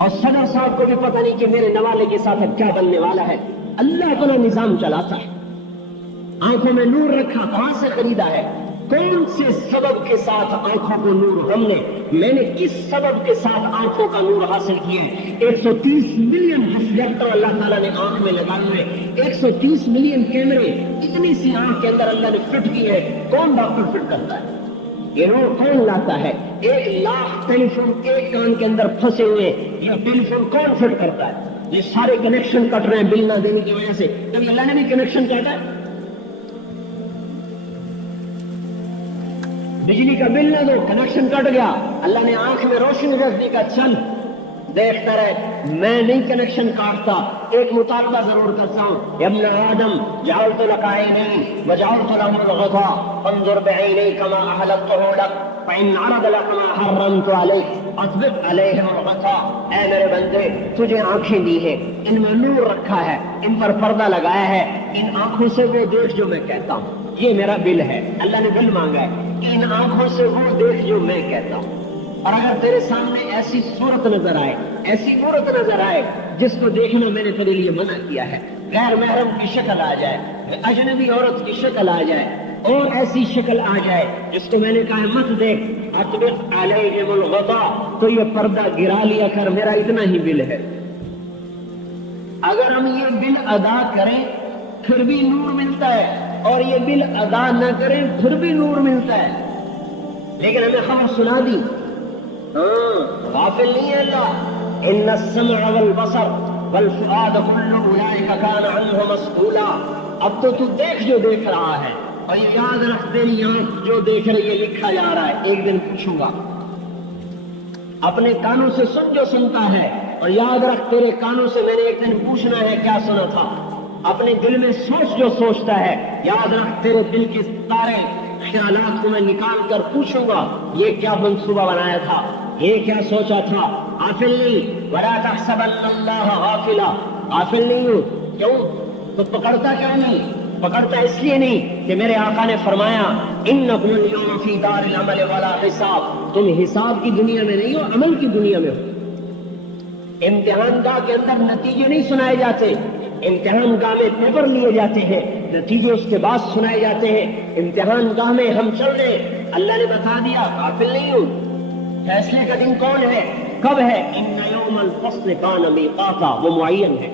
اور صدر صاحب کو بھی پتہ نہیں کہ میرے نوالے کے ساتھ کیا بننے والا ہے. اللہ اپنا نظام چلاتا ہے. آنکھوں میں نور رکھا کہاں سے خریدا ہے؟ کون سے سبب کے ساتھ آنکھوں کو نور ہم نے میں نے کس سبب کے ساتھ آنکھوں کا نور حاصل کیا ہے؟ 130 ملین ریفلیکٹر اللہ تعالیٰ نے آنکھ میں لگائے ہوئے, 130 ملین کیمرے اتنی سی آنکھ کے اندر اللہ نے فٹ کی ہے. کون ڈاکٹر فٹ کرتا ہے؟ یہ نور کون لاتا ہے؟ 1 لاکھ ٹیلی فون ایک کان کے اندر پھنسے ہوئے, یہ ٹیلی فون کون فٹ کرتا ہے؟ یہ سارے کنیکشن کٹ رہے ہیں بل نہ دینے کی وجہ سے. کبھی اللہ نے بھی کنیکشن کاٹا ہے؟ بجلی کا بل نہ دو, کنیکشن کٹ گیا, اللہ نے آنکھ میں روشنی رکھ دی, کا چل دیکھتا رہے. میں نہیں کنیکشن کاٹتا, ایک مطالبہ ضرور کرتا ہوں. یا ابن آدم جعلت لك عینین وجعلت له الغطاء فانظر بعینیک ما احللته لك فإن عرض لك ما حرمت عليك اطبق عليهم الغطاء. اے میرے بندے, تجھے آنکھیں دی ہیں, ان میں نور رکھا ہے, ان پر پردہ لگایا ہے, ان آنکھوں سے وہ دیکھ جو میں کہتا ہوں. یہ میرا بل ہے, اللہ نے بل مانگا ہے. ان آنکھوں سے وہ دیکھ جو میں کہتا ہوں. اور اگر تیرے سامنے ایسی صورت نظر آئے, ایسی عورت نظر آئے جس کو دیکھنا میں نے تیرے لیے منع کیا ہے, غیر محرم کی شکل آ جائے, اجنبی عورت کی شکل آ جائے, اور ایسی شکل آ جائے جس کو میں نے کہا مت دیکھ, اطبق علیہم الغطاء, تو یہ پردہ گرا لیا کر, میرا اتنا ہی بل ہے. اگر ہم یہ بل ادا کریں پھر بھی نور ملتا ہے, اور یہ بل ادا نہ کریں پھر بھی نور ملتا ہے. لیکن ہمیں خبر سنا دی, غافل نہیں ہے اللہ. ان السمع والبصر والفؤاد كل اولئک کان عنہ مسئولا. اب تو دیکھ جو دیکھ رہا ہے, اور یہ یاد رکھ تیری آنکھ جو دیکھ رہی ہے لکھا جا رہا ہے, ایک دن پوچھوں گا. اپنے کانوں سے سن جو سنتا ہے, اور یاد رکھ تیرے کانوں سے میں نے ایک دن پوچھنا ہے کیا سنا تھا. اپنے دل میں سوچ جو سوچتا ہے, یاد رکھ تیرے دل کے سارے خیالات کو میں نکال کر پوچھوں گا یہ کیا منصوبہ بنایا تھا, یہ کیا سوچا تھا. غافل نہیں, ولا تحسبن اللہ غافلا. غافل نہیں ہوں, کیوں تو پکڑتا کیوں نہیں؟ پکڑتا اس لیے نہیں کہ میرے آقا نے فرمایا انکم اليوم فی دار العمل ولا حساب. تم حساب کی دنیا میں نہیں ہو, عمل کی دنیا میں ہو. امتحان گاہ کے اندر نتیجے نہیں سنائے جاتے, امتحان گاہ میں پیپر لیے جاتے ہیں, نتیجے اس کے بعد سنائے جاتے ہیں. امتحان گاہ میں ہم چل رہے, اللہ نے بتا دیا. غافل نہیں ہوں. فیصلے کا دن کون ہے, کب ہے؟ ان یوم الفصل کان میقاتا, وہ معین ہے.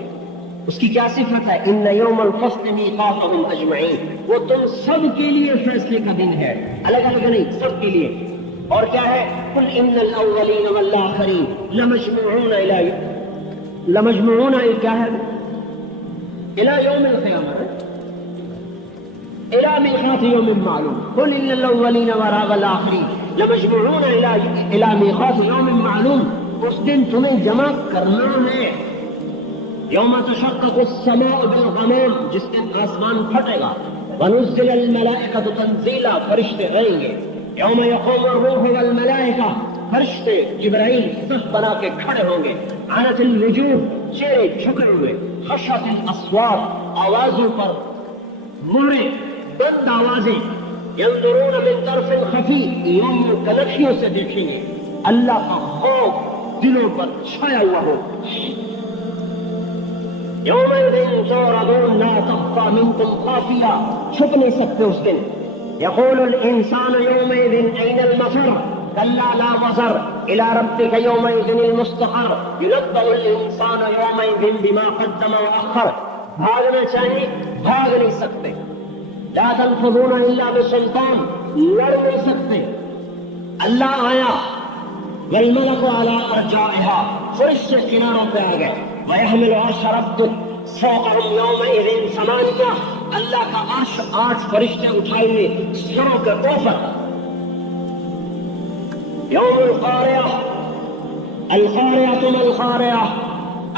اس کی کیا صفت ہے؟ ان یوم الفصل میقاتهم اجمعین, وہ تم سب کے لیے فیصلے کا دن ہے, الگ الگ نہیں, سب کے لیے. اور کیا ہے؟ قل ان الاولین والآخرین لمجموعون کیا ہے؟ الى یوم القیامہ, الى میقات یوم معلوم. قل ان الاولین والآخرین لمجموعون الى میقات یوم معلوم. اس دن تمہیں جمع کرنا ہے. یوم تشقق السماء بالغمام, جس دن آسمان پھٹے گا. ونزل الملائکۃ تنزیلا, فرشتے آئیں گے. یوم یقوم الروح والملائکہ, فرشتے جبرائیل صف بنا کے کھڑے ہوں گے. عنت الوجوہ, چہرے جھکے ہوئے. خشعت الاصوات, آوازوں پر مہرے, بند آوازیں. ينظرون من طرف خفی, یوم کلکھیوں سے دیکھیں گے. اللہ کا خوف دلوں پر چھایا ہوا ہو. یومئذ تعرضون لا تخفى منکم خافیہ, چھپ نہیں سکتے اس دن. یقول الانسان یومئذ این المفر کلا لا وزر الى ربک یومئذ المستقر. ينبأ الانسان یومئذ بما قدم واخر. بھاگنا چاہیے, بھاگ نہیں سکتے. لا تنفذون الا بسلطان, لڑ نہیں سکتے. اللہ آیا, والملک علی ارجائها, فرشتے کناروں پہ آ گئے. ويحمل عرش ربك فوقهم يومئذ ثمانية, اللہ کا عرش 8 فرشتے اٹھائے ہوئے سروں کے اوپر. یوم القارعة, القارعة ما القارعة,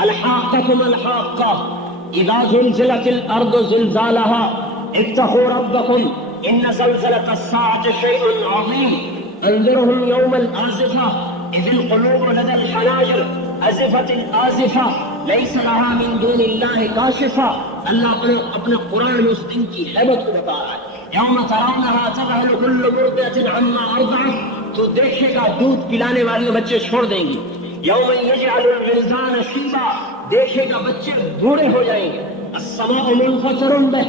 الحاقة ما الحاقة, اذا زلزلت الارض زلزالها, اتقوا ربكم ان زلزلة الساعة شيء عظيم. انذرهم يوم الآزفة اذ القلوب لدى الحناجر ازفت الآزفة لیس لہا من دون اللہ کاشفہ. اللہ اپنے قرآن میں اس دن کی حیبت کو بتا رہا ہے. یوم ترونہا تذہل کل مرضعۃ عما ارضعت, تو دیکھے گا دودھ پلانے والی بچے چھوڑ دیں گی. یوم یجعل الولدان شیبا، دیکھے گا بچے بوڑھے ہو جائیں گے. السماء منفطر بہ،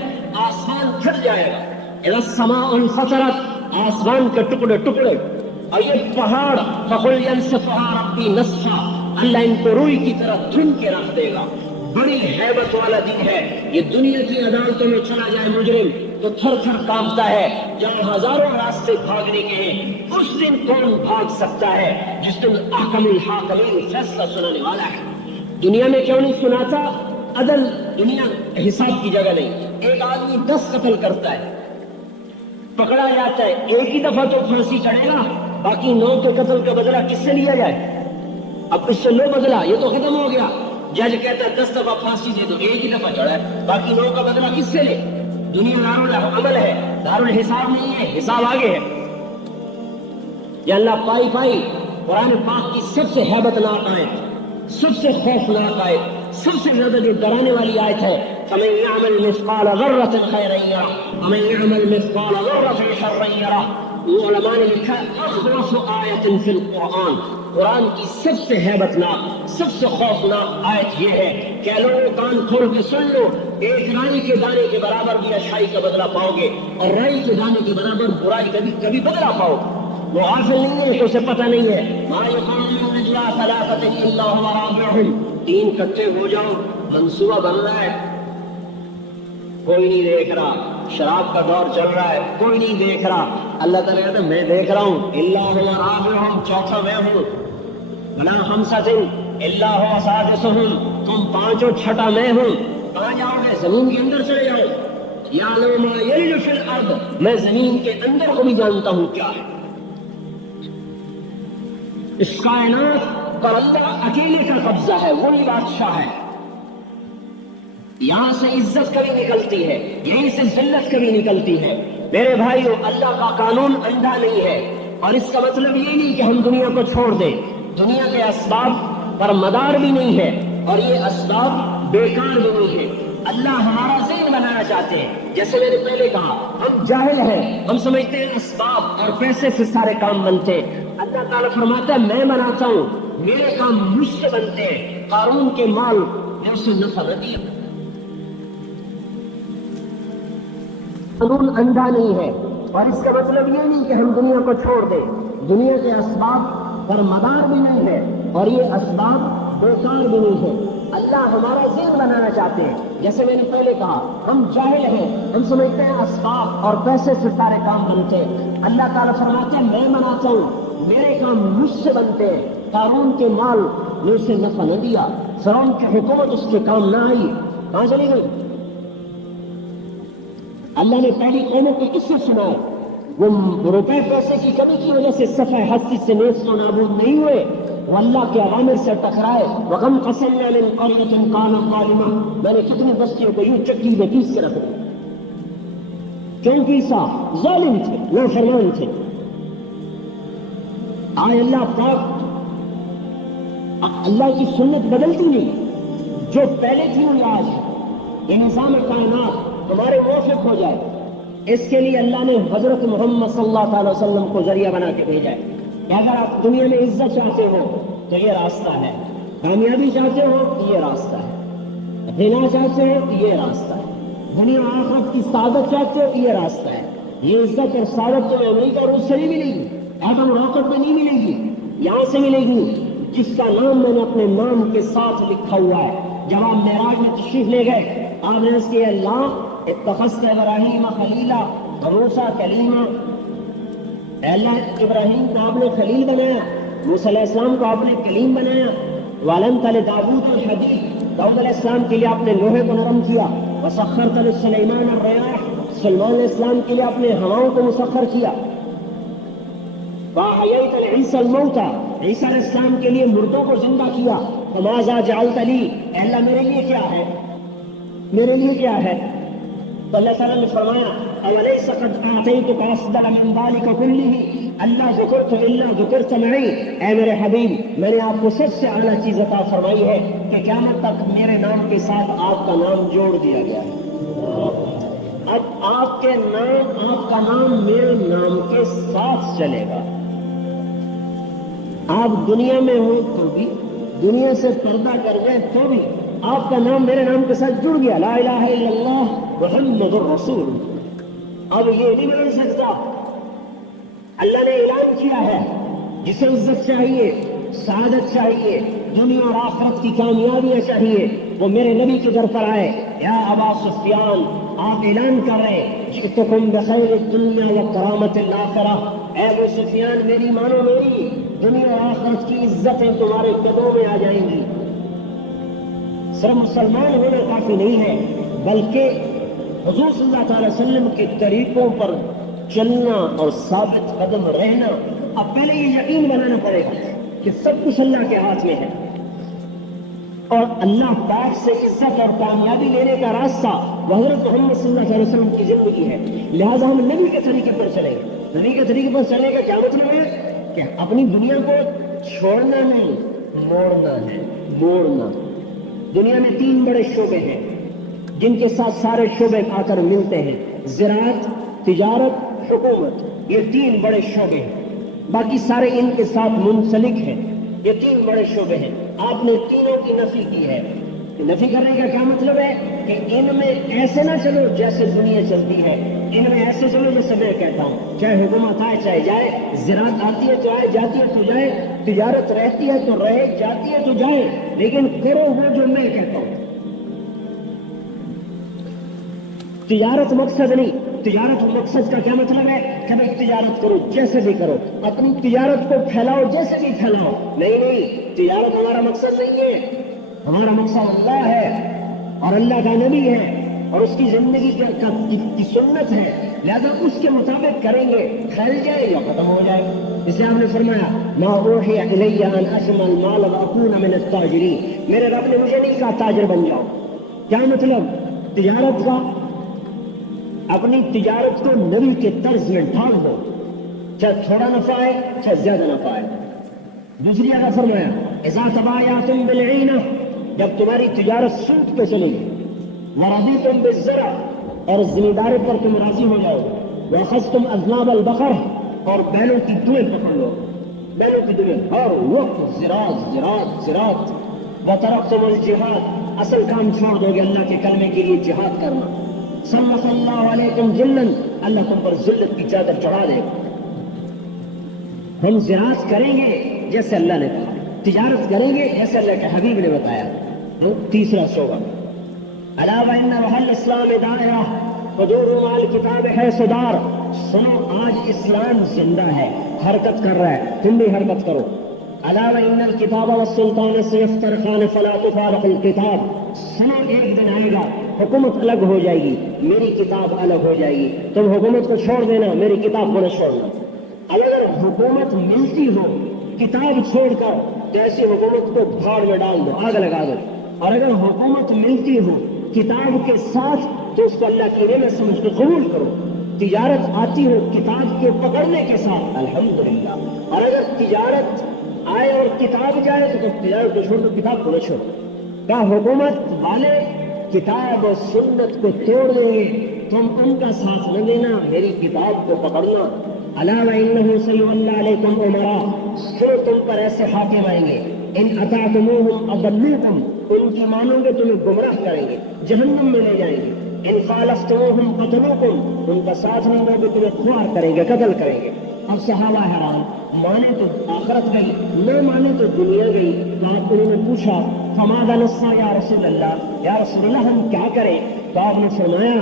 آسمان پھٹ جائے گا. اذا السماء انفطرت، آسمان کے ٹکڑے ٹکڑے. اور یہ پہاڑ فقل ینسفها ربی نسفا، اللہ ان کو روئی کی طرح دھن کے رکھ دے گا. بڑی ہیبت والا دن ہے یہ. دنیا کی عدالتوں میں چلا جائے مجرم تو تھر تھر کانپتا ہے. جہاں ہزاروں راستے بھاگنے کے ہیں، اس دن کون بھاگ سکتا ہے جس دن احکم الحاکمین فیصلہ سنانے والا ہے. دنیا میں کیوں نہیں سناتا؟ عدل دنیا حساب کی جگہ نہیں. ایک آدمی 10 قتل کرتا ہے، پکڑا جاتا ہے، ایک ہی دفعہ تو پھانسی چڑھے گا، باقی 9 کے قتل کا بدلہ کس سے لیا جائے؟ اب اس سے لو بدلہ، یہ تو ختم ہو گیا. جج کہتا ہے 10 دفعہ پھانسی دے دو، ایک ہی دفعہ چڑھا ہے، باقی 9 کا بدلہ کس سے لے؟ دنیا دارالعمل ہے، دارالحساب نہیں ہے، حساب آگے ہے. یا اللہ پائی پائی قرآن پاک کی سب سے ہیبت ناک آیت، سب سے خوفناک آیت، سب سے زیادہ جو ڈرانے والی آیت ہے. فَمَن يَعْمَلْ مِثْقَالَ ذَرَّةٍ خَيْرًا يَرَهُ وَمَن يَعْمَلْ مِثْقَالَ ذَرَّةٍ شَرًّا يَرَهُ. علماء نے لکھا اخوف آیت فی القرآن، قرآن کی سب سے ہیبت ناک، سب سے خوفناک آیت یہ ہے کہ لوگوں کان کھول کے سن لو، ایک رائی کے دانے کے برابر بھی اچھائی کا بدلہ پاؤ گے، اور رائی کے دانے کے برابر برائی کا بھی کبھی بدلہ پاؤ. وہ غافل نہیں ہے تو اسے پتہ نہیں ہے. ما یقوم من نجوا ثلاثۃ الا هو رابعهم، 3 اکٹھے ہو جاؤ، منصوبہ بن رہا ہے، کوئی نہیں دیکھ رہا. شراب کا دور چل رہا ہے، کوئی نہیں دیکھ رہا. اللہ تعالیٰ کہتا ہے میں دیکھ رہا ہوں. الا هو رابعهم، چوتھا میں ہوں. ولا خمسۃ الا هو سادسهم، تم 5 اور چھٹا میں ہوں. کہاں جاؤ گے؟ زمین کے اندر چلے جاؤ. یعلم ما یلج فی الارض، میں زمین کے اندر کو بھی جانتا ہوں کیا ہے. اس کائنات پر اللہ اکیلے کا قبضہ ہے، وہی بادشاہ ہے. یہاں سے عزت کبھی نکلتی ہے، یہیں سے ذلت کبھی نکلتی ہے. میرے بھائیو، اللہ کا قانون اندھا نہیں ہے، اور اس کا مطلب یہ نہیں کہ ہم دنیا کو چھوڑ دیں. دنیا کے اسباب پر مدار بھی نہیں ہے، اور یہ اسباب بیکار بھی نہیں ہے. اللہ ہمارا ذہن بنانا چاہتے ہیں. جیسے میں نے پہلے کہا، ہم جاہل ہیں، ہم سمجھتے ہیں اسباب اور پیسے سے سارے کام بنتے ہیں. اللہ تعالیٰ فرماتا ہے میں بناتا ہوں، میرے کام مجھ سے بنتے ہیں. قارون کے مال نے اسے نفع نہ دیا. قانون اندھا نہیں ہے، اور اس کا مطلب یہ نہیں کہ ہم دنیا کو چھوڑ دیں. دنیا کے اسباب پر مدار بھی نہیں ہے، اور یہ اسباب بیکار بھی نہیں ہے. اللہ ہمارا ذہن بنانا چاہتے ہیں. جیسے میں نے پہلے کہا، ہم جاہل ہیں، ہم سمجھتے ہیں اسباب اور پیسے سے سارے کام بنتے ہیں. اللہ تعالیٰ فرماتے ہیں میں بناتا ہوں، میرے کام مجھ سے بنتے ہیں. قارون کے مال نے اسے نفع نہ دیا، فرعون کی حکومت اس کے کام نہ آئی. کہاں چلی گئی؟ اللہ نے پہلی قوموں کو کس سے سنا؟ وہ روپے پیسے کی کمی کی وجہ سے صفحہ ہستی سے نیست و نابود نہیں ہوئے، وہ اللہ کے عوامر سے ٹکرائے. وَكَمْ قَصَمْنَا مِنْ قَرْيَةٍ كَانَتْ ظَالِمَةً، میں نے کتنی بستیوں کو یوں چکی میں پیس کے رکھ دیا. کیوں پیسا؟ ظالم تھے، نافرمان تھے. آئے اللہ پاک، اللہ کی سنت بدلتی نہیں، جو پہلے تھی وہ آج ہے. یہ نظام کائنات ہمارے موافق ہو جائے، اس کے لیے اللہ نے حضرت محمد صلی اللہ علیہ وسلم کو ذریعہ بنا کے بھیجا ہے کہ اگر آپ دنیا میں عزت چاہتے ہو تو یہ راستہ ہے، کامیابی چاہتے ہو تو یہ راستہ ہے، غنا چاہتے ہو تو یہ راستہ ہے، دنیا آخرت کی سعادت چاہتے ہو تو یہ راستہ ہے. یہ عزت اور سعادت تو امریکہ اور روس سے نہیں ملے گی، ایٹم راکٹ میں نہیں ملے گی، یہاں سے ملے گی جس کا نام میں نے اپنے نام کے ساتھ لکھا ہوا ہے. جب آپ معراج میں تشریف لے گئے، آپ نے اس کے اللہ اتخذت ابراہیم خلیلا موسیٰ کلیما، اللہ ابراہیم کو آپ نے خلیل بنایا، موسیٰ علیہ السلام کو آپ نے کلیم بنایا. وَعَلَمْتَ لِدَاوُودَ الْحَدِيدَ، داؤد علیہ السلام کے لیے آپ نے لوہے کو نرم کیا. وَسَخَّرْتَ لِسُلَيْمَانَ الرِّيَاحَ، سلیمان علیہ السلام کے لیے آپ نے ہواؤں کو مسخر کیا. وَأَحْيَيْتَ لِعِيسَىٰ الْمَوْتَىٰ، عیسیٰ علیہ السلام کے لیے مردوں کو زندہ کیا. فَمَاذَا جَعَلْتَ لِي، اے اللہ میرے لیے کیا ہے، میرے لیے کیا ہے؟ تو اللہ تعالیٰ نے فرمایا أَوَلَيْسَ قَدْ أَعْطَيْتُكَ أَفْضَلَ مِنْ ذَلِكَ كُلِّهِ، اللہ ذکرت إِلَّا ذُكِرْتَ مَعِي، اے میرے حبیب میں نے آپ کو سب سے اعلیٰ چیز عطا فرمائی ہے کہ قیامت تک میرے نام کے ساتھ آپ کا نام جوڑ دیا گیا ہے. اب آپ کے نام، آپ کا نام میرے نام کے ساتھ چلے گا. آپ دنیا میں ہو تو بھی دنیا سے پردہ کر گئے تو بھی آپ کا نام میرے نام کے ساتھ جڑ گیا، لا الہ الا اللہ محمد الرسول، اب یہ نہیں بدل سکتا۔ اللہ نے اعلان کیا ہے جسے عزت چاہیے، سعادت چاہیے، دنیا اور آخرت کی کامیابیاں چاہیے، وہ میرے نبی کی در پر آئے۔ یا ابا سفیان، آپ اعلان کر رہے ہیں جئتکم بخیر الدنیا و کرامت الآخرہ، اے ابو سفیان میری مانو، میری دنیا اور آخرت کی عزتیں تمہارے قدموں میں آ جائیں گی۔ صرف مسلمان ہونا کافی نہیں ہے، بلکہ حضور صلی اللہ تعالی وسلم کے طریقوں پر چلنا اور ثابت قدم رہنا۔ اب پہلے یہ یقین بنانا پڑے گا کہ سب کچھ اللہ کے ہاتھ میں ہے، اور اللہ پاک سے عزت اور کامیابی لینے کا راستہ وہ حضرت محمد صلی اللہ علیہ وسلم کی زندگی ہے۔ لہٰذا ہم نبی کے طریقے پر چلیں گے۔ نبی کے طریقے پر چلنے کا کیا مطلب ہے کہ اپنی دنیا کو چھوڑنا نہیں، موڑنا ہے، موڑنا۔ دنیا میں 3 بڑے شعبے ہیں جن کے ساتھ سارے شعبے آ کر ملتے ہیں، زراعت، تجارت، حکومت، یہ 3 بڑے شعبے ہیں، باقی سارے ان کے ساتھ منسلک ہیں۔ یہ 3 بڑے شعبے ہیں، آپ نے تینوں کی نفی کی ہے۔ نفی کرنے کا کیا مطلب ہے کہ ان میں ایسے نہ چلو جیسے دنیا چلتی ہے، ان میں ایسے چلو جیسے میں کہتا ہوں، چاہے حکومت آئے چاہے جائے، زراعت آتی ہے تو آئے، جاتی ہے تو جائے، تجارت رہتی ہے تو رہے، جاتی ہے تو جائے، لیکن کرو وہ جو میں کہتا ہوں۔ تجارت مقصد نہیں، تجارت مقصد کا کیا مطلب ہے کہ بھائی تجارت کرو، جیسے بھی کرو، اپنی تجارت کو پھیلاؤ، جیسے بھی پھیلاؤ۔ نہیں، تجارت ہمارا مقصد نہیں ہے، ہمارا مقصد اللہ ہے اور اللہ کا نبی ہے اور اس کی زندگی کی سنت ہے، لہذا اس کے مطابق کریں گے، پھیل جائے یا ختم ہو جائے۔ اس لیے آپ نے فرمایا ما اوحی الی ان اجمع المال واکون من التاجرین، میرے رب نے مجھے نہیں کہا تاجر بن جاؤ۔ کیا مطلب تجارت کا؟ اپنی تجارت کو نبی کے طرز میں ڈھال دو، چاہے تھوڑا نفع ہے چاہے زیادہ نفع ہے۔ دوسری جگہ فرمایا اذا تبایعتم بالعینہ، جب تمہاری تجارت سوٹ پہ چلے گی، ورضیتم بالزرع، اور زمینداری پر تم راضی ہو جاؤ، واخذتم اذناب البقر، اور بیلوں کی دمیں پکڑ لو، بیلوں کی دمیں، اور وقت زراعت زراعت زراعت، وترکتم الجہاد، اصل کام چھوڑ دو گے اللہ کے کلمے کے لیے جہاد کرنا، سلط اللہ علیکم ذلًا، اللہ تم پر ذلت کی چادر چڑھا دے گا۔ ہم زراعت کریں گے جیسے اللہ نے کہا، تجارت کریں گے جیسے اللہ کے حبیب نے بتایا۔ تیسرا شعبہ الا وان روح الاسلام دائرہ حضور مال کتاب ہے صدار، سنو آج اسلام زندہ ہے، حرکت کر رہا ہے، تم بھی حرکت کرو۔ الا وان الکتاب والسلطان سیفترقان فلا تفارق الکتاب، سنو ایک دن آئے گا حکومت الگ ہو جائے گی، میری کتاب الگ ہو جائے گی، تم حکومت کو چھوڑ دینا، میری کتاب کو نہ چھوڑنا۔ اگر حکومت ملتی ہو کتاب چھوڑ کر تو ایسی حکومت کو بھاڑ میں ڈال دو، آگ لگا دو، اور اگر حکومت ملتی ہو کتاب کے ساتھ تو اس کو اللہ کی نعمت سمجھ کے قبول کرو۔ تجارت آتی ہو کتاب کے پکڑنے کے ساتھ الحمدللہ، اور اگر تجارت آئے اور کتاب جائے تو تجارت کو چھوڑ دو، کتاب کو نہ چھوڑو۔ کیا حکومت والے کتاب اور سنت کو توڑ دیں گے، تم ان کا ساتھ نہ دینا، میری کتاب کو پکڑنا۔ الا وانہ سیولی علیکم امراء، سنو تم پر ایسے حاکم آئیں گے، ان اطعتموہم اضلوکم، ان کی مانو گے تمہیں گمراہ کریں گے، جہنم میں لے جائیں گے، ان خالفتموہم قتلوکم، ان کا ساتھ نہیں دو گے تمہیں خوار کریں گے، قتل کریں گے۔ اب صحابہ حیران، مانے تو آخرت گئی، نہ مانے تو دنیا گئی۔ تو آپ انہوں نے پوچھا فماذا نصنع یا رسول اللہ، یا رسول اللہ ہم کیا کریں؟ تو آپ نے فرمایا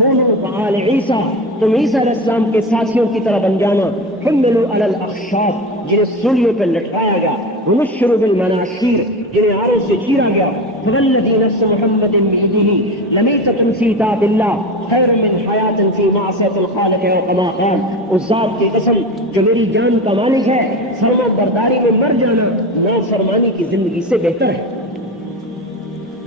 کونوا کآل عیسیٰ، تم عیسیٰ علیہ السلام کے ساتھیوں کی طرح بن جانا، حملوا علی الاخشاب، جنہیں سولیوں پہ لٹکایا گیا، ونشروا بالمناشیر، جنہیں آروں سے چیرا گیا، فوالذی نفس محمد بیدہ لمیتۃ فی طاعۃ اللہ خیر من حیاۃ فی معصیۃ الخالق او کما قال، اس ذات کی قسم جو میری جان کا مالک ہے، فرما برداری میں مر جانا نافرمانی کی زندگی سے بہتر ہے۔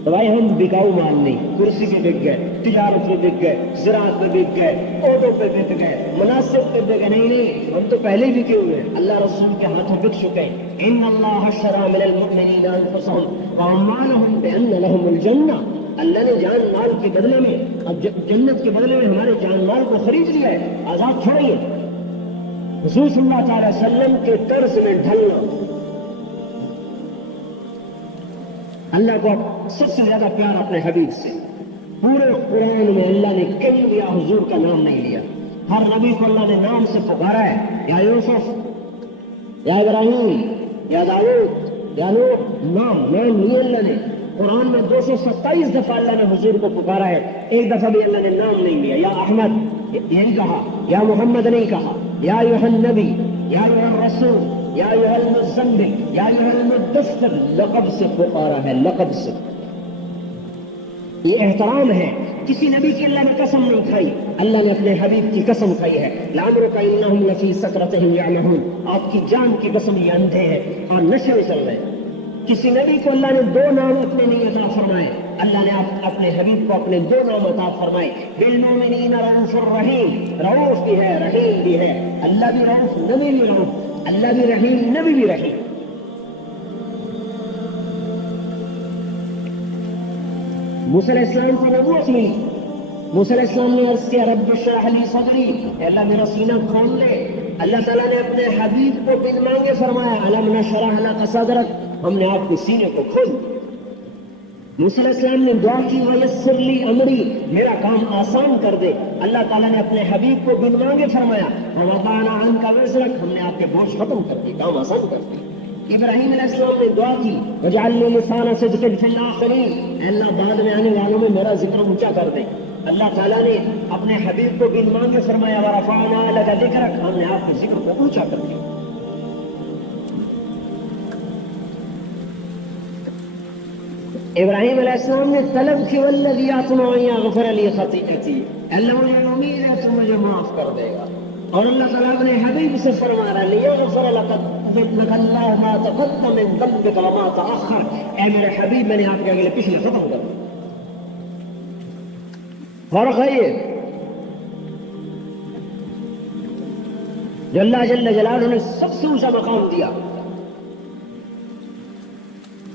تو بھائی ہم بکاؤ مال نہیں، کرسی پہ بک گئے، تجارت پہ بک گئے، زراعت پہ بک گئے، عہدوں پہ بک گئے، مناسب پہ بک گئے، نہیں، ہم تو پہلے ہی بکے ہوئے ہیں، اللہ رسول کے ہاتھوں بک چکے ہیں۔ ان اللہ اشتری من المؤمنین انفسهم واموالهم بان لهم الجنہ، اللہ نے جان مال کے بدلے میں، اب جنت کے بدلے میں ہمارے جان مال کو خرید لیا ہے، آزاد چھوڑیے۔ حضور صلی اللہ تعالی وسلم کے طرز میں ڈھلنا، اللہ کو سب سے زیادہ پیار اپنے حبیب سے. پورے قرآن میں اللہ نے کہیں بھی حضور کا نام نہیں لیا. ہر نبی کو اللہ نے نام سے پکارا ہے. یا یوسف، یا ابراہیم، یا داؤد، یا نوح. نام لیے اللہ نے. قرآن میں 227 دفعہ اللہ نے حضور کو پکارا ہے. ایک دفعہ بھی اللہ نے نام نہیں لیا. یا احمد یہ نہیں کہا، یا محمد نہیں کہا، یا ایھا النبی، یا ایھا الرسول، یا ایھا المزمل، یا ایھا المدثر. لقب سے پکارا ہے، لقب سے. یہ احترام ہے. کسی نبی کی اللہ نے قسم نہیں کھائی، اللہ نے اپنے حبیب کی قسم کھائی ہے. لعمرک انہم لفی سکرتہم یعمہون. آپ کی جان کی قسم یہ اندھے ہیں اور نشے میں چل رہے ہیں. کسی نبی کو اللہ نے 2 نام اپنے لیے عطا فرمائے. اللہ نے اپنے حبیب کو اپنے 2 نام عطا فرمائے. بالمؤمنین رؤوف الرحیم. رؤوف بھی ہے، رحیم بھی ہے. اللہ بھی رؤوف، نبی بھی رؤوف. اللہ بھی رحیم، نبی بھی رحیم. موسیٰ علیہ السلام کو نبوت ملی. موسیٰ علیہ السلام نے عرض کیا رب اشرح لی صدری، اللہ میرا سینہ کھول دے. اللہ تعالیٰ نے اپنے حبیب کو بن مانگے فرمایا الم نشرح لک صدرک، ہم نے آپ کے سینے کو کھول دیا. موسیٰ علیہ السلام نے دعا کی ویسر لی امری، میرا کام آسان کر دے. اللہ تعالیٰ نے اپنے حبیب کو بن مانگے فرمایا ووضعنا عنک وزرک، ہم نے آپ کے بوجھ ختم کر دی، کام آسان کر دی. ابراہیم علیہ السلام نے دعا کی وجعل لی لسان صدق فی الاخرین، اللہ بعد میں آنے والوں میں میرا ذکر اونچا کر دے. اللہ تعالیٰ نے اپنے حبیب کو بن مانگے فرمایا ورفعنا لک ذکرک، ہم نے آپ کے ذکر کو اونچا کر دیا. ابراہیم علیہ السلام نے طلب کی والذی اطمع ان یغفر لی خطیئتی، اللہ مجھے امید ہے تو مجھے معاف کر دے گا. اور اللہ تعالیٰ اپنے حبیب سے فرما رہا لیغفر لک اللہ ما تقدم من ذنبک وما تأخر، اے میرے حبیب میں نے آپ کے اگلے پچھلے ختم کر دیا. فرق ہے یہ جو اللہ جل جلالہ نے سب سے اونچا مقام دیا،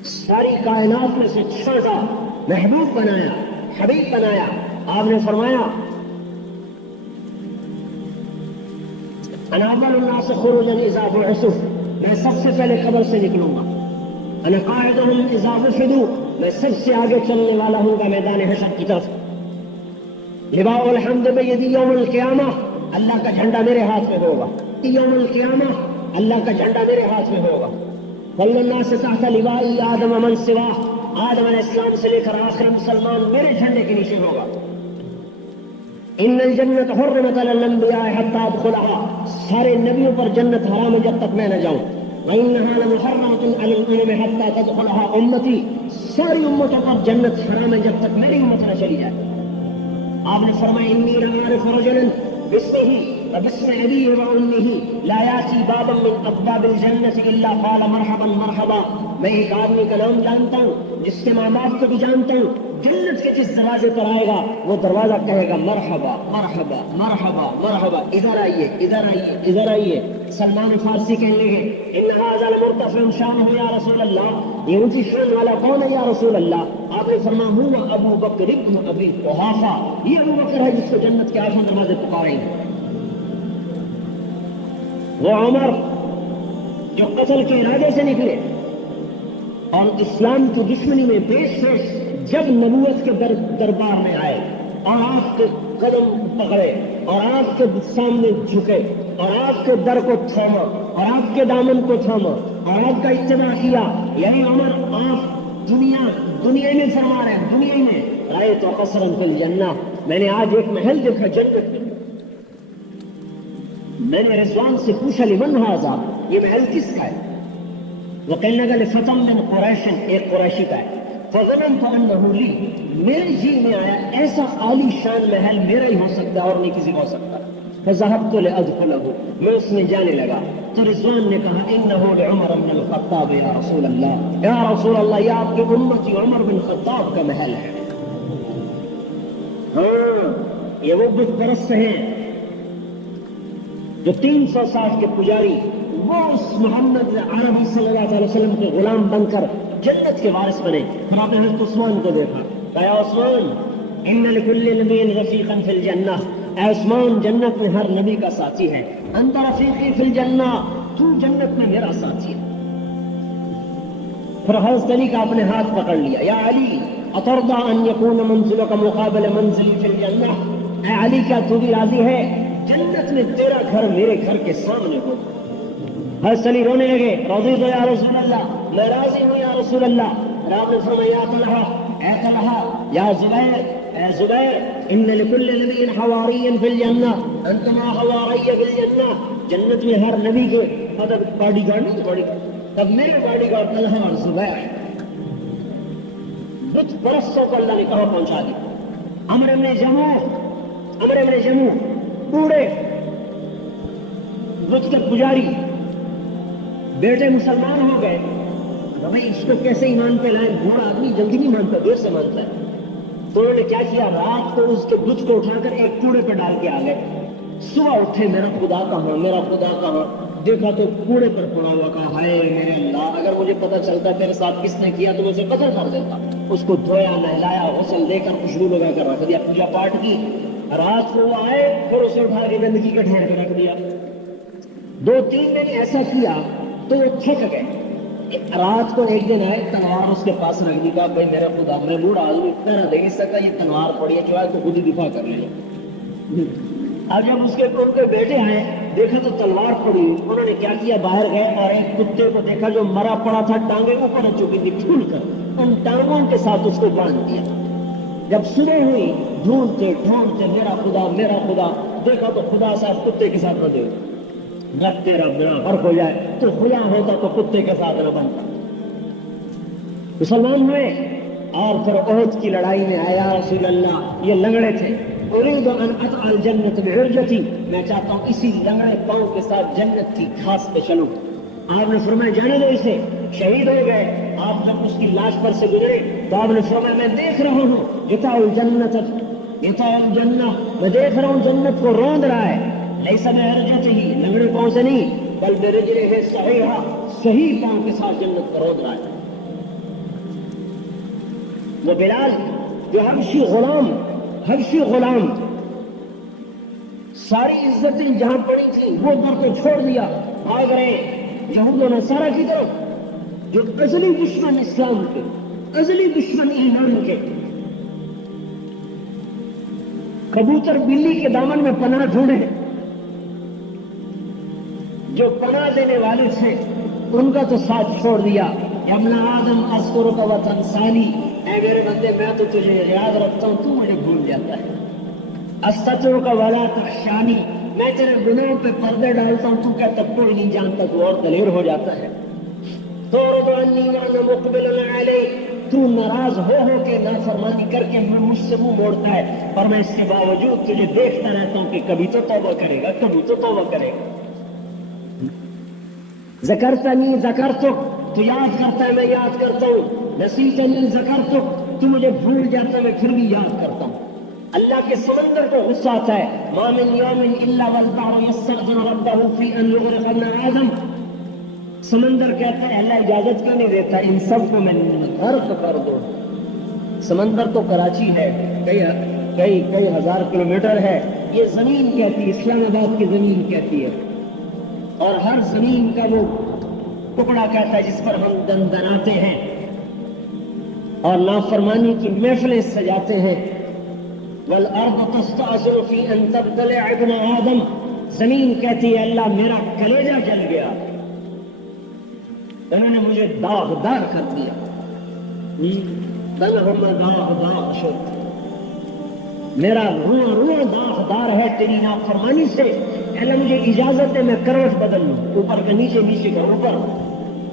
ساری کائنات میں سے چھوٹا محبوب بنایا، حبیب بنایا. آپ نے فرمایا انا اول الناس خروجا اذا بعثوا، میں سب سے پہلے قبر سے نکلوں گا. انا قاعدهم اذا وفدوا، میں سب سے آگے چلنے والا ہوں گا میدان حشر کی طرف. لواء الحمد بیدی یوم القیامہ، اللہ کا جھنڈا میرے ہاتھ میں ہوگا. یوم القیامہ اللہ کا جھنڈا میرے ہاتھ میں ہوگا. کل الناس تحت لواء آدم من سواہ، آدم علیہ السلام سے لے کر آخر مسلمان میرے جھنڈے کے نیچے ہوگا. ان الجنت حرمت علی الانبیاء حتی ادخلها، سارے نبیوں پر جنت حرام ہے جب تک میں نہ جاؤں. وانها لمحرمۃ علی الامم حتی تدخلها امتی، ساری امتوں پر جنت حرام ہے جب تک میری امت نہ چلی جائے. آپ نے فرمایا انی لعارف رجلا باسمہ وباسم ابیہ وامہ لا یاتی بابا من ابواب الجنۃ الا قال مرحبا مرحبا، میں ایک آدمی کا نام جانتا ہوں جس کے ماں باپ کو بھی جانتا ہوں، جنت کے جس دروازے پر آئے گا وہ دروازہ کہے گا مرحبا مرحبا مرحبا مرحبا، ادھر آئیے ادھر آئیے ادھر آئیے. سلمان فارسی کہنے لگے ان ھذا لمرتفع شانہ یا رسول اللہ، یہ اونچی شان والا کون ہے یا رسول اللہ؟ آپ نے فرمایا ہوا ابو بکر ابن ابی قحافہ، یہ ابو بکر ہے جس کو جنت کے 8 دروازے پکارے ہیں. وہ عمر جو قتل کے ارادے سے نکلے اور اسلام کی دشمنی میں پیش پیش جب نبوت کے دربار میں آئے اور آپ کے قدم پکڑے اور آپ کے سامنے جھکے اور آپ کے در کو تھاما اور آپ کے دامن کو تھاما اور آپ کا اتباع کیا، یعنی عمر آپ دنیا میں فرما رہے ہیں، دنیا میں رائے تو قصرا فی الجنہ، میں نے آج ایک محل دیکھا جنت میں. میں نے رضوان سے پوچھا لمن ھذا، یہ محل کس کا ہے؟ وہ کہنے لگا لفتى من قریش، ایک قریشی کا ہے. فظننت انه لی، میرے جی میں آیا ایسا عالی شان محل میرا ہی ہو سکتا ہے اور نہیں کسی کو ہو سکتا. فذهبت لادخله، میں اس میں جانے لگا تو رضوان نے کہا انه لعمر بن الخطاب یا رسول اللہ، یا رسول اللہ یہ آپ کے امتی عمر بن خطاب کا محل ہے. ہاں یہ وہ بت پرست ہیں جو 360 کے پجاری وہ اس محمد عربی صلی اللہ علیہ وسلم کے غلام بن کر جنت کے وارث بنے. پھر آپ نے حضرت عثمان کو دیکھا، کہا عثمان ان لکل نبی رفیقا فی الجنہ، اے عثمان جنت میں ہر نبی کا ساتھی ہے. انت رفیقی فی الجنہ، تو جنت میں میرا ساتھی ہے. پھر حضرت علی کا اپنے ہاتھ پکڑ لیا، یا علی اترضى ان يكون منزلك مقابل منزلي في الجنة، اے علی کیا تو بھی راضی ہے جنت میں تیرا گھر میرے گھر کے سامنے ہو؟ حضرت علی رونے لگے، رضیت یا رسول اللہ، میں راضی ہوں یا رسول اللہ۔ آپ نے فرمایا یا طلحہ، اے طلحہ، یا زبیر، اے زبیر، ان لكل نبی حواری فی الجنہ انتما حواری فی الجنہ، جنت میں ہر نبی کے مطلب باڈی گارڈ نہیں، باڈی گارڈ، تب میرے باڈی گارڈ طلحہ اور زبیر۔ کچھ برسوں کو اللہ نے کہاں پہنچا دی؟ عمرو بن جموح بوڑھے بت کے پجاری، بیٹے مسلمان ہو گئے، بھائی اس کو کیسے ایمان پہ لائیں؟ بوڑھا آدمی جلدی نہیں مانتا، دیر سے مانتا ہے۔ تو انہوں نے کیا کیا، رات کو اس کے بت کو اٹھا کر ایک کوڑے پہ ڈال کے آ گئے۔ صبح اٹھے، میرا خدا کہاں، میرا خدا کہاں؟ دیکھا تو کوڑے پر پڑا ہوا، کہا ہائے میرے اللہ، اگر مجھے پتہ چلتا تیرے ساتھ کس نے کیا تو مجھے قتل کر دیتا۔ اس کو دھویا، نہلایا، غسل دے کر خوشبو لگا کر رکھ دیا، پوجا پاٹ کی۔ رات کو وہ آئے، پھر اسے اٹھا کے گندگی کے ڈھیر پہ رکھ دیا۔ 2-3 دن ایسا کیا تو وہ تھک گئے۔ رات کو ایک دن آئے، تلوار اس کے پاس رکھ دی، کہا بھائی میرا خدا، میں بوڑھا آدمی اتنا نہ دے نہیں سکتا، یہ تلوار پڑی ہے، چاہے تو خود ہی دفاع کر لے۔ اب جب اس کے بیٹے آئے، دیکھا تو تلوار پڑی، انہوں نے کیا کیا، باہر گئے اور ایک کتے کو دیکھا جو مرا پڑا تھا، ٹانگیں اوپر رکھ چکی تھی کھول کر، ان ٹانگوں کے ساتھ اس کو باندھ دیا۔ جب صبح ہوئی، ڈھونڈتے میرا خدا، دیکھا تو خدا صاحب کتے کے ساتھ نہ دے، رب تیرا بنا فرق ہو جائے، تو خدا ہوتا تو کتے کے ساتھ نہ بنتا۔ مسلمان ہوئے اور پھر احد کی لڑائی میں آیا، رسول اللہ یہ لنگڑے تھے، اريد ان اطأ الجنة بعرجتي، میں چاہتا ہوں اسی لنگڑے پاؤں کے ساتھ جنت کی گھاس پہ چلوں۔ آپ نے فرمایا جانے دو اسے، شہید ہو گئے۔ آپ جب اس کی لاش پر سے گزرے تو آپ نے فرمایا میں دیکھ رہا ہوں یطأ الجنة، میں دیکھ رہا ہوں جنت کو روند رہا ہے، لیس بعرجته، لنگڑے پاؤں سے نہیں، بل برجلہ صحیحہ، صحیح پاؤں کے ساتھ جنت کو روند رہا ہے۔ وہ بلال جو حبشی غلام، ساری عزتیں جہاں پڑی تھی وہ در کو چھوڑ دیا، بھاگ رہے یہود و نصارہ کی طرف، جو ازلی دشمن اسلام کے، ازلی دشمن ایمان کے۔ کبوتر بلی کے دامن میں پناہ ڈھونڈے، جو پناہ دینے والے تھے ان کا تو ساتھ چھوڑ دیا۔ یا ابن آدم اذکرک وتنسانی، اے میرے بندے میں تو تجھے یاد رکھتا ہوں، تو مجھے بھول جاتا ہے۔ استترک ولا تخشانی، میں تیرے گناہوں پہ پردے ڈالتا ہوں، تو کہتا کوئی نہیں جانتا، تو اور دلیر ہو جاتا ہے۔ تعرض عنی وانا مقبل علیک، تو ناراض ہو کے نافرمانی کر کے مجھ سے منہ موڑتا ہے، پر میں اس کے باوجود تجھے دیکھتا رہتا ہوں کہ کبھی تو توبہ کرے گا، کبھی تو توبہ کرے گا۔ ذکرتنی ذکرتک، تو یاد کرتا ہے میں یاد کرتا ہوں، نسیتنی ذکرتک، تو مجھے بھول جاتا ہے میں پھر بھی یاد کرتا ہوں۔ اللہ کے سمندر کو غصہ آتا ہے، ما من یوم الا والبحر یستأذن ربہ فی ان یغرق ابن آدم، سمندر کہتا ہے اللہ اجازت کیوں نہیں دیتا ان سب کو میں غرق کر دوں۔ سمندر تو کراچی ہے، کئی ہزار کلومیٹر ہے، یہ زمین کہتی ہے، اسلام آباد کی زمین کہتی ہے، اور ہر زمین کا وہ ٹکڑا کہتا ہے جس پر ہم دندناتے ہیں اور نافرمانی کی محفلیں سجاتے ہیں۔ والارض تستأثر فی ان تبتلع ابن آدم، زمین کہتی ہے اللہ میرا کلیجہ جل گیا، انہوں نے مجھے داغدار کر دیا، بل ہم داغ شد، میرا روح داغدار ہے تیری نافرمانی سے، اللہ مجھے اجازت ہے میں کروٹ بدل لوں، اوپر کا نیچے، نیچے کا اوپر۔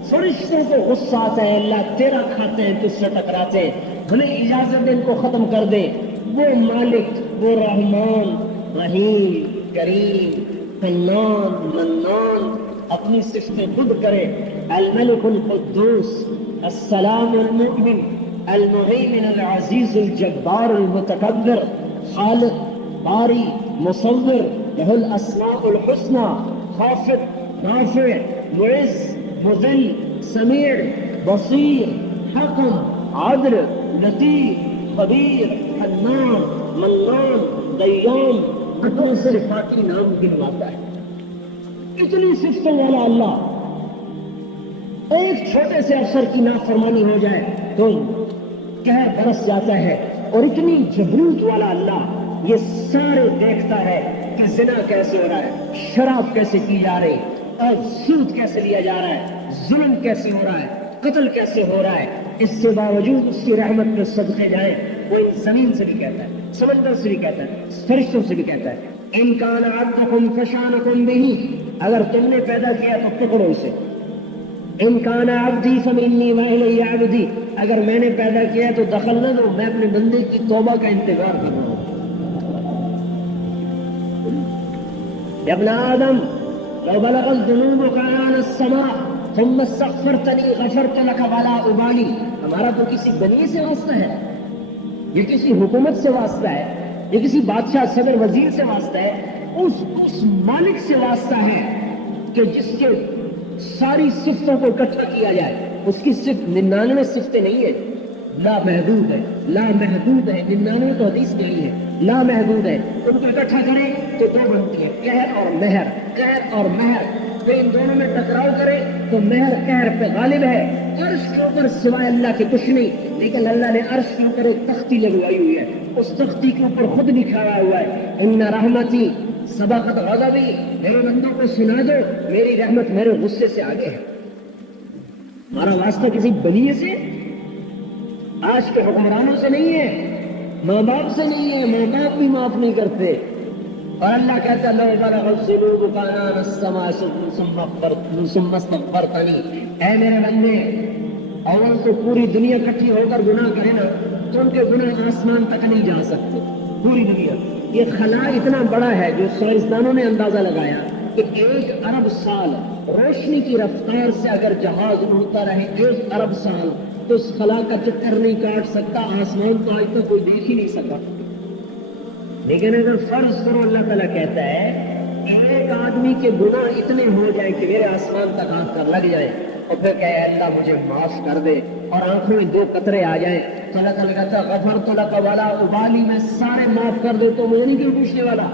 فرشتوں کو غصہ آتا ہے اللہ تیرا کھاتے ہیں تجھ سے ٹکراتے ہیں، ہمیں اجازت دے ان کو ختم کر دے۔ وہ مالک، وہ رحمان، رحیم، کریم، حنان، منان اپنی صفتیں خود کرے، الملک القدوس، السلام المؤمن، المهيمن العزيز الجبار المتكبر، خالق، باری، مصور، له الاسماء الحسنى، خافض، رافع، معز، مذل، سمیع، بصیر، حکم، عدل، لطیف، خبیر، حنان، منان، دیان، بہت سے نام گنواتا ہے۔ اتنی صفتوں والا اللہ ایک چھوٹے سے افسر کی نافرمانی ہو جائے تو قہر برس جاتا ہے، اور اتنی جبروت والا اللہ یہ سارے دیکھتا ہے کہ زنا کیسے ہو رہا ہے، شراب کیسے کی جا رہی، اور سود کیسے لیا جا رہا ہے، ظلم کیسے ہو رہا ہے، قتل کیسے ہو رہا ہے۔ اس سے باوجود اس کی رحمت پہ صدقے جائیں، وہ ان زمین سے بھی کہتا ہے، سمندر سے بھی کہتا ہے، فرشتوں سے بھی کہتا ہے، ان کان عبدکم فشانکم بہ، اگر تم نے پیدا کیا تو پکڑو اسے، ان کان عبدی فمنی والی عبدی، اگر میں نے پیدا کیا تو دخل نہ دو، میں اپنے بندے کی توبہ کا انتظار کر رہا ہوں۔ یا ابن آدم لو بلغت ذنوبک عنان السماء ثم استغفرتنی غفرت لک ولا ابالی، ہمارا تو کسی بنی سے واسطہ ہے، یہ کسی حکومت سے واسطہ ہے، یہ کسی بادشاہ صدر وزیر سے واسطہ ہے، اس مالک سے واسطہ ہے کہ جس کے ساری صفتوں کو اکٹھا کیا جائے، اس کی صرف 99 صفتیں نہیں ہے، لا محدود ہے، لا محدود ہے، 99 تو حدیث نہیں ہے، لا محدود ہے، ان کو اکٹھا کریں تو دو بنتی ہے، قہر اور مہر، قہر اور مہر، تو ان دونوں میں ٹکراؤ کرے تو مہر قہر پہ غالب ہے، عرش کے اوپر سوائے اللہ کے کچھ نہیں، لیکن اللہ نے عرش کے اوپر ایک تختی لگوائی ہوئی ہے، اس تختی کے اوپر خود لکھا ہوا ہے، ان رحمتی سبقت غضبی، میرے بندوں کو سنا دو میری رحمت میرے غصے سے آگے ہے۔ ہمارا واسطہ کسی بنیے سے، آج کے حکمرانوں سے نہیں ہے، ماں باپ سے نہیں ہے، ماں باپ بھی معاف نہیں کرتے، اور اللہ کہتا ہے لو بلغت ذنوبک عنان السماء ثم استغفرتنی، اے میرے بندے، اول تو پوری دنیا اکٹھی ہو کر گناہ کرے نا تو ان کے گناہ آسمان تک نہیں جا سکتے، پوری دنیا، یہ خلا اتنا بڑا ہے جو سائنسدانوں نے اندازہ لگایا کہ 1 ارب سال روشنی کی رفتار سے اگر جہاز اڑتا رہے 1 ارب سال تو اس خلا کا چکر نہیں کاٹ سکتا، آسمان تو آج تک کوئی دیکھ ہی نہیں سکا۔ لیکن اگر فرض کرو اللہ تعالیٰ کہتا ہے ایک آدمی کے گناہ اتنے ہو جائے کہ میرے آسمان تک آنکھ کر لگ جائے اور پھر کہے اللہ مجھے معاف کر دے اور آنکھوں میں 2 قطرے آ جائیں تو اللہ تعالیٰ کہتا ہے غفرت لک ولا ابالی، میں سارے معاف کر دیتا ہوں، مجھے نہیں کیوں پوچھنے والا۔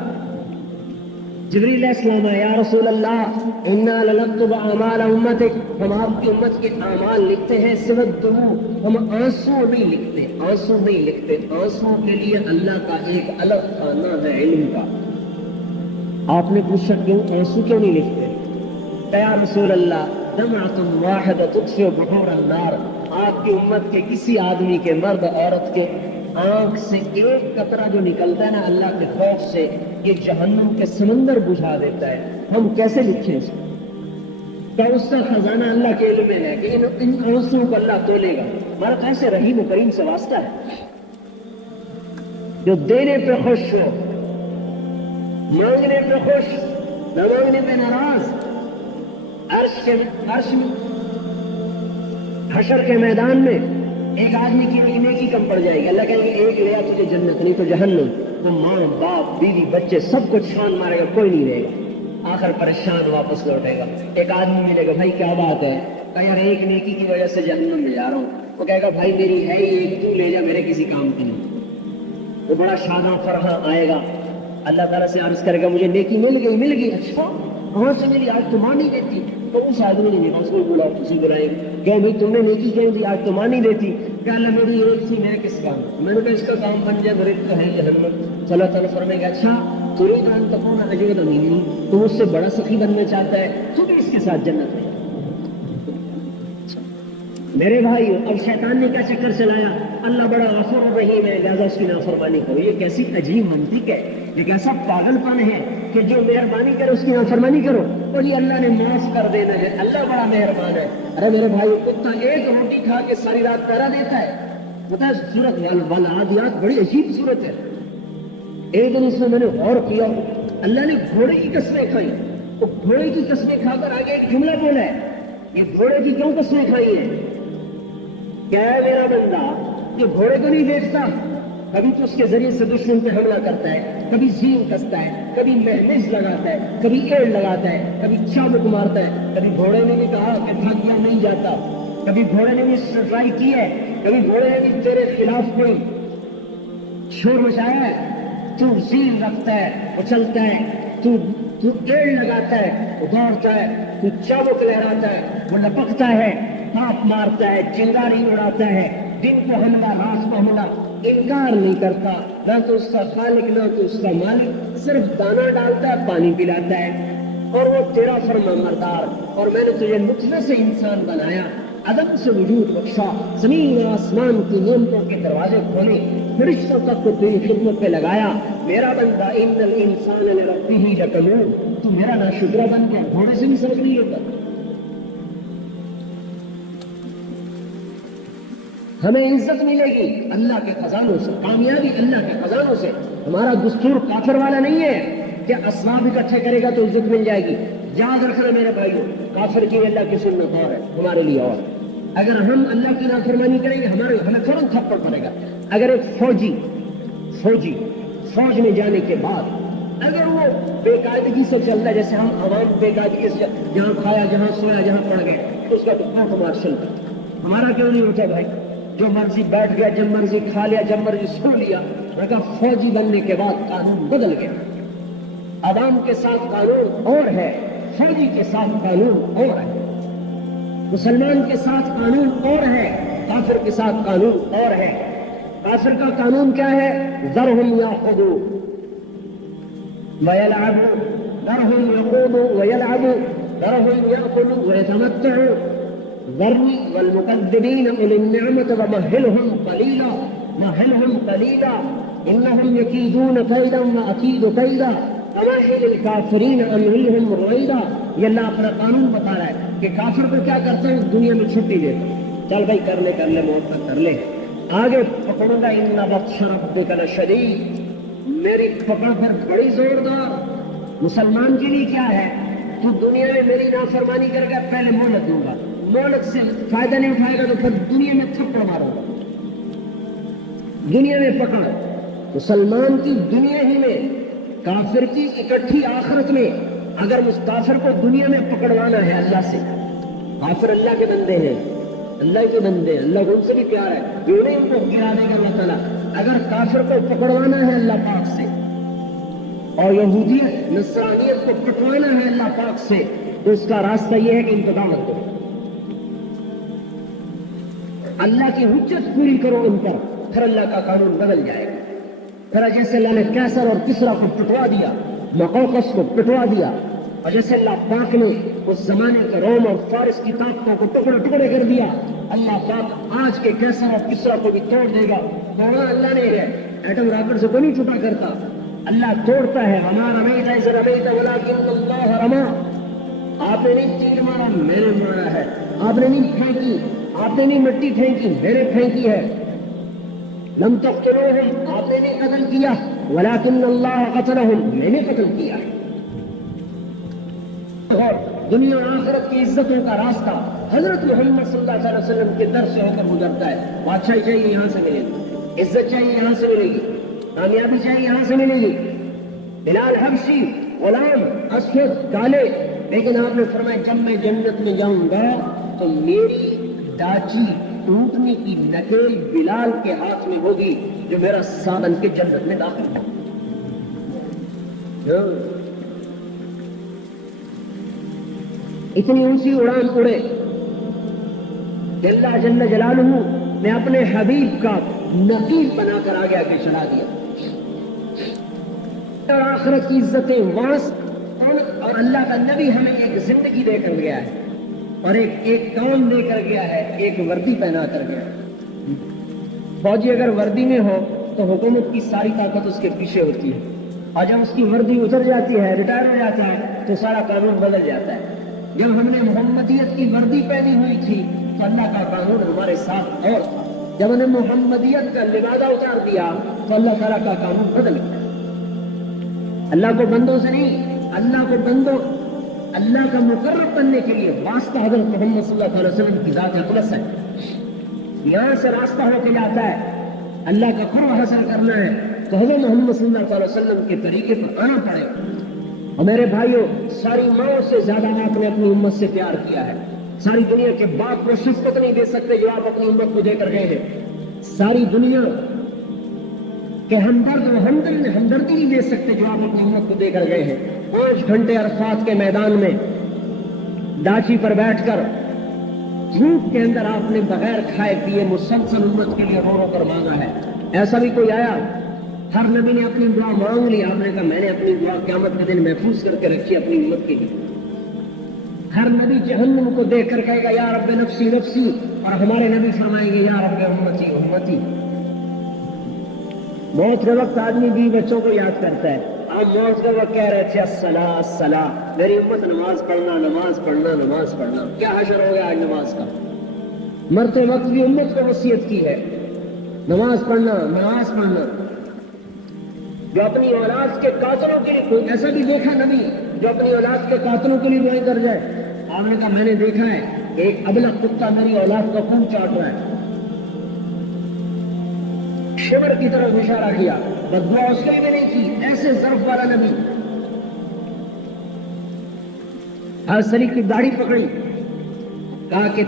جبریل علیہ السلام ہے، یا رسول اللہ انا لنکتب اعمال امتک، ہم آپ کی امت کے اعمال لکھتے ہیں، صرف ہم آنسو نہیں لکھتے، آنسو نہیں لکھتے، آنسو کے لیے اللہ کا ایک الگ خانہ ہے علم کا۔ آپ نے پوچھا کیوں آنسو کیوں نہیں لکھتے؟ یا رسول اللہ دمعۃ واحدۃ تطفئ بحور النار، آپ کی امت کے کسی آدمی کے، مرد عورت کے آنکھ سے 1 قطرہ جو نکلتا ہے نا اللہ کے خوف سے، یہ جہنم کے سمندر بجھا دیتا ہے، ہم کیسے لکھیں اس کو؟ کیا اس کا خزانہ اللہ کے علم میں ہے کہ ان آنسوؤں کو اللہ تولے گا؟ ہمارا تو ایسے رحیم و کریم سے واسطہ ہے جو دینے پہ خوش ہو، مانگنے پہ خوش، نہ مانگنے پہ ناراض، عرش میں حشر کے میدان میں ایک آدمی کی نیکی کم پڑ جائے گی، اللہ کہیں گے ایک لیا تجھے جنت نہیں تو جہنم، تو ماں باپ بیوی بچے سب کو چھان مارے گا، کوئی نہیں رہے گا، آخر پریشان واپس لوٹے گا۔ ایک آدمی ملے گا، بھائی کیا بات ہے؟ کہ یار ایک نیکی کی وجہ سے جہنم میں جا رہا ہوں، وہ کہے گا بھائی میری ہے ہی ایک، تو لے جا، میرے کسی کام کی نہیں۔ وہ بڑا شاداں فرحاں آئے گا، اللہ تعالیٰ سے عرض کرے گا مجھے نیکی مل گئی، اچھا کہاں سے ملی؟ آج تو ماں نہیں دیتی، تو اس آدمی نے اس کو بلاؤ، کسی بلائے کیا بھائی تم نے نیکی کیوں دی؟ آج تو ماں نہیں دیتی، کیا اللہ میری ایک تھی، میرے کس کام؟ میں نے کہا اس کا کام بن جائے، میرے تو ہے جہنم۔ صلی اللہ تعالیٰ فرمائے گا اچھا تريد ان تكون اجود مني، تو اس سے بڑا سخی بننا چاہتا ہے تو بھی اس کے ساتھ جنت ہے۔ میرے بھائی اب شیطان نے کیا چکر چلایا؟ اللہ بڑا غفور رحیم ہے لہٰذا اس کی نافرمانی کرو۔ یہ کیسی عجیب منطق ہے، یہ کیسا پاگل پن ہے کہ جو مہربانی کرے اس کی نافرمانی کرو، اور یہ اللہ نے معاف کر دینا ہے، اللہ بڑا مہربان ہے۔ ارے میرے بھائی کتا ایک روٹی کھا کے ساری رات پہرا دیتا ہے، پتہ ہے سورت والعادیات بڑی عجیب صورت ہے۔ ایک دن اس میں نے غور کیا، اللہ نے گھوڑے کی قسمیں کھائی، تو گھوڑے کی قسمیں کھا کر آگے ایک جملہ بولا ہے، یہ گھوڑے کی کیوں قسمیں کھائی ہیں؟ کیا ہے میرا بندہ کہ گھوڑے کو نہیں دیکھتا، کبھی تو اس کے ذریعے سے دشمن پہ حملہ کرتا ہے، کبھی زین کستا ہے، کبھی محنز لگاتا ہے، کبھی ایڑ لگاتا ہے، کبھی چابک مارتا ہے۔ کبھی گھوڑے نے بھی کہا کہ تھک گیا نہیں جاتا، کبھی گھوڑے نے بھی ٹرائی کی ہے، کبھی گھوڑے نے بھی تیرے خلاف کوئی شور مچایا ہے، تو زین رکھتا ہے، وہ چلتا ہے، تو ایڑ لگاتا ہے، وہ دوڑتا ہے، تو چابک لہراتا ہے، وہ لپکتا ہے، تاپ مارتا ہے، چنگاری اڑاتا ہے، دن کو حملہ رات کو حملہ، انکار نہیں کرتا، نہ تو اس کا خالق نہ تو اس کا مالک، صرف دانہ ڈالتا ہے، پانی پلاتا ہے، اور وہ تیرا فرما بردار، اور میں نے تجھے نطفے سے انسان بنایا، عدم سے وجود بخشا، زمین اور آسمان کی نعمتوں کے دروازے کھولے، فرشتوں تک کو تیری خدمت پہ لگایا، میرا بندہ ان الانسان لربہ لکنود، تو میرا ناشکرہ بن گیا، گھوڑے سے بھی سبق نہیں ہوتا۔ ہمیں عزت ملے گی اللہ کے خزانوں سے، کامیابی اللہ کے خزانوں سے۔ ہمارا دستور کافر والا نہیں ہے کہ اسباب اکٹھے کرے گا تو عزت مل جائے گی۔ یاد رکھنا میرے بھائیوں، کافر کی اللہ کی سنت اور ہے، ہمارے لیے اور۔ اگر ہم اللہ کی نافرمانی کریں گے ہمیں فوراً تھپڑ پڑے گا۔ اگر ایک فوجی فوج میں جانے کے بعد اگر وہ بے قاعدگی سے چلتا ہے، جیسے ہم عوام بے قاعدگی سے جہاں کھایا جہاں سویا جہاں پڑ گئے، تو اس کا تو کورٹ مارشل ہے۔ ہمارا کیوں نہیں ہوتا بھائی؟ جو مرضی بیٹھ گیا، جب مرضی کھا لیا، جب مرضی سو لیا۔ میں کہا فوجی بننے کے بعد قانون بدل گیا، عوام کے ساتھ قانون اور ہے، فوجی کے ساتھ قانون اور ہے، مسلمان کے ساتھ قانون اور ہے، کافر کے ساتھ قانون اور ہے۔ کافر کا قانون کیا ہے؟ ذرہم یاخذوا ویلعبوا، ذرہم یخوضوا ویلعبوا، ذرہم یاکلوا ویتمتعوا، ذرنی والمکذبین اولی النعمۃ ومہلہم قلیلا، مہلہم قلیلا انہم یکیدون کیدا واکید کیدا ومہل الکافرین امہلہم رویدا۔ یہ اللہ اپنا قانون بتا رہا ہے کہ کافر کو کیا کرتا ہے، دنیا میں چھٹی دیتا ہے، چل بھائی کر لے موت تک کر لے، آگے پکڑوں گا، ان بطش ربک لشدید، میری پکڑ پر بڑی زوردار۔ مسلمان کے لیے کیا ہے؟ تو دنیا میں میری نافرمانی کرے گا، پہلے مہلت دوں گا، مہلت سے فائدہ نہیں اٹھائے گا تو پھر دنیا میں تھپڑ ماروں گا، دنیا میں پکڑ۔ مسلمان کی دنیا ہی میں، کافر کی اکٹھی آخرت میں۔ اگر کافر کو دنیا میں پکڑوانا ہے اللہ سے، کافر اللہ کے بندے ہیں، اللہ کے بندے، اللہ کو ان سے بھی پیار ہے، کیوں نہیں ان کو گرا دے گا اللہ تعالیٰ؟ اگر کافر کو پکڑوانا ہے اللہ پاک سے اور یہودیت نصرانیت کو پکڑوانا ہے اللہ پاک سے، تو اس کا راستہ یہ ہے کہ انتقام کرو، اللہ کی حجت پوری کرو ان پر، پھر اللہ کا قانون بدل جائے گا۔ پھر جیسے اللہ نے کیسر اور کسرا کو پٹوا دیا، مقوقس کو پٹوا دیا، اور جیسے اللہ پاک نے اس زمانے کے روم اور فارس کی طاقتوں کو ٹکڑے ٹکڑے کر دیا، اللہ پاک آج کے کیسر اور کسرا کو بھی توڑ دے گا۔ توڑنا اللہ نے ہے، ایٹم راکٹ سے کوئی نہیں چھٹا کرتا، اللہ توڑتا ہے۔ ہمارا رمیت ایسے رمیت ولکن اللہ رما، آپ نے نہیں تیر مارا، میں نے مارا ہے، آپ نے نہیں پھینکی، آپ نے نہیں مٹی پھینکی، میں نے پھینکی ہے۔ لم تقتلوہم، آپ نے نہیں قتل کیا، ولکن اللہ قتلہم، میں نے قتل کیا۔ اور دنیا اور آخرت کی عزتوں کا راستہ حضرت محمد صلی اللہ علیہ وسلم کے در سے ہو کر گزرتا ہے۔ بادشاہی چاہیے یہاں سے ملے گی، عزت چاہیے یہاں سے ملے گی، کامیابی چاہیے یہاں سے ملے گی۔ بلال حبشی غلام، اسود کالے، لیکن آپ نے فرمایا جب میں جنت میں جاؤں گا تو میری ڈاچی اونٹنے کی نکیل بلال کے ہاتھ میں ہوگی جو میرا ساتھ بن کے جنت میں داخل ہو۔ اتنی اونچی اڑان اڑے کہ اللہ جل جلالہ نے اپنے حبیب کا نقیب بنا کر آگے آگے چلا دیا۔ اور آخرت کی عزتیں واسط، اور اللہ کا نبی ہمیں ایک زندگی دے کر گیا ہے، اور ایک کام دے کر گیا ہے، ایک وردی پہنا کر گیا ہے۔ فوجی اگر وردی میں ہو تو حکومت کی ساری طاقت اس کے پیچھے ہوتی ہے، اور جب اس کی وردی اتر جاتی ہے، ریٹائر ہو جاتا ہے، تو سارا قانون بدل جاتا ہے۔ جب ہم نے محمدیت کی وردی پہنی ہوئی تھی تو اللہ کا قانون ہمارے ساتھ اور تھا، جب ہم نے محمدیت کا لبادہ اتار دیا تو اللہ تعالیٰ کا قانون بدل گیا۔ اللہ کو بندوں سے نہیں، اللہ کو بندوں، اللہ کا مقرب بننے کے لیے واسطہ حضرت محمد صلی اللہ علیہ وسلم کی ذات اقدس ہے۔ یہاں سے راستہ ہو کے جاتا ہے، اللہ کا قرب حاصل کرنا ہے تو حضرت محمد صلی اللہ علیہ وسلم کے طریقے پر آنا پڑے گا۔ اور میرے بھائیوں، ساری ماں سے زیادہ آپ نے اپنی امت سے پیار کیا ہے۔ ساری دنیا کے باپ کو شفقت نہیں دے سکتے جو آپ اپنی امت کو دے کر گئے ہیں۔ ساری دنیا کے ہمدرد و ہمدردی نہیں دے سکتے جو آپ اپنی امت کو دے کر گئے ہیں۔ 5 گھنٹے عرفات کے میدان میں ڈاچی پر بیٹھ کر جھوٹ کے اندر آپ نے بغیر کھائے پیے مسلسل امت کے لیے رو رو کر مانگا ہے. ایسا بھی کوئی آیا؟ ہر نبی نے اپنی دعا مانگ لی. آپ نے کہا میں نے اپنی دعا قیامت کے دن محفوظ کر کے رکھی اپنی امت کے لیے. ہر نبی جہنم کو دیکھ کر کہے گا یا رب نفسی نفسی، اور ہمارے نبی فرمائیں گے یا رب امتی امتی. موت کے وقت آدمی بھی بچوں کو یاد کرتا ہے. آپ موت کے وقت کہہ رہے تھے الصلاۃ الصلاۃ، میری امت نماز پڑھنا نماز پڑھنا نماز پڑھنا. کیا حشر ہو گیا آج نماز کا؟ مرتے وقت بھی امت کو وصیت کی ہے نماز پڑھنا نماز پڑھنا. جو اپنی اولاد کے قاتلوں کے لیے، کوئی ایسا بھی دیکھا نبی جو اپنی اولاد کے قاتلوں کے لیے دعائیں کر جائے؟ آپ نے کہا میں نے دیکھا ہے ایک ابلغ کتا میری اولاد کا خون چاٹ رہا ہے. شمر کی طرف اشارہ کیا، بددعا اس کے لیے نہیں کی. ایسے ظرف والا نبی. حضرت علی کی داڑھی پکڑی، کہا کہ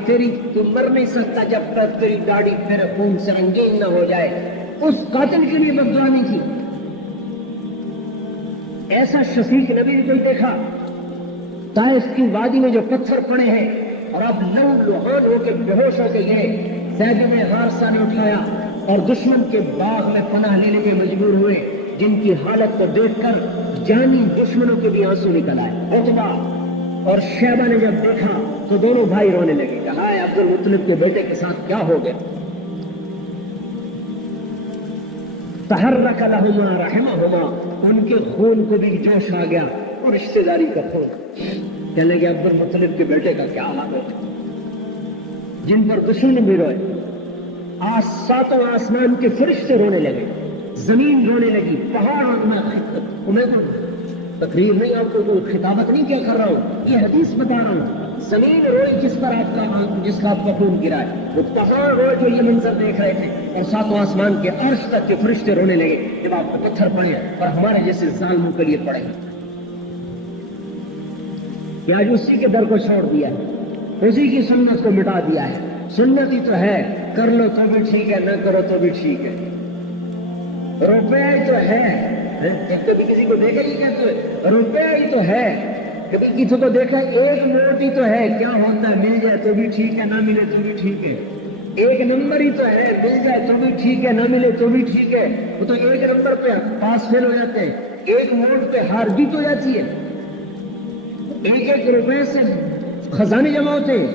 تو مر نہیں سکتا جب تک تیری داڑھی پھر خون سے رنگین نہ ہو جائے. اس قاتل کے لیے بددعا نہیں کی. ایسا شفیق نبی نے کوئی دیکھا؟ طائف کی وادی میں جو پتھر پڑے ہیں اور اب لہو لہان ہو کے بے ہوش ہو کے گئے، زید بن حارثہ نے اٹھایا اور دشمن کے باغ میں پناہ لینے کے مجبور ہوئے، جن کی حالت کو دیکھ کر جانی دشمنوں کے بھی آنسو نکل آئے. عتبہ اور شیبہ نے جب دیکھا تو دونوں بھائی رونے لگے. کہا ہے عبد المطلب کے بیٹے کے ساتھ کیا ہو گیا؟ تحرک لہما رحمہما، ان کے خون کو بھی جوش آ گیا اور رشتہ داری کا خون. کہنے لگے عبد المطلب کے بیٹے کا کیا حال ہے؟ جن پر دشمن بھی روئے. ساتوں آسمان کے فرشتے رونے لگے، زمین رونے لگی، پہاڑ رونا. میں تو تقریر نہیں، آپ کو خطابت نہیں کیا کر رہا ہوں، یہ حدیث بتا رہا ہوں. زمین روئی جس پر آپ کا جس کا آپ کا خون گرا ہے، وہ پہاڑ روئے جو یہ منظر دیکھ رہے تھے، اور ساتوں آسمان کے عرش تک کے فرشتے رونے لگے جب آپ کو پتھر پڑے اور ہمارے جیسے ظالموں کے لیے پڑے. کہ آج اسی کے در کو چھوڑ دیا ہے، اسی کی سنت کو مٹا دیا ہے. سنت ہی تو ہے، کر لو تو بھی ٹھیک ہے، نہ کرو تو بھی ٹھیک ہے. روپے تو ہے، کبھی کسی کو دیکھا ہی کہتے روپے ہی تو ہے. کبھی کسی کو دیکھا ایک نوٹ ہی تو ہے، کیا ہوتا ہے مل جائے تو بھی ٹھیک ہے، نہ ملے تو بھی ٹھیک ہے. ایک نمبر ہی تو ہے، مل جائے تو بھی ٹھیک ہے، نہ ملے تو بھی ٹھیک ہے. وہ تو ایک نمبر پہ پاس فیل ہو جاتے ہیں، ایک نوٹ پہ ہار جیت ہو جاتی ہے. ایک ایک روپے سے خزانے جمع ہوتے ہیں.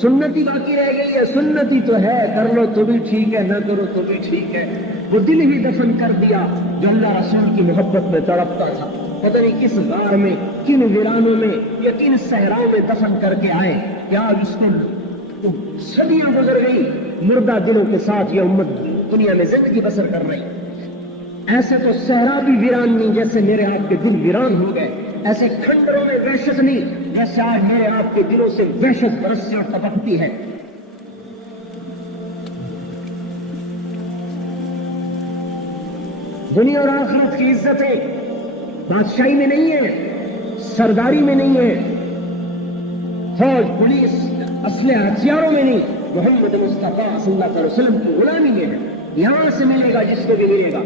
سنتی باقی رہ گئی ہے. سنتی تو ہے، کر لو تو بھی ٹھیک ہے، نہ کرو تو بھی ٹھیک ہے. وہ دل ہی دفن کر دیا جو اللہ رسول کی محبت میں تڑپتا تھا. پتہ نہیں کس غار میں، کن ویرانوں میں یا کن صحراؤں میں دفن کر کے آئے. کیا اس کو صدیاں گزر گئی، مردہ دلوں کے ساتھ یہ امت دنیا میں زندگی بسر کر رہی. ایسے تو صحرا بھی ویران نہیں جیسے میرے آپ کے دل ویران ہو گئے. ایسے کھنڈروں میں وحشت نہیں جیسے آج میرے آپ کے دلوں سے وحشت برستی اور تپکتی ہے. دنیا اور آخرت کی عزتیں بادشاہی میں نہیں ہے، سرداری میں نہیں ہے، فوج پولیس اسلحہ ہتھیاروں میں نہیں، محمد مصطفیٰ صلی اللہ علیہ وسلم کی غلامی میں ہے. یہاں سے ملے گا جس کو بھی ملے گا.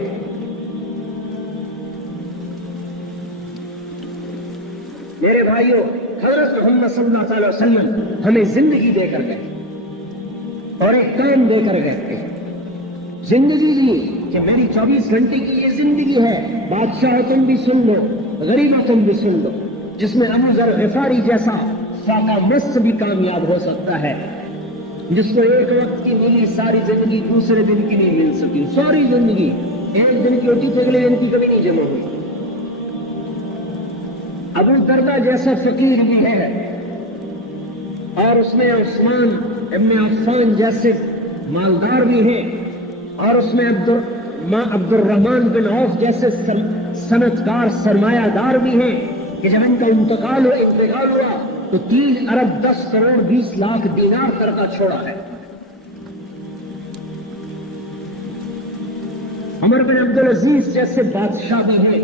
میرے بھائیوں، حضرت محمد صلی اللہ علیہ وسلم ہمیں زندگی دے کر گئے اور ایک کام دے کر گئے. زندگی دی کہ میری 24 گھنٹے کی یہ زندگی ہے. بادشاہ تم بھی سن لو، غریبہ تم بھی سن لو، جس میں ابو ذر غفاری جیسا فاقہ مست بھی کامیاب ہو سکتا ہے، جس کو ایک وقت کی ملی ساری زندگی دوسرے دن کی نہیں مل سکی. ساری زندگی ایک دن کی ہوتی تھی، اگلے دن کی کبھی نہیں جمع ہوئی. ابو دردہ جیسا فقیر بھی ہے، اور اس میں عثمان ابن عفان جیسے مالدار بھی ہیں، اور اس میں عبد الرحمن بن عوف جیسے صنعتکار سرمایہ دار بھی ہیں کہ جب ان کا انتقال ہوا تو 3 ارب 10 کروڑ 20 لاکھ دینار ترکہ چھوڑا ہے. عمر بن عبدالعزیز جیسے بادشاہ بھی ہیں،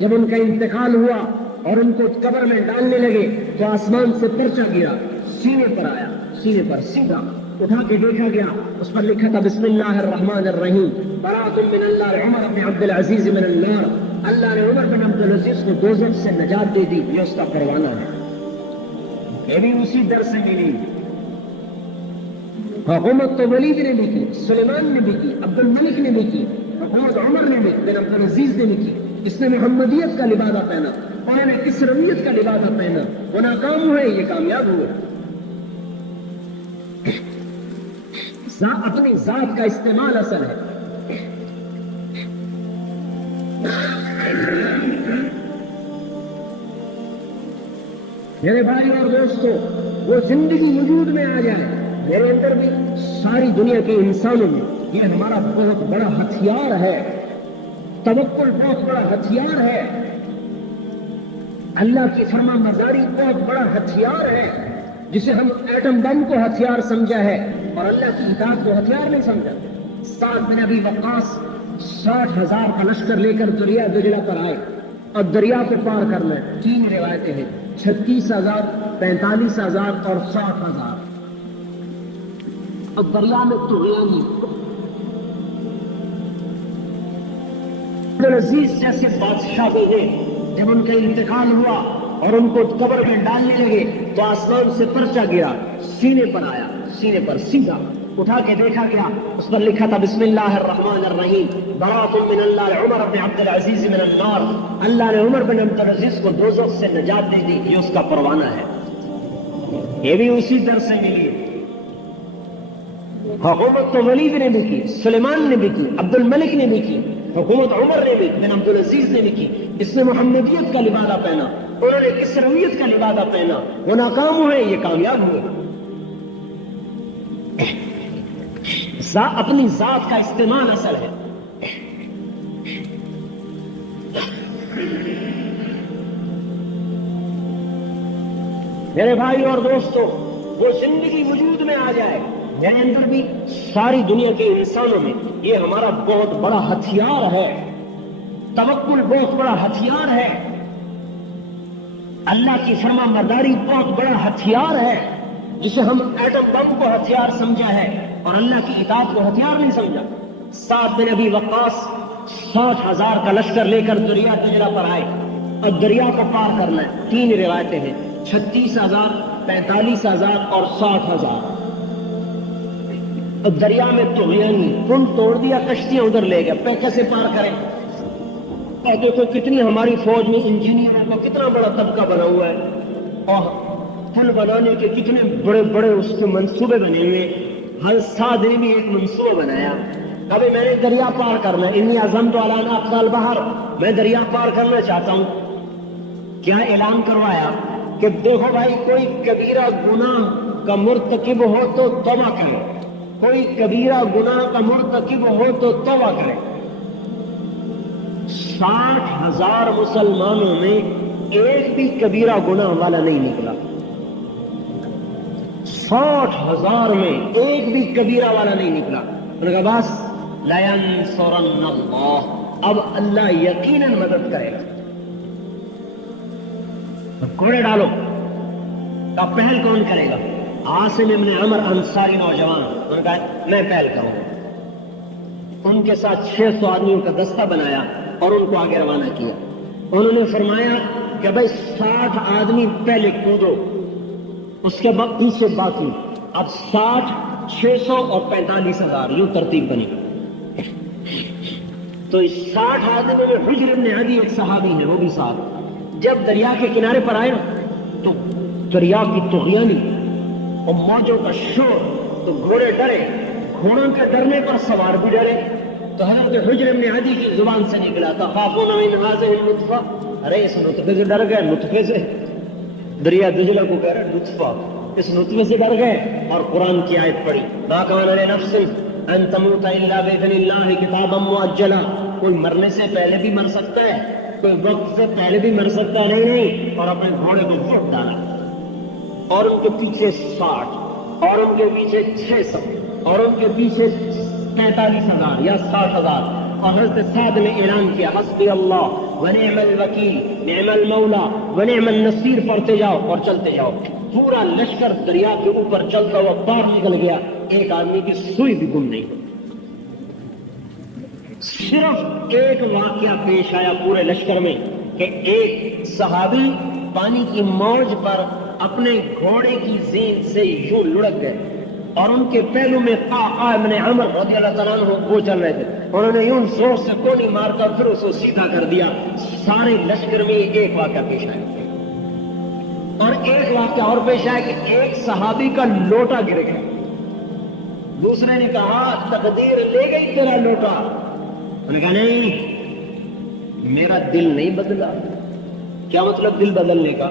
جب ان کا انتقال ہوا اور ان کو قبر میں ڈالنے لگے تو آسمان سے پرچہ گرا، سینے پر آیا، سینے پر سیدھا اٹھا کے دیکھا گیا، اس پر لکھا تھا بسم اللہ الرحمن الرحیم، براۃ من اللہ عمر بن عبدالعزیز من النار. اللہ نے عمر بن عبدالعزیز کو دوزخ سے نجات دے دی، یہ اس کا پروانہ ہے. یہ بھی اسی در سے ملی. حکومت تو ولید نے بھی کی، سلیمان نے بھی کی، عبد الملک نے بھی کی، حکومت عمر نے بھی بن عبد العزیز نے بھی کی. اس نے محمدیت کا لبادہ پہنا، انہوں نے کسرویت کا لبادہ پہنا، وہ ناکام ہوئے، یہ کامیاب ہوئے. اپنی ذات کا استعمال اصل ہے. میرے بھائی اور دوستو، وہ زندگی وجود میں آ جائے میرے اندر بھی، ساری دنیا کے انسانوں میں. یہ ہمارا بہت بڑا ہتھیار ہے. توکل بہت بڑا ہتھیار ہے. اللہ کی فرما برداری بہت بڑا ہتھیار ہے، جسے ہم ایٹم بم کو ہتھیار سمجھا ہے اور اللہ کی اطاعت کو ہتھیار نہیں سمجھا. سعد بن ابی وقاص 60,000 کا لشکر لے کر دریا دجلہ پر آئے اور دریا کو پار کرنا ہے. 3 روایتیں ہیں، 36,000، 45,000 اور 60,000. اور دریا میں طغیانی عزیز جیسے بادشاہ بھیجے. جب ان کا انتقال ہوا اور ان کو قبر میں ڈالنے لگے تو آسمان سے پرچہ گرا، سینے پر آیا، سینے پر سیدھا اٹھا کے دیکھا گیا، اس پر لکھا تھا بسم اللہ الرحمن الرحیم، براۃ من اللہ عمر بن عبد العزیز من النار. اللہ نے عمر بن عبد العزیز کو دوزخ سے نجات دے دی، یہ اس کا پروانہ ہے. یہ بھی اسی در سے ملی. حکومت تو ولید نے بھی کی، سلیمان نے بھی کی، عبد الملک نے بھی کی، حکومت عمر نے بھی، بن عبد العزیز نے بھی کی. اس نے محمدیت کا لبادہ پہنا، انہوں نے کسرویت کا لبادہ پہنا، وہ ناکام ہوئے، یہ کامیاب ہوئے. اپنی ذات کا استعمال اصل ہے. میرے بھائی اور دوستو، وہ زندگی وجود میں آ جائے میرے اندر بھی، ساری دنیا کے انسانوں میں. یہ ہمارا بہت بڑا ہتھیار ہے. توکل بہت بڑا ہتھیار ہے. اللہ کی فرما برداری بہت بڑا ہتھیار ہے، جسے ہم ایٹم بم کو ہتھیار سمجھا ہے اور اللہ کی اطاعت کو ہتھیار نہیں سمجھا. سعد بن ابی وقاص 60,000 کا لشکر لے کر دریا دجلہ پر آئے اور دریا کو پار کرنا ہے. 3 روایتیں ہیں، 36,000، 45,000 اور 60,000. دریا میں طغیانی، پل توڑ دیا، کشتیاں ادھر لے گیا. پہ کیسے پار کریں؟ اور دیکھو کتنی ہماری فوج میں انجینئروں کا کتنا بڑا طبقہ بنا ہوا ہے، اور پل بنانے کے کتنے بڑے بڑے اس کے منصوبے بنے ہوئے. ہر سعد نے بھی ایک منصوبہ بنایا، ابھی میں نے دریا پار کرنا ہے، انی عزمت علی ان اقطع البحر، میں دریا پار کرنا چاہتا ہوں. کیا اعلان کروایا کہ دیکھو بھائی، کوئی کبیرہ گناہ کا مرتکب ہو تو توبہ کرے، کوئی کبیرہ گناہ کا مرتکب ہو تو توبہ کرے. 60,000 مسلمانوں میں ایک بھی کبیرہ گناہ والا نہیں نکلا. 60,000 میں ایک بھی کبیرہ والا نہیں نکلا. انہوں نے کہا بس لَيَنْصُرَنَّ اللَّهُ، اب اللہ یقیناً مدد کرے گا. گھوڑے ڈالو. اب پہل کون کرے گا؟ عاصم ابن عمر انصاری نوجوان. انہوں نے کہا میں پہل کروں. ان کے ساتھ 600 آدمیوں کا دستہ بنایا اور ان کو آگے روانہ کیا. انہوں نے فرمایا کہ بھائی 60 آدمی پہلے کودو، اس کے بعد پیچھے باقی. اب 60، 600 اور 45,000 یوں ترتیب بنی. تو اس 60 آدمی میں حجر ابن عدی ایک صحابی ہے، وہ بھی ساتھ. جب دریا کے کنارے پر آئے تو دریا کی طغیانی اور موجوں کا شور، تو گھوڑے ڈرے. گھوڑوں کے ڈرنے پر سوار بھی ڈرے. تو حضرت حجر ابن عدی کی زبان سے نکلا تخافون من هذه النطفہ، ارے اس نطفے سے ڈر گئے. نطفے سے دریا دجلہ کو کہہ رہے نطفہ، اس نطفے سے ڈر گئے. اور قرآن کی آیت پڑھی ما کان لنفس ان تموت الا باذن اللہ کتابا مؤجلا. کوئی مرنے سے پہلے بھی مر سکتا ہے، کوئی وقت سے پہلے بھی مر سکتا ہے. نہیں. اور اپنے گھوڑے کو ووٹ ڈالا اور ان کے پیچھے 60 اور ان کے پیچھے 600 اور ان کے پیچھے 45,000 یا 60,000. اور حضرت سعد نے اعلان کیا حسبی اللہ ونعم الوکیل نعم المولا ونعم النصیر، پڑھتے جاؤ اور چلتے جاؤ. پورا لشکر دریا کے اوپر چلتا ہوا باہر نکل گیا. ایک آدمی کی سوئی بھی گم نہیں. صرف ایک واقعہ پیش آیا پورے لشکر میں کہ ایک صحابی پانی کی موج پر اپنے گھوڑے کی زین سے یوں لڑک گئے. اور ان کے پہلو میں قعقاع ابن عمر رضی اللہ تعالیٰ عنہ وہ چل رہے تھے. انہوں نے یوں زور سے گولی مار کر پھر اس کو سیدھا کر دیا. سارے لشکر میں ایک واقعہ پیش آیا اور ایک واقعہ اور پیش آیا کہ ایک صحابی کا لوٹا گر گیا. دوسرے نے کہا تقدیر لے گئی تیرا لوٹا. انہوں نے کہا نہیں میرا دل نہیں بدلا. کیا مطلب دل بدلنے کا؟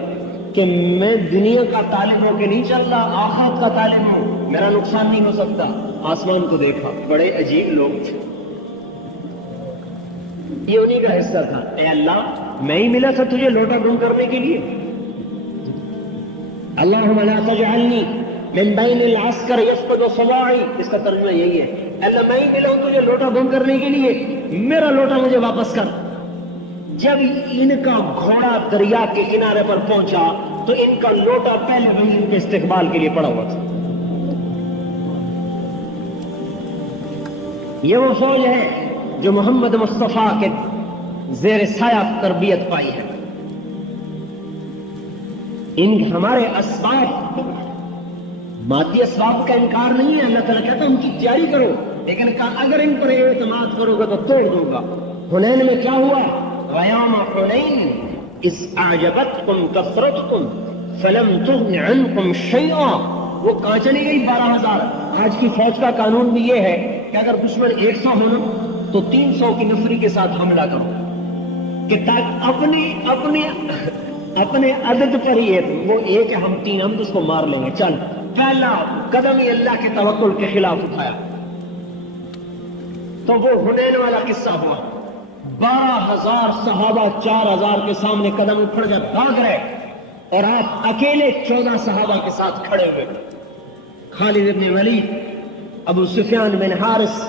کہ میں دنیا کا طالب ہو کے نہیں چل رہا، آخرت کا طالب ہوں، میرا نقصان نہیں ہو سکتا. آسمان کو دیکھا، بڑے عجیب لوگ تھے. یہ انہی کا حصہ تھا. اے اللہ میں ہی ملا تھا تجھے لوٹا گم کرنے کے لیے. اللہم لا تجعلنی من بین العسکر یسقط صباعی، اس کا ترجمہ یہی ہے. اللہ میں ہی ملا ہوں تجھے لوٹا گم کرنے کے لیے، میرا لوٹا مجھے واپس کر. جب ان کا گھوڑا دریا کے کنارے پر پہنچا تو ان کا لوٹا پہلے بھی ان کے استقبال کے لیے پڑا ہوا تھا. یہ وہ فوج ہے جو محمد مصطفیٰ کے زیر سایہ تربیت پائی ہے. ان ہمارے اسباب، مادی اسباب کا انکار نہیں ہے. اللہ تعالیٰ کہتا ہے ان کی تیاری کرو، لیکن اگر ان پر اعتماد کرو گے تو توڑ دوں گا. حنین میں کیا ہوا؟ وَيَوْمَ حُنَيْنٍ إِذْ أَعْجَبَتْكُمْ كَثْرَتُكُمْ فَلَمْ تُغْنِ عَنْكُمْ شَيْئًا. وہ کہاں چلی گئی؟ 12,000. آج کی فوج کا قانون بھی یہ ہے کہ اگر دشمن 100 ہونا تو 300 کی نفری کے ساتھ حملہ کرو کہ اپنے عدد پر ہی ہے. وہ ایک ہے، ہم 3 ہم تو اس کو مار لیں گے. چل پہلا قدم ہی اللہ کے توکل کے خلاف اٹھایا. تو وہ حنین والا قصہ ہوا. 12,000 صحابہ 4,000 کے سامنے قدم اٹھ کر بھاگ رہے اور آپ اکیلے 14 صحابہ کے ساتھ کھڑے ہوئے. خالد بن ولید، ابو سفیان بن حارث،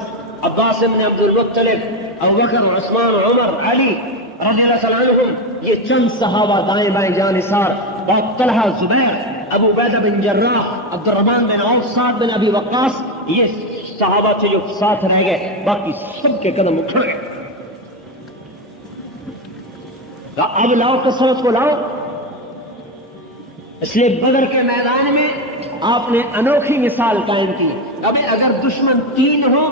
عباس بن عبد المطلب، ابو بکر، عثمان، عمر، علی رضی اللہ تعالیٰ عنہم، یہ چند صحابہ دائیں بائیں جانثار. اور طلحہ، زبیر، ابو عبیدہ بن جراح، عبد الرحمن بن عوف، سعد بن ابی وقاص، یہ صحابہ تھے جو ساتھ رہ گئے. باقی سب کے قدم اٹھ گئے. اب لاؤ کثرت کو لاؤ. اس لیے بدر کے میدان میں آپ نے انوکھی مثال قائم کی. ابھی اگر دشمن 3 ہو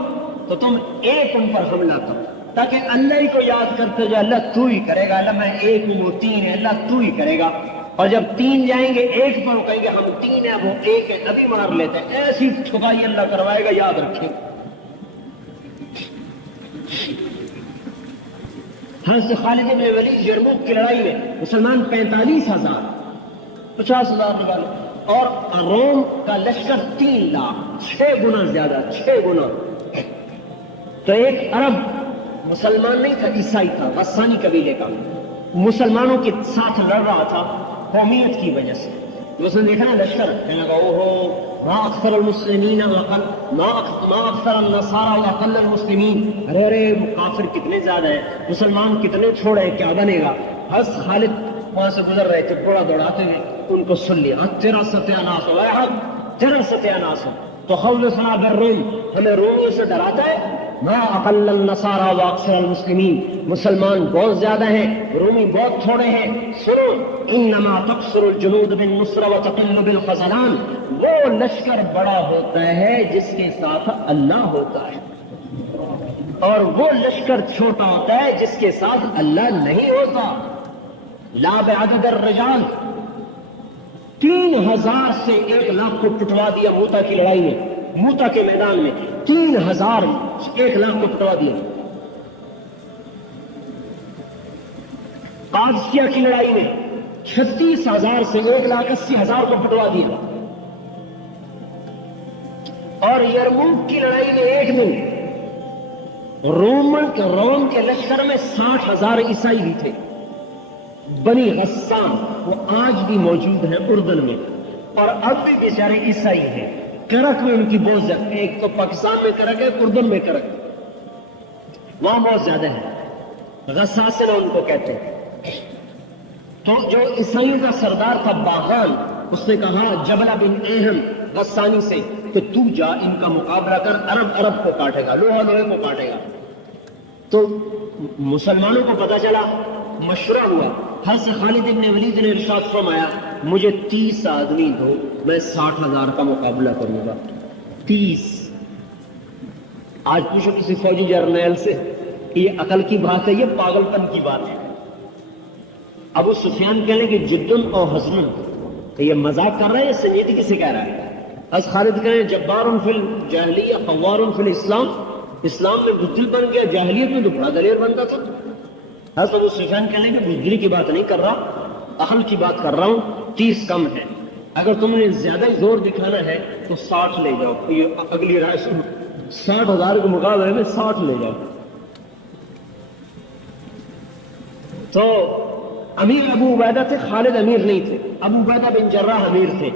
تو تم ایک ان پر حملہ کرو تاکہ اللہ ہی کو یاد کرتے جائے. اللہ تو ہی کرے گا. اللہ میں ایک ہوں، وہ 3 ہے. اللہ تو ہی کرے گا. اور جب 3 جائیں گے ایک پر کہیں گے ہم 3 ہیں وہ ایک ہے، ابھی مار لیتے ہیں. ایسی ٹھکائی اللہ کروائے گا، یاد رکھیں. حضرت خالد بن ولید یرموک کی لڑائی میں مسلمان 45,000، 50,000 نکالے، اور روم کا لشکر 3 لاکھ، 6 گنا زیادہ، 6 گنا. تو ایک عرب مسلمان نہیں تھا، عیسائی تھا، غسانی قبیلے کا، مسلمانوں کے ساتھ لڑ رہا تھا قومیت کی وجہ سے. اس نے دیکھا نا لشکر، کہنے لگا اوہو ما اکثر المسلمین ما اکثر النصارى واقل المسلمین. ارے وہ کافر کتنے زیادہ ہیں، مسلمان کتنے چھوڑے، کیا بنے گا. حضرت خالد وہاں سے گزر رہے تھے دوڑاتے ہوئے، ان کو سن لیا. تیرا ستیہ ناس ہو، تیرا ستیہ ناس ہو. تو خوفنا بالروم، ہمیں رومیوں سے ڈراتا ہے. ما اقل النصارى واکثر المسلمین، مسلمان بہت زیادہ ہیں، رومی بہت تھوڑے ہیں. سنو، انما تقصر الجنود بالنصر وتقل بالخذلان. وہ لشکر بڑا ہوتا ہے جس کے ساتھ اللہ ہوتا ہے، اور وہ لشکر چھوٹا ہوتا ہے جس کے ساتھ اللہ نہیں ہوتا. لا بعدد الرجال، 3,000 سے 1,00,000 کو پٹوا دیا موتا کی لڑائی میں. موتا کے میدان میں 3,000 1,00,000 کو پٹوا دیا. قادسیہ کی لڑائی میں 36,000 سے 1,80,000 کو پٹوا دیا. اور یرموک کی لڑائی میں ایک دن روم کے لشکر میں 60,000 عیسائی بھی تھے. بنی غسان، وہ آج بھی موجود ہیں اردن میں، اور اب بھی بیچارے عیسائی ہیں. کرک میں ان کی بہت زیادہ، ایک تو پاکستان میں کرک ہے، اردن میں کرک، وہاں بہت زیادہ ہے. غساسنہ ان کو کہتے ہیں. تو جو عیسائیوں کا سردار تھا باغان، اس نے کہا جبلہ بن اہم غسانی سے کہ تو جا ان کا مقابلہ کر، عرب کو کاٹے گا، لوہا لوہے کو کاٹے گا. تو مسلمانوں کو پتا چلا، مشورہ ہوا. حضرت خالد بن ولید نے ارشاد فرمایا مجھے 30 آدمی دو، میں 60,000 کا مقابلہ کروں گا. 30. آج پوچھو کسی فوجی جرنیل سے کہ یہ عقل کی بات ہے یہ پاگل پن کی بات ہے؟ ابو سفیان کہہ لیں کہ جدن اور حزن، تو یہ مذاق کر رہا ہے یا سنجیدگی سے کہہ رہا ہے؟ از خالد کہیں جبار فی الجاہلیہ خوار فی الاسلام، اسلام میں بزدل بن گیا، جاہلیت میں تو بڑا دلیر بنتا تھا. حضرت ابو سفیان کہہ لیں کہ بزدلی کی بات نہیں کر رہا، عقل کی بات کر رہا ہوں. 30 کم ہے، اگر تم نے زیادہ زور دکھانا ہے تو 60 لے جاؤ. یہ اگلی رائے سنو، 60,000 کے مقابلے میں 60 لے جاؤ. تو امیر ابو عبیدہ تھے، خالد امیر نہیں تھے. ابو عبیدہ بن جراح امیر تھے.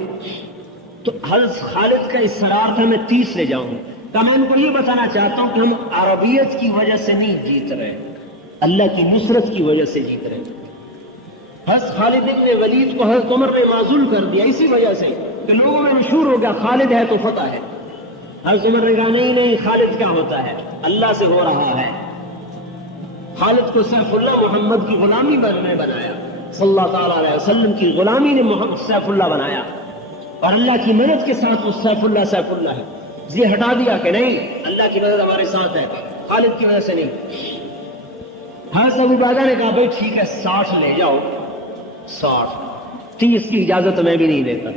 تو حضرت خالد کا اصرار تھا میں 30 لے جاؤں. تو میں ان کو یہ بتانا چاہتا ہوں کہ ہم عربیت کی وجہ سے نہیں جیت رہے، اللہ کی نصرت کی وجہ سے جیت رہے. حضرت خالد بن ولید کو حضرت عمر نے معزول کر دیا اسی وجہ سے کہ لوگوں میں مشہور ہو گیا خالد ہے تو فتح ہے. حضرت عمر نے کہا نہیں خالد کیا ہوتا ہے، اللہ سے ہو رہا ہے. خالد کو سیف اللہ محمد کی غلامی نے بنایا، صلی اللہ تعالیٰ علیہ وسلم کی غلامی نے محمد سیف اللہ بنایا، اور اللہ کی مدد کے ساتھ وہ سیف اللہ ہے. یہ ہٹا دیا کہ نہیں اللہ کی مدد ہمارے ساتھ ہے، خالد کی وجہ سے نہیں. حضرت ابو عبیدہ نے کہا بھائی ٹھیک ہے 60 لے جاؤ. 60 30 کی اجازت میں بھی نہیں دیتا.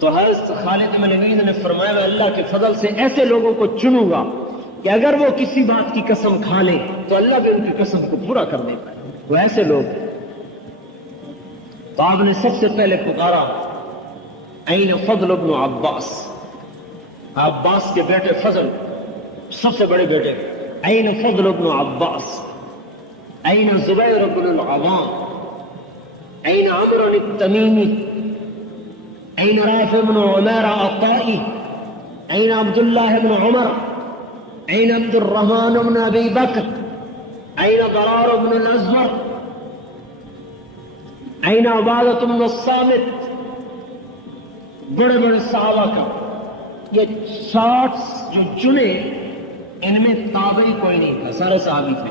تو حضرت خالد بن ولید نے فرمایا میں اللہ کے فضل سے ایسے لوگوں کو چنوں گا کہ اگر وہ کسی بات کی قسم کھا لیں تو اللہ بھی ان کی قسم کو پورا کر دیتا ہے. وہ ایسے لوگ. تو آپ نے سب سے پہلے پکارا این فضل ابن عباس، عباس کے بیٹے فضل سب سے بڑے بیٹے. این فضل ابن عباس، این زبیر بن العوام، این عمرو التمیمی، این رافع بن عمیر الطائی، این عبداللہ بن عمر، این عبد الرحمن بن ابی بکر، این ضرار بن الازور، این عبادۃ بن الصامت. بڑے بڑے صحابہ کا یہ 60 جو چنے ان میں تابعی کوئی نہیں تھا، سارے صحابی تھے.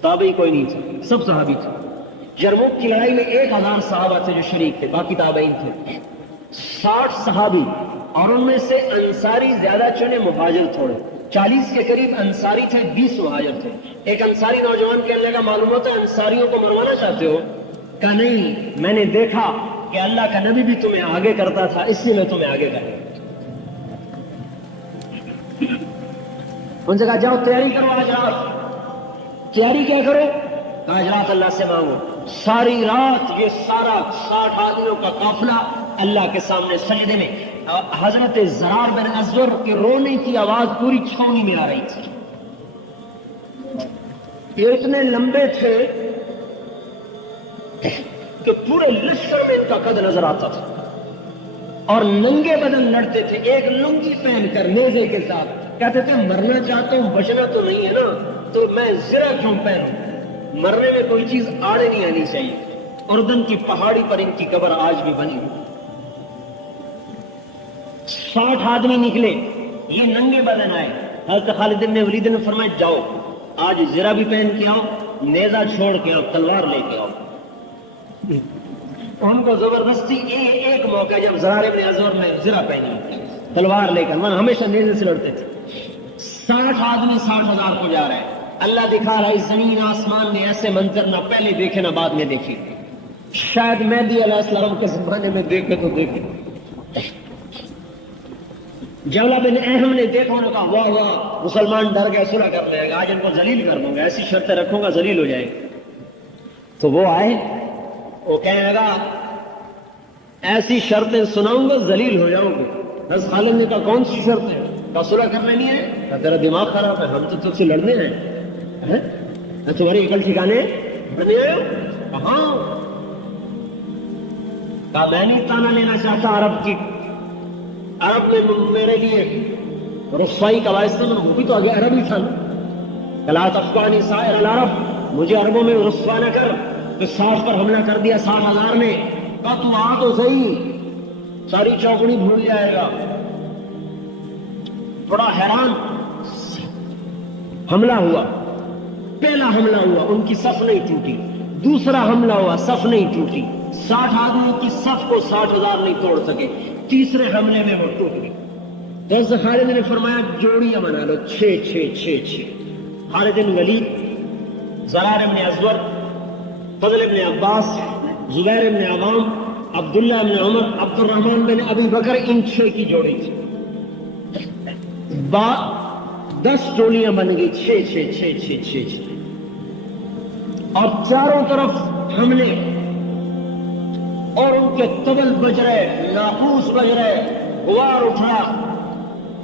تابعی کوئی نہیں تھا، سب صحابی تھے. یرموک کی لڑائی میں 1000 صحابہ تھے جو شریک تھے، باقی تابعین تھے. 60 صحابی، اور ان میں سے انصاری زیادہ چنے، مہاجر تھوڑے. 40 کے قریب انصاری تھے، 20 مہاجر تھے. ایک انصاری نوجوان کہنے لگا معلوم ہوتا ہے انصاریوں کو مروانا چاہتے ہو؟ کہا نہیں، میں نے دیکھا کہ اللہ کا نبی بھی تمہیں آگے کرتا تھا اس لیے میں تمہیں آگے کر رہا ہوں. ان سے کہا جاؤ تیاری کرو آج رات. تیاری کیا کرو؟ کہا آج رات اللہ سے مانگو. ساری رات یہ سارا 60 آدمیوں کا قافلہ اللہ کے سامنے سجدے میں. حضرت زرار بن ازور کے رونے کی آواز پوری چھاؤنی میں آ رہی تھی. یہ اتنے لمبے تھے کہ پورے لشکر میں ان کا قد نظر آتا تھا، اور ننگے بدن لڑتے تھے ایک لنگی پہن کر نیزے کے ساتھ. کہتے تھے مرنا چاہتا ہوں بچنا تو نہیں ہے نا، تو میں زرہ کیوں پہنوں؟ مرنے میں کوئی چیز آڑے نہیں آنی چاہیے. اردن کی پہاڑی پر ان کی قبر آج بھی بنی ہوئی. 60 آدمی نکلے، یہ ننگے بدن آئے. حضرت خالد بن ولید نے فرمایا جاؤ آج زرہ بھی پہن کے آؤ، نیزہ چھوڑ کے آؤ، تلوار لے کے آؤ. ان کو زبردستی ایک موقع جب زرار ابن ازور نے زرہ پہنی تلوار لے کر، من ہمیشہ نیزے سے لڑتے تھے. 60 آدمی 60,000 کو جا رہے ہیں. اللہ دکھا رہا ہے زمین آسمان نے ایسے منظر نہ پہلے دیکھے نہ بعد میں دیکھے. شاید مہدی علیہ السلام کے زمانے میں دیکھے تو دیکھے. جولا بن اہم نے دیکھا، انہوں نے کہا واہ واہ مسلمان ڈر گئے، صلح کر لے گا، آج ان کو ذلیل کر دوں گا، ایسی شرطیں رکھوں گا ذلیل ہو جائے گا. تو وہ آئے، وہ کہنے لگا ایسی شرطیں سناؤں گا ذلیل ہو جاؤں گے. حضرت خالد نے کہا کون سی شرطیں؟ کہا صلح کرنے نہیں ہے. کہا تیرا دماغ خراب ہے، ہم تو تجھ سے لڑنے ہیں، تمہاری عقل ٹھکانے لڑنے آئے ہو؟ ہاں. کہا میں نہیں تانا لینا چاہتا عرب کی، عرب نے میرے لیے رسوائی کا باعث تھا، وہ بھی تو آگے عرب ہی تھا نا. کلا تفقانی سائر العرب، مجھے عربوں میں رسوا نہ کر. تو 60 پر حملہ کر دیا 60,000 نے. کہا تم آ تو صحیح، ساری چوکڑی بھول جائے گا. بڑا حیران. حملہ ہوا، پہلا حملہ ہوا ان کی صف نہیں ٹوٹی. دوسرا حملہ ہوا، صف نہیں ٹوٹی. 60 آدمیوں کی صف کو 60,000 نہیں توڑ سکے. تیسرے حملے میں وہ ٹوٹ گئی. تو اس خالد نے فرمایا جوڑیاں بنا لو، 6 خالد بن ولید، زرار بن ازور، فضل بن عباس، زبیر بن عوام، عبداللہ بن عمر، عبد الرحمن بن ابی بکر، ان 6 کی جوڑی تھی۔ 10 جوڑیاں بن گئی، 6 اور چاروں طرف حملے، اور ان کے طبل بج رہے، ناقوس بج رہے، غبار اٹھ رہا۔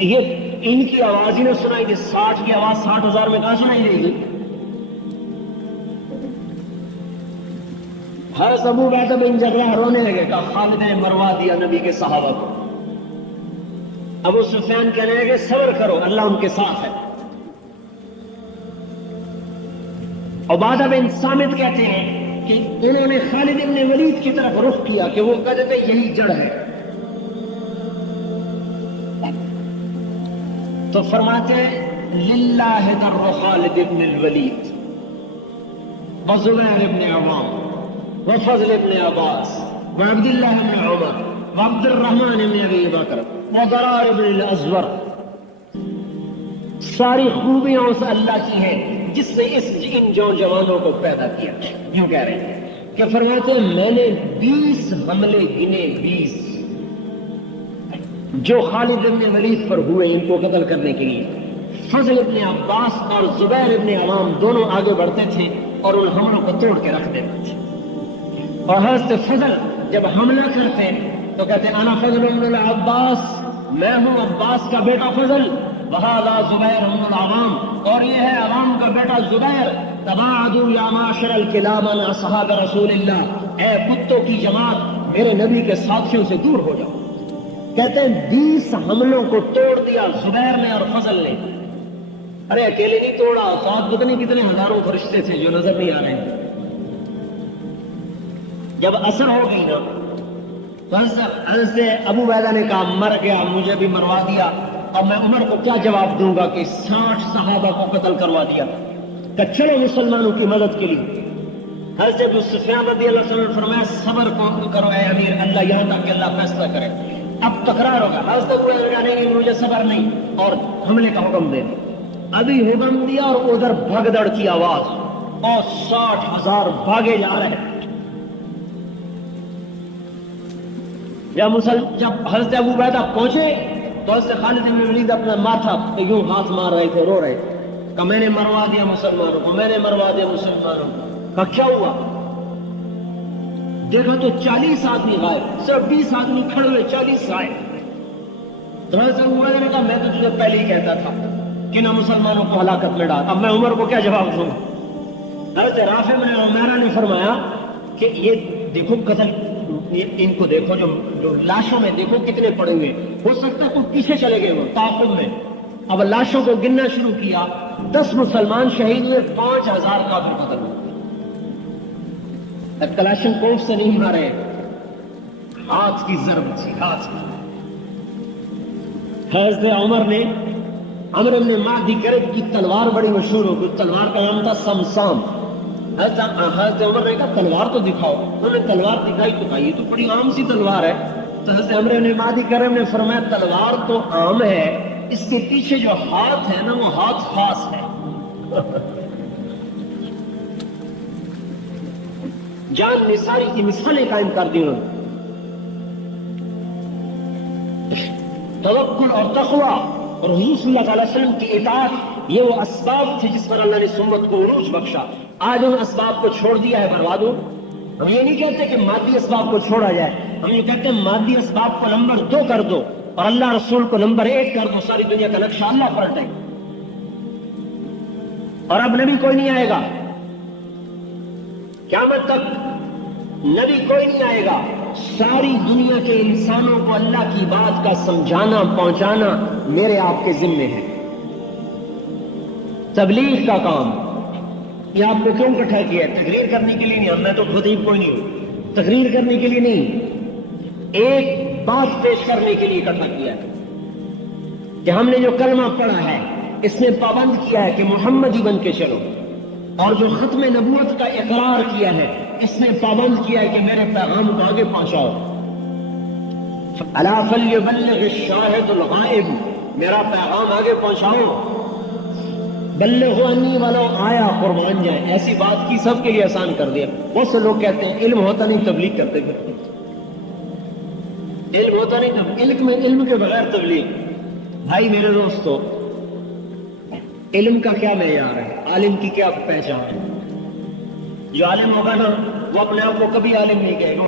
یہ ان کی آواز ہی نہ سنائی دی، 60 کی آواز 60,000 میں کہاں سنائی دے گی؟ حضرت ابو عبیدہ بن جراح رونے لگے، کہا خالد نے مروا دیا نبی کے صحابہ کو۔ ابو سفیان کہنے لگے صبر کرو، اللہ ان کے ساتھ ہے۔ عبادہ بن صامت کہتے ہیں کہ انہوں نے خالد بن ولید کی طرف رخ کیا کہ وہ کہتے تھے یہی جڑ ہے، تو فرماتے للہ در خالد بن الولید وزبیر بن عوام وفضل بن عباس وعبداللہ بن عمر وعبد الرحمن بن ابی بکر وضرار بن الازور، ساری خوبیاں اس اللہ کی ہیں جس سے ان جوانوں کو پیدا کیا۔ یوں کہہ رہے ہیں کہ فرماتے ہیں میں نے 20 حملے گنے، 20 جو خالد بن ولید پر ہوئے ان کو قتل کرنے کے لیے۔ فضل ابن عباس اور زبیر ابن عوام دونوں آگے بڑھتے تھے اور ان حملوں کو توڑ کے رکھ دیتے تھے، اور حضرت فضل جب حملہ کرتے تو کہتے ہیں انا فضل ابن العباس، میں ہوں عباس کا بیٹا فضل، وہذا زبیر ابن العوام، اور یہ ہے عوام کا بیٹا زبیر، تباعدوا یا معاشر الکلاب عن اصحاب رسول اللہ، اے کتوں کی جماعت میرے نبی کے ساتھیوں سے دور ہو جاؤ۔ کہتے ہیں 20 حملوں کو توڑ دیا زبیر نے اور فضل نے۔ ارے اکیلے نہیں توڑا، ساتھ پتہ نہیں کتنے ہزاروں فرشتے تھے جو نظر نہیں آ رہے ہیں۔ جب اثر ہو گئی نا تو حضرت ابو عبیدہ نے کہا مر گیا، مجھے بھی مروا دیا، اب میں عمر کو کیا جواب دوں گا کہ 60 صحابہ کو قتل کروا دیا۔ کہ چلو مسلمانوں کی مدد کے لیے۔ حضرت ابو سفیان رضی اللہ عنہ نے فرمایا صبر کرو اے امیر، اللہ یہاں تک کہ اللہ فیصلہ کرے، اب تکرار ہوگا۔ حضرت ابو عبیدہ نے مجھے صبر نہیں اور حملے کا حکم دے دیا۔ ابھی حکم دیا اور ادھر بھگدڑ کی آواز اور 60,000 بھاگے جا رہے ہیں۔ جب حضرت ابو عبیدہ پہنچے تو حضرت خالد بن ولید اپنا ماتھا یوں ہاتھ مار رہے تھے، رو رہے تھے کہ میں نے مروا دیا مسلمانوں کو، میں نے مروا دیا مسلمانوں کو۔ کہ کیا ہوا؟ دیکھا تو 40 آدمی غائب، صرف 20 آدمی کھڑے ہوئے، 40 غائب۔ تو حضرت ابو عبیدہ نے کہا میں تو تجھے پہلے ہی کہتا تھا کہ نہ مسلمانوں کو ہلاکت میں ڈال، اب میں عمر کو کیا جواب دوں؟ حضرت رافع بن عمیرہ نے فرمایا کہ یہ دیکھو قتل، ان کو دیکھو جو لاشوں میں دیکھو کتنے پڑے ہوئے، ہو سکتا ہے کوئی پیچھے چلے گئے وہ تعاقب میں۔ اب لاشوں کو گننا شروع کیا، 10 مسلمان شہید ہوئے، 5,000 کافر قتل ہوئے۔ کلاشن کوف سے نہیں مارے، ہاتھ کی ضرب تھی، ہاتھ کی۔ حضرت عمر نے عمرو بن معدی کرب کی تلوار بڑی مشہور ہو گئی، تلوار کا نام تھا سمسام۔ حضرت عمر نے کہا تلوار تو دکھاؤ، انہوں نے تلوار دکھائی تو کہا یہ تو بڑی عام سی تلوار ہے۔ تو حضرت عمرو بن معدی کرب نے فرمایا تلوار تو عام ہے، اس کے پیچھے جو ہاتھ ہے نا وہ ہاتھ خاص ہے۔ جان نثاری کی مثالیں قائم کر دی انہوں نے۔ توکل اور تقوی اور حضور صلی اللہ علیہ وسلم کی اطاعت، یہ وہ اسباب تھے جس پر اللہ نے سمت کو عروج بخشا۔ آج ان اسباب کو چھوڑ دیا ہے، برباد ہو۔ ہم یہ نہیں کہتے کہ مادی اسباب کو چھوڑا جائے، ہم یہ کہتے ہیں مادی اسباب کو نمبر 2 کر دو اور اللہ رسول کو نمبر 1 کر دو، ساری دنیا کا نقشہ اللہ پلٹے۔ اور اب نبی کوئی نہیں آئے گا، قیامت تک نبی کوئی نہیں آئے گا، ساری دنیا کے انسانوں کو اللہ کی بات کا سمجھانا پہنچانا میرے آپ کے ذمے ہے۔ تبلیغ کا کام یہ آپ کو کیوں اکٹھا کیا ہے؟ تقریر کرنے کے لیے نہیں، میں تو خطیب کوئی نہیں ہوں، تقریر کرنے کے لیے نہیں، ایک بات پیش کرنے کے لیے اکٹھا کیا ہے کہ ہم نے جو کلمہ پڑھا ہے اس نے پابند کیا ہے کہ محمدی بن کے چلو، اور جو ختم نبوت کا اقرار کیا ہے اس نے پابند کیا ہے کہ میرے پیغام کو آگے پہنچاؤ۔ الا فلیبلغ الشاہد الغائب میرا پیغام آگے پہنچاؤ. بلغوا انی ولو آیا، قربان جائیں. ایسی بات کی سب کے لیے آسان کر دیا. بہت سے لوگ کہتے ہیں علم ہوتا نہیں تبلیغ کرتے پھرتے. علم ہوتا نہیں تب علم کے بغیر تبلیغ. بھائی میرے دوستو، علم کا کیا معیار ہے؟ عالم کی کیا پہچان ہے؟ جو عالم ہوگا نا وہ اپنے آپ کو کبھی عالم نہیں کہے گا.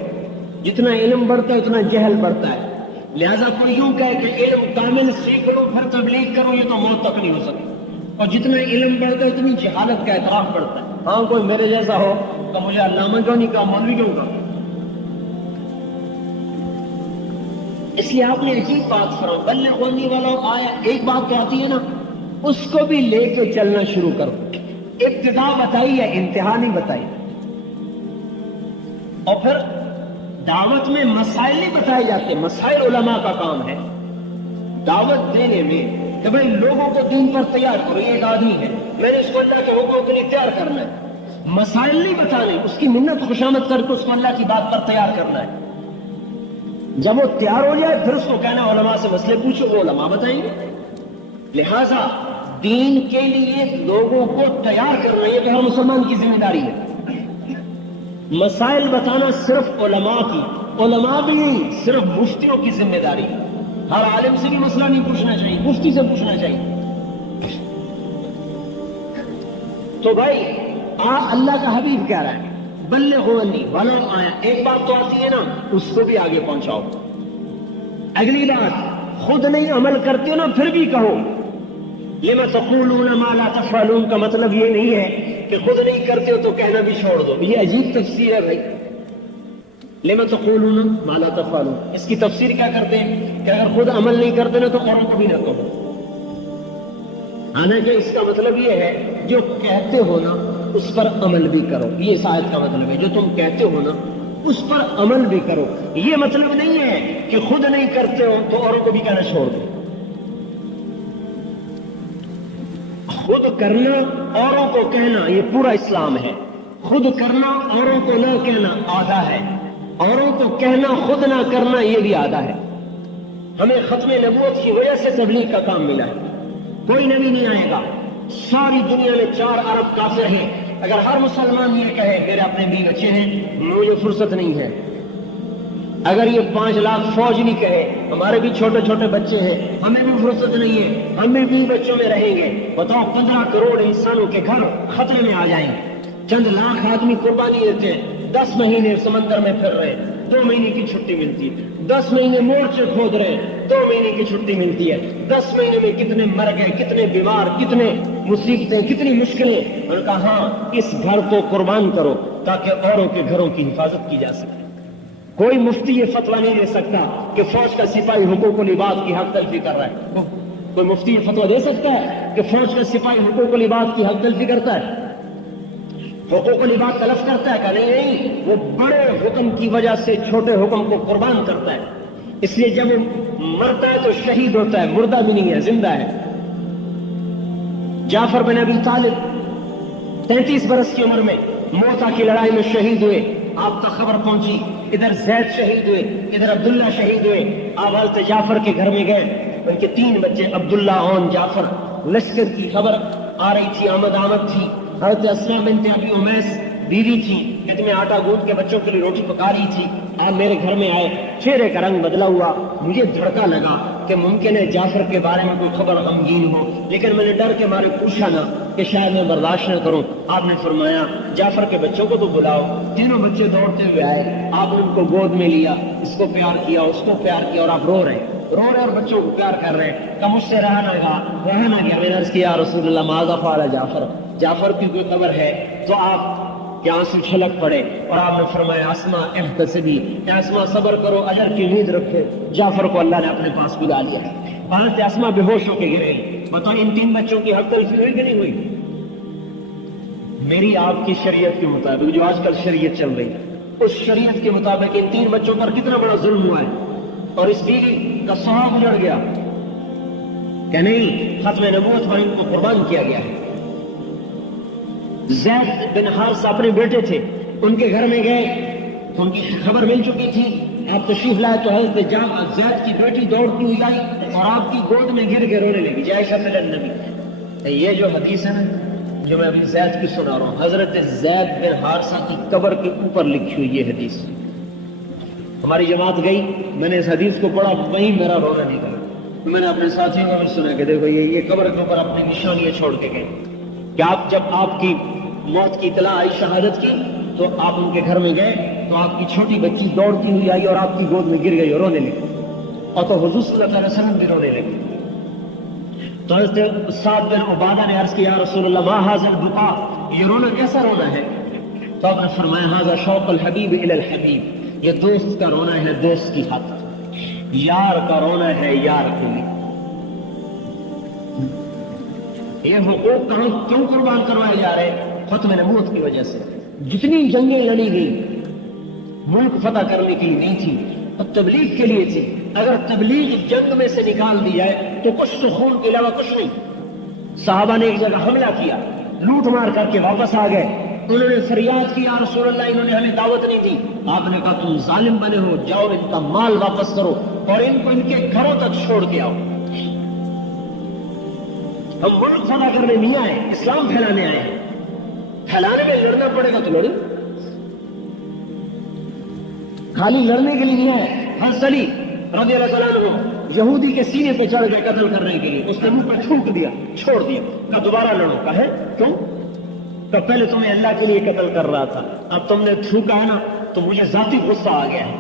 جتنا علم بڑھتا ہے اتنا جہل بڑھتا ہے. لہذا کوئی یوں کہے کہ علم کامل سیکھ لوں پھر تبلیغ کروں، یہ تو موت تک نہیں ہو سکتی. اور جتنا علم بڑھتا ہے اتنی جہالت کا اعتراف بڑھتا ہے. ہاں کوئی میرے جیسا ہو تو مجھے علامہ کیوں نہیں کہا، مولوی کیوں کہا؟ اس لیے آپ نے عجیب بات کرو. بلغوا انی ولو آیا، ایک بات تو آتی ہے نا اس کو بھی لے کے چلنا شروع کرو. ابتدا بتائی یا انتہا نہیں بتائی. اور پھر دعوت میں مسائل نہیں بتائے جاتے. مسائل علماء کا کام ہے. دعوت دینے میں کہ بھائی لوگوں کو دین پر تیار کرو. یہ ایک آدمی ہے، میں نے اس کو اللہ کے حکموں کے لیے تیار کرنا ہے. مسائل نہیں بتانے، اس کی منت خوشامد کر کے اس کو اللہ کی بات پر تیار کرنا ہے. جب وہ تیار ہو جائے پھر اس کو کہنا علماء سے مسئلے پوچھو، وہ علماء بتائیں گے. لہذا دین کے لیے لوگوں کو تیار کرنا یہ تو ہر مسلمان کی ذمہ داری ہے. مسائل بتانا صرف علماء کی، علماء بھی صرف مفتیوں کی ذمہ داری ہے. ہر عالم سے بھی مسئلہ نہیں پوچھنا چاہیے، مفتی سے پوچھنا چاہیے. تو بھائی اللہ کا حبیب کہہ رہا ہے بلغوا انی ولو آیا. ایک بات تو آتی ہے نا اس کو بھی آگے پہنچاؤ. اگلی بات، خود نہیں عمل کرتے ہو نا پھر بھی کہو. لما تقولون ما لا تفعلون کا مطلب یہ نہیں ہے کہ خود نہیں کرتے ہو تو کہنا بھی چھوڑ دو. یہ عجیب تفسیر ہے بھائی. لما تقولون ما لا تفعلون، اس کی تفسیر کیا کرتے ہیں کہ اگر خود عمل نہیں کرتے نا تو اوروں کو بھی نہ کہو. حالانکہ اس کا مطلب یہ ہے جو کہتے ہو نا اس پر عمل بھی کرو. یہ اس آیت کا مطلب ہے جو تم کہتے ہو نا اس پر عمل بھی کرو. یہ مطلب نہیں ہے کہ خود نہیں کرتے ہو تو اوروں کو بھی کہنا چھوڑ دو. خود کرنا اوروں کو کہنا یہ پورا اسلام ہے. خود کرنا اوروں کو نہ کہنا آدھا ہے. اوروں کو کہنا خود نہ کرنا یہ بھی آدھا ہے. ہمیں ختم نبوت کی وجہ سے تبلیغ کا کام ملا ہے. کوئی نبی نہیں آئے گا. ساری دنیا میں 4 ارب کافر ہیں. اگر ہر مسلمان یہ کہے میرے اپنے بیوی بچے ہیں مجھے فرصت نہیں ہے، اگر یہ 5 لاکھ فوج بھی کہے ہمارے بھی چھوٹے چھوٹے بچے ہیں ہمیں بھی فرصت نہیں ہے، ہم بھی بیوی بچوں میں رہیں گے، بتاؤ 15 کروڑ انسانوں کے گھر خطرے میں آ جائیں. چند لاکھ آدمی قربانی دیتے ہیں. 10 مہینے سمندر میں پھر رہے، 2 مہینے کی چھٹی ملتی ہے. 10 مہینے مورچے کھود رہے، 2 مہینے کی چھٹی ملتی ہے. 10 مہینے میں کتنے مر گئے، کتنے بیمار، کتنے مصیبتیں، کتنی مشکلیں. انہوں نے کہا ہاں اس گھر کو قربان کرو تاکہ اوروں کے گھروں کی حفاظت کی جا سکے. کوئی مفتی یہ فتویٰ نہیں دے سکتا کہ فوج کا سپاہی حقوق العباد کی حق تلفی کر رہا ہے. کوئی مفتی یہ فتویٰ دے سکتا ہے کہ فوج کا سپاہی حقوق العباد کی حق تلفی کرتا ہے، حقوق العباد تلف کرتا ہے؟ کہ نہیں، وہ بڑے حکم کی وجہ سے چھوٹے حکم کو قربان کرتا ہے. اس لیے جب وہ مرتا ہے تو شہید ہوتا ہے، مردہ بھی نہیں ہے، زندہ ہے. جعفر بن ابی طالب 33 برس کی عمر میں موتا کی لڑائی میں شہید ہوئے. آپ تک خبر پہنچی، ادھر زید شہید ہوئے، ادھر عبداللہ شہید ہوئے. آپ حضرت جعفر کے گھر میں گئے، ان کے 3 بچے عبداللہ اور جعفر. لشکر کی خبر آ رہی تھی، آمد تھی. حضرت اسماء بنت ابی امیس بیوی تھی، خد میں آٹا گوندھ کے بچوں کے لیے روٹی پکا رہی تھی. آپ میرے گھر میں آئے، چہرے کا رنگ بدلا ہوا. مجھے دھڑکا لگا کہ ممکن ہے جعفر کے بارے میں کوئی خبر غمگین ہو، لیکن میں نے ڈر کے مارے پوچھا نہ کہ شاید میں برداشت نہ کروں. آپ نے فرمایا جعفر کے بچوں کو تو بلاؤ. تینوں بچے دوڑتے ہوئے آئے. آپ نے ان کو گود میں لیا، اس کو پیار کیا، اس کو پیار کیا، اور آپ رو رہے اور بچوں کو پیار کر رہے ہیں. کہ مجھ سے رہا نہ گیا. میں نے عرض کیا رسول اللہ ماذا فعل جعفر کی کوئی خبر ہے؟ تو آپ کے آنسو چھلک پڑے اور آپ نے فرمایا اسماء احتسبی، اسماء صبر کرو، اجر کی امید رکھے. جعفر کو اللہ نے اپنے پاس بلا لیا. حضرت اسماء بے ہوش ہو کے گرے. بتاؤ ان 3 بچوں کی حق تلفی ہوئی کہ نہیں ہوئی؟ میری آپ کی شریعت کے مطابق جو آج کل شریعت چل رہی ہے اس شریعت کے مطابق ان 3 بچوں پر کتنا بڑا ظلم ہوا ہے. اور اس بیوی کا سہاگ اجڑ گیا کہ نہیں، ختم نبوت پر ان کو قربان کیا گیا ہے. زید بن حارثہ اپنے بیٹے تھے، ان کے گھر میں گئے تو ان کی خبر مل چکی تھی. آپ تشریف لائے تو حضرت زید کی بیٹی دوڑتی ہوئی آئی اور آپ کی گود میں گر کے رونے لگی، جائشہ من النبی۔ یہ جو حدیث ہے نا جو میں ابھی زید کی سنا رہا ہوں، حضرت زید بن حارثہ کی قبر کے اوپر لکھی ہوئی یہ حدیث۔ ہماری جماعت گئی، میں نے اس حدیث کو پڑھا، وہیں میرا رونا نکلا۔ میں نے اپنے ساتھیوں کو بھی سنا کہ دیکھو یہ قبر کے اوپر اپنی نشانیاں چھوڑ کے گئے کہ آپ جب آپ کی موت کی اطلاع آئی شہادت کی تو آپ ان کے گھر میں گئے تو آپ کی چھوٹی بچی دوڑتی ہوئی آئی اور آپ کی گود میں گر گئی اور رونے لگی، اور تو حضور صلی اللہ علیہ وسلم بھی رونے لگے۔ تو حضرت سعد بن عبادہ نے عرض کیا یا رسول اللہ ما ھذا البکاء، یہ رونا کیسا رونا ہے؟ تو آپ نے فرمایا ھذا شوق الحبیب الی الحبیب، یہ دوست کا رونا ہے دوست کی خاطر، یار کا رونا ہے یار کے لیے۔ یہ حقوق کیوں قربان کروائے جا رہے ہیں؟ ختم نبوت کی وجہ سے۔ جتنی جنگیں لڑی گئی ملک فتح کرنے کے لیے نہیں تھی، اور تبلیغ کے لیے تھی۔ اگر تبلیغ جنگ میں سے نکال دی جائے تو کچھ تو خون کے علاوہ کچھ نہیں۔ صحابہ نے ایک جگہ حملہ کیا، لوٹ مار کر کے واپس آ گئے، انہوں نے فریاد کی یا رسول اللہ انہوں نے ہمیں دعوت نہیں دی۔ آپ نے کہا تم ظالم بنے ہو، جاؤ ان کا مال واپس کرو اور ان کو ان کے گھروں تک چھوڑ کے آؤ۔ ہم ملک فتح کرنے نہیں آئے، اسلام پھیلانے آئے ہیں۔ پھیلانے میں لڑنا پڑے گا تو لڑیں، خالی لڑنے کے لیے نہیں آئے۔ حضرت علی رضی اللہ تعالیٰ عنہ یہودی کے سینے پہ چڑھ گئے قتل کرنے کے لیے، اس نے منہ پہ تھوک دیا، چھوڑ دیا، کہا دوبارہ لڑو۔ کہا کیوں؟ کہ پہلے تمہیں اللہ کے لیے قتل کر رہا تھا، اب تم نے تھوکا ہے نا تو مجھے ذاتی غصہ آ گیا ہے،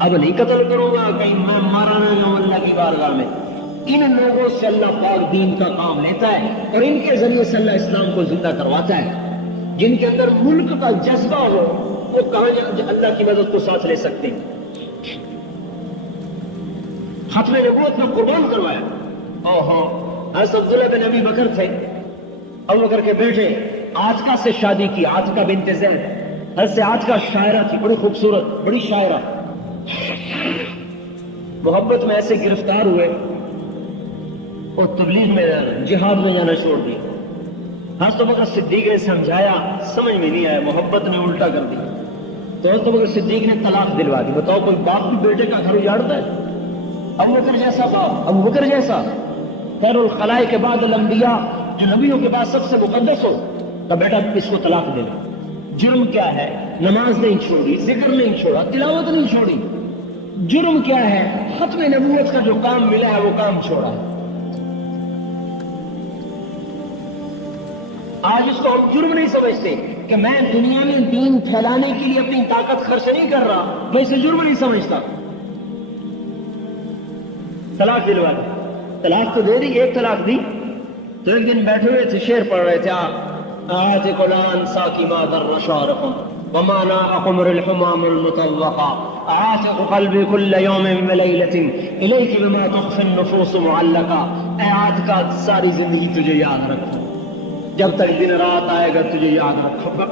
اب نہیں قتل کروں گا، کہیں میں مارا نہ جاؤں اللہ کی بارگاہ میں۔ ان لوگوں سے اللہ پاک دین کا کام لیتا ہے اور ان کے ذریعے سے اللہ اسلام کو زندہ کرواتا ہے۔ جن کے اندر ملک کا جذبہ ہو وہ کہاں اللہ کی مدد کو ساتھ لے سکتے ہیں۔ ختم نبوت میں قربان کروایا۔ حضرت عبداللہ بن ابی بکر تھے، ابو بکر کے بیٹے، عاتقہ سے شادی کی، عاتقہ بنت زید۔ حضرت عاتقہ شاعرہ تھی، بڑی خوبصورت، بڑی شاعرہ۔ محبت میں ایسے گرفتار ہوئے اور تبلیغ میں جہاد میں جانا چھوڑ دیا۔ حضرت ابوبکر صدیق نے سمجھایا، سمجھ میں نہیں آیا، محبت نے الٹا کر دیا، تو حضرت ابوبکر صدیق نے طلاق دلوا دی۔ بتاؤ کوئی باپ بھی بیٹے کا گھر اجاڑتا ہے؟ ابوبکر جیسا باپ، ابوبکر جیسا خیر الخلائق کے بعد الانبیاء، جو نبیوں کے بعد سب سے مقدس ہو، تو بیٹا اس کو طلاق دے دو۔ جرم کیا ہے؟ نماز نہیں چھوڑی، ذکر نہیں چھوڑا، تلاوت نہیں چھوڑی۔ جرم کیا ہے؟ ختم نبوت کا جو کام ملا ہے وہ کام چھوڑا ہے۔ آج اس کو ہم جرم نہیں سمجھتے کہ میں دنیا میں دین پھیلانے کے لیے اپنی طاقت خرچ نہیں کر رہا، میں اسے جرم نہیں سمجھتا۔ طلاق دلوا دی، طلاق تو دے دی، ایک طلاق دی تو ایک دن بیٹھے ہوئے تھے، شعر پڑھ رہے تھے، آتق الانسا کی ما در شارقم وما ناءکم الحمام المطوقا عاتق قلبی کل یوم ولیلت الیک بما تخفی النفوس معلقا۔ اے عاتقہ ساری زندگی تجھے یاد رکھو، جب تک دن رات آئے گا تجھے یاد رکھو گا۔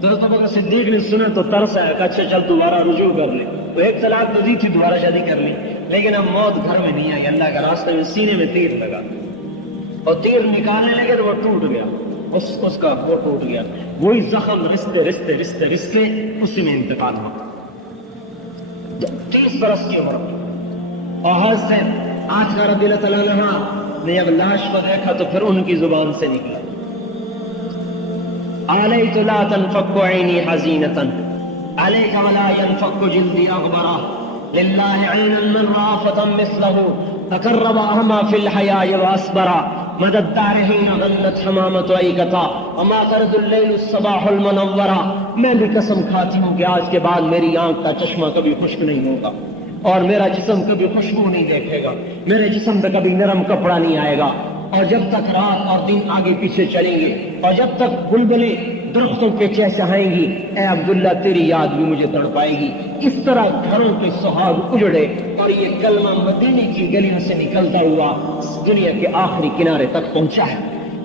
حضرت ابوبکر صدیق نے سنا تو ترس آیا کہ اچھا چل دوبارہ رجوع کر لے۔ وہ ایک طلاق تو دی تھی، دوبارہ شادی کر لی، لیکن اب موت گھر میں نہیں آئی، اللہ کا راستے میں سینے میں تیر لگا اور تیر نکالنے لگے تو وہ ٹوٹ گیا، اس کا وہ ٹوٹ گیا، وہی زخم رشتے رشتے رشتے رشتے اسی میں انتقال ہوا۔ 30 برس کی عمر اور حضرت عاتقہ رضی اللہ تعالیٰ عنہ نے جب لاش کو دیکھا تو پھر ان کی زبان سے نکلا علیت لا تنفک عینی حزینتا علیک ولا ینفک جلدی اغبرا للہ عینا من رافتا مثلہ تقرب اہما فی الحیاء واسبرا مدد دارہین غنت حمامت عیکتا وما ترد اللیل الصباح المنورا۔ میں بھی قسم کھاتی ہوں کہ آج کے بعد میری آنکھ کا چشمہ کبھی خشک نہیں ہوگا اور میرا جسم کبھی خوشبو نہیں دیکھے گا، میرے جسم پہ کبھی نرم کپڑا نہیں آئے گا، اور جب تک رات اور دن آگے پیچھے چلیں گے اور جب تک بلبلیں درختوں پہ چہچہائیں گی، اے عبداللہ تیری یاد بھی مجھے تڑپائے گی۔ اس طرح گھروں کے سہاگ اجڑے اور یہ کلمہ مدینے کی گلیوں سے نکلتا ہوا دنیا کے آخری کنارے تک پہنچا ہے،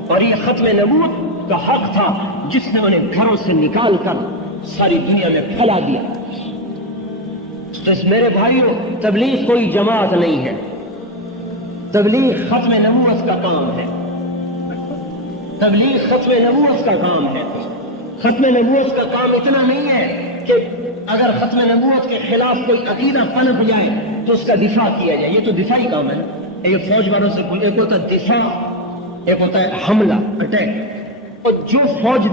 اور یہ ختم نبوت کا حق تھا جس نے انہیں گھروں سے نکال کر ساری دنیا میں پھیلا دیا۔ تو اس میرے بھائیوں، تبلیغ کوئی جماعت نہیں ہے، تبلیغ ختم نبوت کا کام ہے، تبلیغ ختم نبوت کا کام ہے۔ ختم نبوت کا کام اتنا نہیں ہے کہ اگر ختم نبوت کے خلاف کوئی عقیدہ پنپ جائے تو اس کا دفاع کیا جائے. یہ تو دفاعی کام ہے نا. ایک فوج والوں سے کوئی، ایک ہوتا ہے دفاع، ایک ہوتا ہے حملہ، اٹیک. اور جو فوج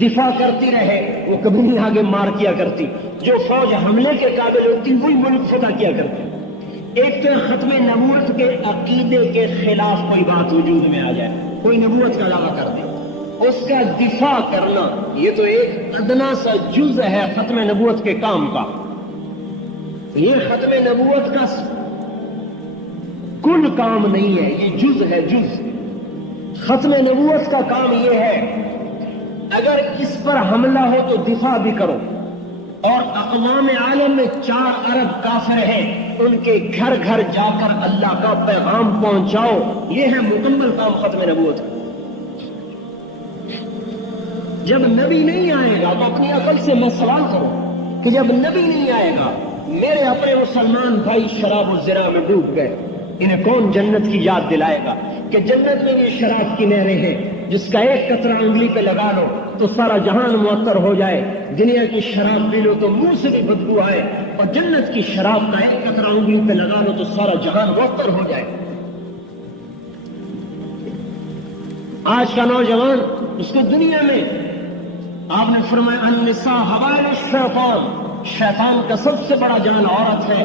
دفاع کرتی رہے وہ کبھی نہیں آگے مار کیا کرتی. جو فوج حملے کے قابل ہوتی وہی ملک فتح کیا کرتی. ایک تو ختم نبوت کے عقیدے کے خلاف کوئی بات وجود میں آ جائے، کوئی نبوت کا دعویٰ کر دے، اس کا دفاع کرنا یہ تو ایک ادنا سا جز ہے ختم نبوت کے کام کا. یہ ختم نبوت کا کل کام نہیں ہے، یہ جز ہے، جز. ختم نبوت کا کام یہ ہے اگر اس پر حملہ ہو تو دفاع بھی کرو، اور اقوام عالم میں 4 ارب کافر ہیں، ان کے گھر گھر جا کر اللہ کا پیغام پہنچاؤ. یہ ہے مکمل کام ختم نبوت. جب نبی نہیں آئے گا تو اپنی عقل سے میں سوال کروں کہ جب نبی نہیں آئے گا، میرے اپنے مسلمان بھائی شراب و زنا میں ڈوب گئے، انہیں کون جنت کی یاد دلائے گا کہ جنت میں یہ شراب کی نہریں ہیں جس کا ایک قطرہ انگلی پہ لگا لو تو سارا جہان معطر ہو جائے. دنیا کی شراب پی لو تو منہ سے بھی بدبو آئے، اور جنت کی شراب کا ایک قطرہ انگلی پہ لگا لو تو سارا جہان معطر ہو جائے. آج کا نوجوان اس کو دنیا میں آپ نے فرمایا النساء حوائل الشیطان، شیطان کا سب سے بڑا جان عورت ہے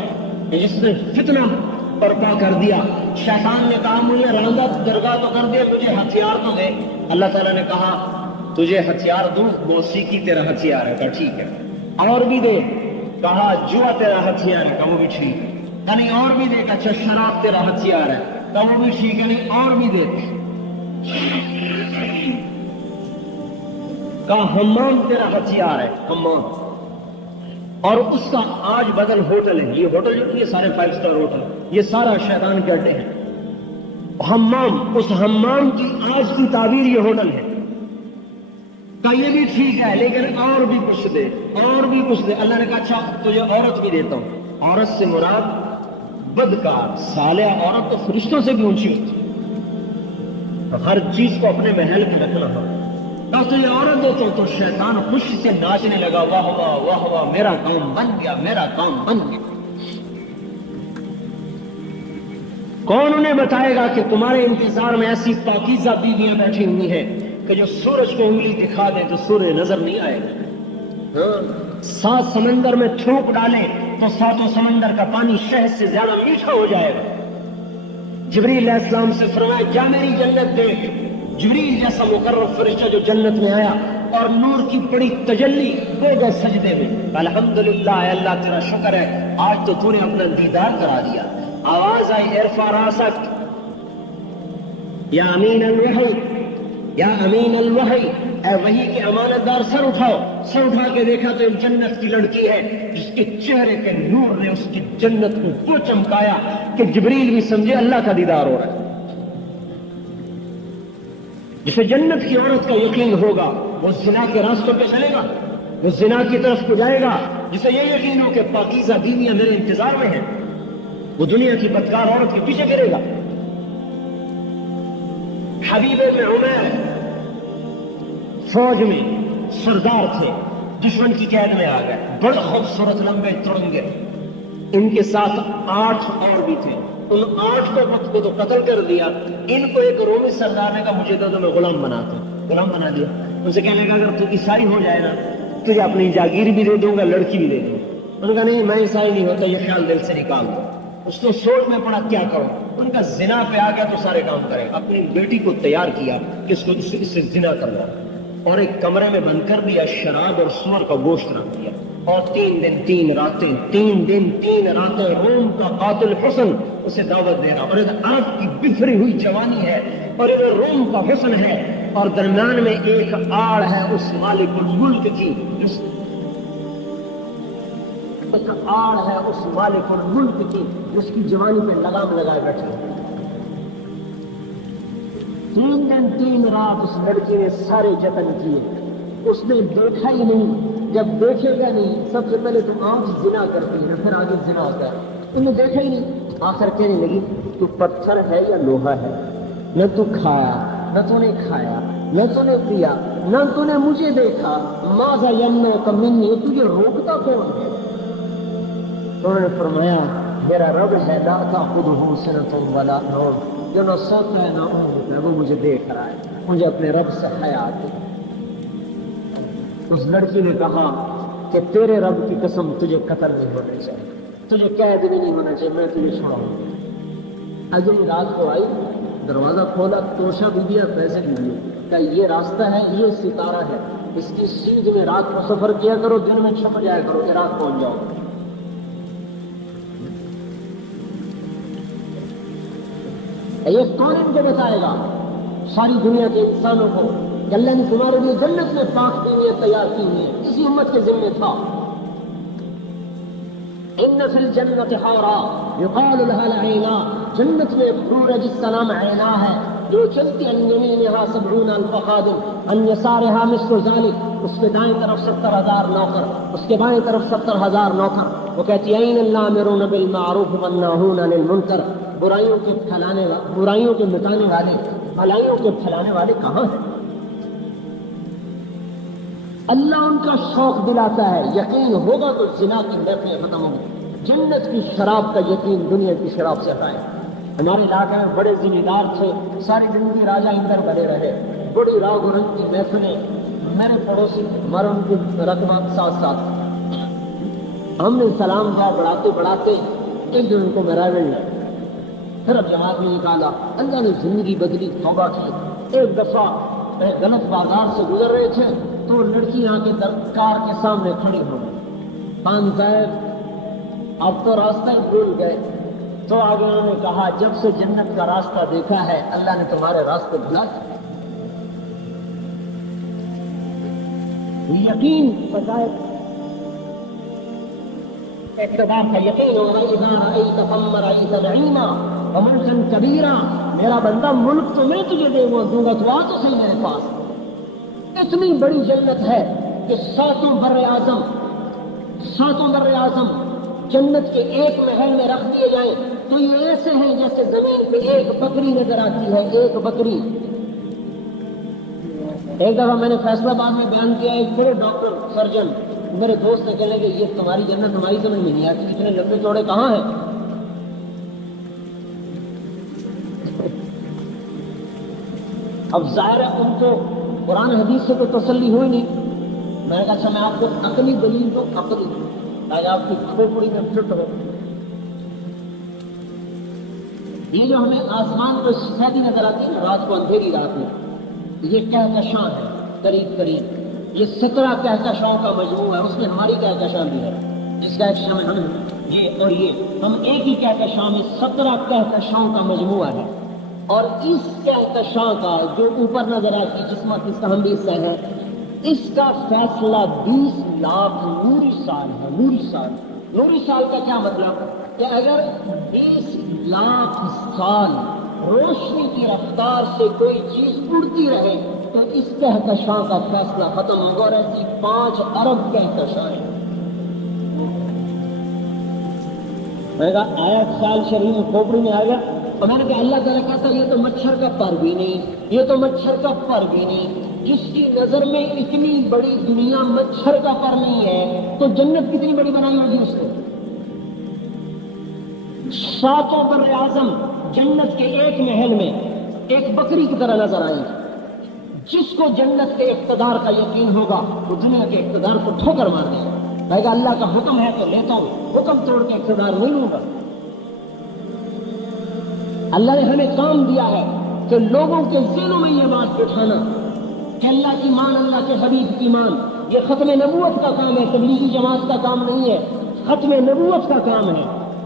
جس نے فتنہ برپا کر دیا. شیطان نے کہا مجھے راندہ درگاہ تو کر دے، مجھے ہتھیار تو دے. اللہ تعالیٰ نے کہا تجھے ہتھیار دوں، موسیقی تیرا ہتھیار ہے. کہا ٹھیک ہے. اور بھی دے. کہا جوا تیرا ہتھیار ہے. کہا وہ بھی ٹھیک ہے. کہا نہیں اور بھی دے. اچھا شراب تیرا ہتھیار ہے. کہا وہ بھی ٹھیک ہے. نہیں اور بھی دے. کہا حمام تیرا ہتھیار ہے. حمام. اور اس کا آج بدل ہوٹل ہے. یہ ہوٹل جو یہ سارے 5 اسٹار ہوٹل، یہ سارا شیطان کے اڈے ہیں. حمام، اس حمام کی آج کی تعبیر یہ ہوٹل ہے. کہا یہ بھی ٹھیک ہے لیکن اور بھی کچھ دے، اور بھی کچھ دے. اللہ نے کہا اچھا تجھے عورت بھی دیتا ہوں. عورت سے مراد بدکار صالح عورت تو فرشتوں سے بھی اونچی ہوتی ہے. ہر چیز کو اپنے محل میں رکھنا ہو. کہا تجھے عورت دیتا ہوں. تو شیطان خوشی سے ناچنے لگا، واہ واہ واہ واہ، میرا کام بن گیا، میرا کام بن گیا. کون انہیں بتائے گا کہ تمہارے انتظار میں ایسی پاکیزہ بیویاں بیٹھی ہوئی ہیں کہ جو سورج کو انگلی دکھا دیں تو سورج نظر نہیں آئے گا. 7 سمندر میں تھوک ڈالے تو 7 سمندر کا پانی شہد سے زیادہ میٹھا ہو جائے گا. جبریل علیہ السلام سے فرمایا جا میری جنت دیکھ. جبریل جیسا مقرب فرشتہ جو جنت میں آیا اور نور کی بڑی تجلی ہو گئے سجدے میں. الحمدللہ اے اللہ تیرا شکر ہے آج تو تو نے اپنا دیدار کرا دیا. آواز آئی ارفع راسک یا امین الوحی، یا امین الوحی، اے وحی کے امانت دار سر اٹھاؤ. سر اٹھا کے دیکھا تو ایک جنت کی لڑکی ہے جس کے چہرے کے نور نے اس کی جنت کو وہ چمکایا کہ جبریل بھی سمجھے اللہ کا دیدار ہو رہا ہے. جسے جنت کی عورت کا یقین ہوگا وہ زنا کے راستوں پہ چلے گا، وہ زنا کی طرف کو جائے گا. جسے یہ یقین ہو کہ پاکیزہ بیویاں میرے انتظار میں ہیں وہ دنیا کی بدکار عورت کے پیچھے گرے گا. حبیب بن عمیر فوج میں سردار تھے، دشمن کی قید میں آ گئے. بڑے خوبصورت لمبے ترنگے، ان کے ساتھ 8 اور بھی تھے. ان 8 کو وقت کو تو قتل کر دیا. ان کو ایک رومی سردار نے کہا مجھے تو میں غلام بناتا ہوں. غلام بنا دیا. ان سے کہنے لگا اگر تو عیسائی ہو جائے نا تجھے اپنی جاگیر بھی دے دوں گا، لڑکی بھی دے دوں گا. انہوں نے کہا نہیں میں عیسائی نہیں ہوتا، یہ خیال دل سے نکال دو. اس کو سوچ میں پڑا کیا کروں. ان کا زنا پہ آ گیا تو سارے کام کرے. اپنی بیٹی کو تیار کیا کہ اس کو اس سے زنا کرنا، اور ایک کمرے میں بند کر دیا، شراب اور سور کا گوشت رکھ دیا. اور 3 دن 3 راتیں 3 دن 3 راتیں روم کا قاتل حسن اسے دعوت دے رہا. اور ادھر عرب کی بکھری ہوئی جوانی ہے اور ادھر روم کا حسن ہے، اور درمیان میں ایک آڑ ہے اس مالک الملک کی، آڑ ہے اس مالک الملک کی جس کی جوانی پہ لگام لگائے بیٹھے. 3 دن 3 رات اس لڑکی نے سارے جتن کیے، اس نے دیکھا ہی نہیں. جب دیکھے گا نہیں سب سے پہلے تم آج زنا کرتی ہے پھر آگے زنا کر. انہوں نے دیکھا ہی نہیں. آخر کہنے لگی تو پتھر ہے یا لوہا ہے، نہ تو کھایا نہ تو نے کھایا نہ تو نے پیا نہ تو نے مجھے دیکھا، ماذا یمنعک منی، تجھے روکتا کون ہے؟ تو انہوں نے فرمایا میرا رب ہے، لا تأخذہ سنۃ ولا نوم، جو نہ سوتا ہے نہ اونگتا ہے، وہ مجھے دیکھ رہا ہے، مجھے اپنے رب سے حیا آتی ہے۔ اس لڑکی نے کہا کہ تیرے رب کی قسم تجھے قتل نہیں ہونا چاہیے، تجھے قید بھی نہیں ہونا چاہیے، میں تجھے چھوڑاؤں۔ اگلی رات کو آئی، دروازہ کھولا، توشہ بھی دیا، پیسے بھی دیے، کہ یہ راستہ ہے، یہ ستارہ ہے، اس کی سیدھ میں رات کو سفر کیا کرو، دن میں چھپ جایا کرو، کہ رات پہنچ جاؤ۔ یہ کون ان کو بتائے گا؟ ساری دنیا کے انسانوں کو کہ اللہ نے تمہارے لیے جنت میں پاک کی ہوئی تیار کی ہوئی ہے، اسی امت کے ذمہ تھا۔ ان فی الجنت حورا یقال لها العینا، جنت میں ایک حور ہے جس کا نام عینا ہے، جو چلتی عن یمینها 70 الف خادم عن یسارها مثل ذلك، اس کے دائیں طرف 70,000 نوکر، اس کے بائیں طرف 70,000 نوکر۔ وہ کہتی ہے این الامرون بالمعروف والناہون عن المنکر، برائیوں کے پھیلانے، برائیوں کے مٹانے والے، بھلائیوں کے پھیلانے والے کہاں ہیں؟ اللہ ان کا شوق دلاتا ہے، یقین ہوگا تو زنا کی محفلیں ختم ہوں گی۔ جنت کی شراب کا یقین دنیا کی شراب سے ہٹائیں۔ ہمارے علاقے میں بڑے ذمہ دار تھے، ساری زندگی راجہ اندر بنے رہے، بڑی راگ و رنگ کی محفلیں، میرے پڑوسی ہمارا ان کی رقبہ ساتھ ساتھ، ہم نے سلام دعا بڑھاتے بڑھاتے ایک دن ان کو میرا مل لیا، پھر اب جماعت میں نکالا، اللہ نے زندگی بدلی، توبہ کی۔ ایک دفعہ غلط بازار سے گزر رہے تھے تو لڑکی آ کے کار کے سامنے کھڑی ہو گئی، خان صاحب اب تو راستہ ہی بھول گئے۔ تو آگے انہوں نے کہا جب سے جنت کا راستہ دیکھا ہے اللہ نے تمہارے راستے بھلا دیے۔ یقین فضائل اقتدار کا یقین ہونا، اذا رأیت ثم رأیت نعیما وملکا کبیرا، میرا بندہ ملک تو میں تجھے دوں گا، تو آ تو صحیح میرے پاس۔ اتنی بڑی جنت ہے کہ ساتوں بر اعظم جنت کے ایک محل میں رکھ دیے جائیں تو یہ ایسے ہیں جیسے زمین پہ ایک بکری نظر آتی ہے، ایک بکری۔ ایک دفعہ میں نے فیصلہ آباد میں بیان کیا، ایک بڑے ڈاکٹر سرجن میرے دوست نے کہنے کہ یہ تمہاری جنت ہماری سمجھ میں نہیں آتی، اتنے لمبے چوڑے کہاں ہیں؟ اب ظاہر ہے ان کو قرآن حدیث سے تو تسلی ہوئی نہیں۔ میں نے کہا اچھا میں آپ کو عقلی دلیل دوں، عقلی تاکہ آپ کی کھوپڑی میں فٹ ہو۔ یہ جو ہمیں آسمان کو سفیدی نظر آتی ہے نا رات کو، اندھیری رات میں، یہ کہکشاں ہے قریب قریب، یہ 17 کہکشاؤں کا مجموعہ ہے، اس میں ہماری کہکشاں بھی ہے، جس کہکشاں میں ہم یہ اور یہ ہم ایک ہی کہکشاں میں 17 کہکشاؤں کا مجموعہ ہے۔ اور اس کہکشاں کا جو اوپر نظر آتی جسمت اس کا ہم بھی حصہ ہے، اس کا فیصلہ 20 لاکھ نوری سال ہے۔ نوری سال کا کیا مطلب کہ اگر 20 لاکھ سال روشنی کی رفتار سے کوئی چیز اڑتی رہے تو اس کہکشاں کا فیصلہ ختم ہوگا، اور ایسی 5 ارب کہکشاں ہیں۔ میں نے کہا آیا خیال شریف میں کھوپڑی میں آ گیا، اور میں نے کہا اللہ تعالیٰ کہتا ہے یہ تو مچھر کا پر بھی نہیں، یہ تو مچھر کا پر بھی نہیں، جس کی نظر میں اتنی بڑی دنیا مچھر کا پر نہیں ہے تو جنت کتنی بڑی بنائی ہوگی اس کو۔ 7 بر اعظم جنت کے ایک محل میں ایک بکری کی طرح نظر آئی۔ جس کو جنت کے اقتدار کا یقین ہوگا وہ دنیا کے اقتدار کو ٹھوکر مار دے گا، کہے گا اللہ کا حکم ہے تو لیتا ہوں، حکم توڑ کے اقتدار نہیں لوں گا۔ اللہ نے ہمیں کام دیا ہے کہ لوگوں کے ذہنوں میں یہ بات بٹھانا کہ اللہ کی مان، اللہ کے حبیب کی مان، یہ ختم نبوت کا کام ہے، تبلیغی جماعت کا کام نہیں ہے، ختم نبوت کا کام ہے۔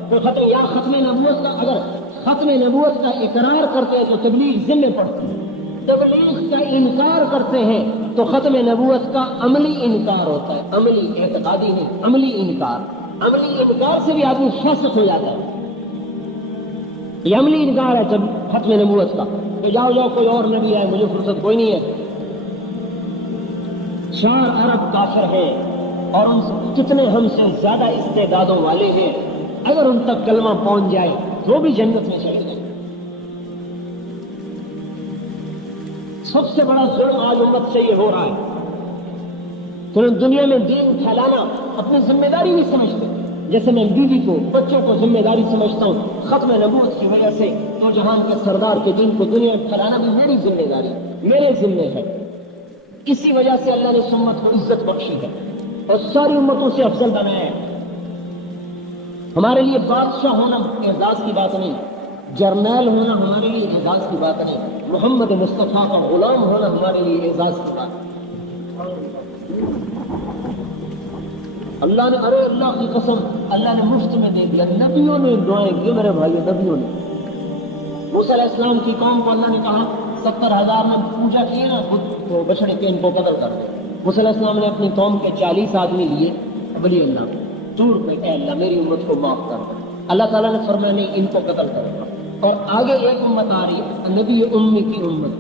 تو ختم نبوت کا، اگر ختم نبوت کا اقرار کرتے ہیں تو تبلیغ ذمہ پڑتی ہے، تبلیغ کا انکار کرتے ہیں تو ختم نبوت کا عملی انکار ہوتا ہے، عملی، اعتقادی نہیں، عملی انکار۔ عملی انکار سے بھی آدمی فاسق ہو جاتا ہے۔ یہ عملی انکار ہے جب ختم نبوت کا، کہ جاؤ کوئی اور نبی ہے، مجھے فرصت کوئی نہیں ہے۔ 4 ارب کافر ہیں اور ان سے کتنے ہم سے زیادہ استعدادوں والے ہیں، اگر ان تک کلمہ پہنچ جائے تو بھی جنت میں چلے گئے۔ سب سے بڑا ظلم آج امت سے یہ ہو رہا ہے کہ دنیا میں دین پھیلانا اپنی ذمہ داری نہیں سمجھتے. جیسے میں بیوی کو بچوں کو ذمہ داری سمجھتا ہوں, ختم نبوت کی وجہ سے تو جہان کے سردار کے دین کو دنیا میں پھیلانا بھی میری ذمہ داری, میرے ذمہ ہے. اسی وجہ سے اللہ نے اس امت کو عزت بخشی ہے اور ساری امتوں سے افضل بنایا ہے. ہمارے لیے بادشاہ ہونا اعزاز کی بات نہیں, جرنیل ہونا ہمارے لیے اعزاز کی بات نہیں, محمد مصطفیٰ کا غلام ہونا ہمارے لیے اعزاز کی بات ہے. اللہ نے, ارے اللہ کی قسم, اللہ نے مفت میں دے دیا. نبیوں نے دعائیں کی میرے بھائی, نبیوں نے. موسیٰ علیہ السلام کی قوم کو اللہ نے کہا 70,000 میں پوجا کیے نا خود تو بچڑے کے ان کو قتل کر دے. موسیٰ علیہ السلام نے اپنی قوم کے 40 آدمی لیے, ولی اللہ دور پہ, اے اللہ میری امت کو معاف کر. اللہ تعالیٰ نے فرمایا نہیں, ان کو قتل کرو. اور آگے ایک امت آ رہی ہے, نبی امی کی امت.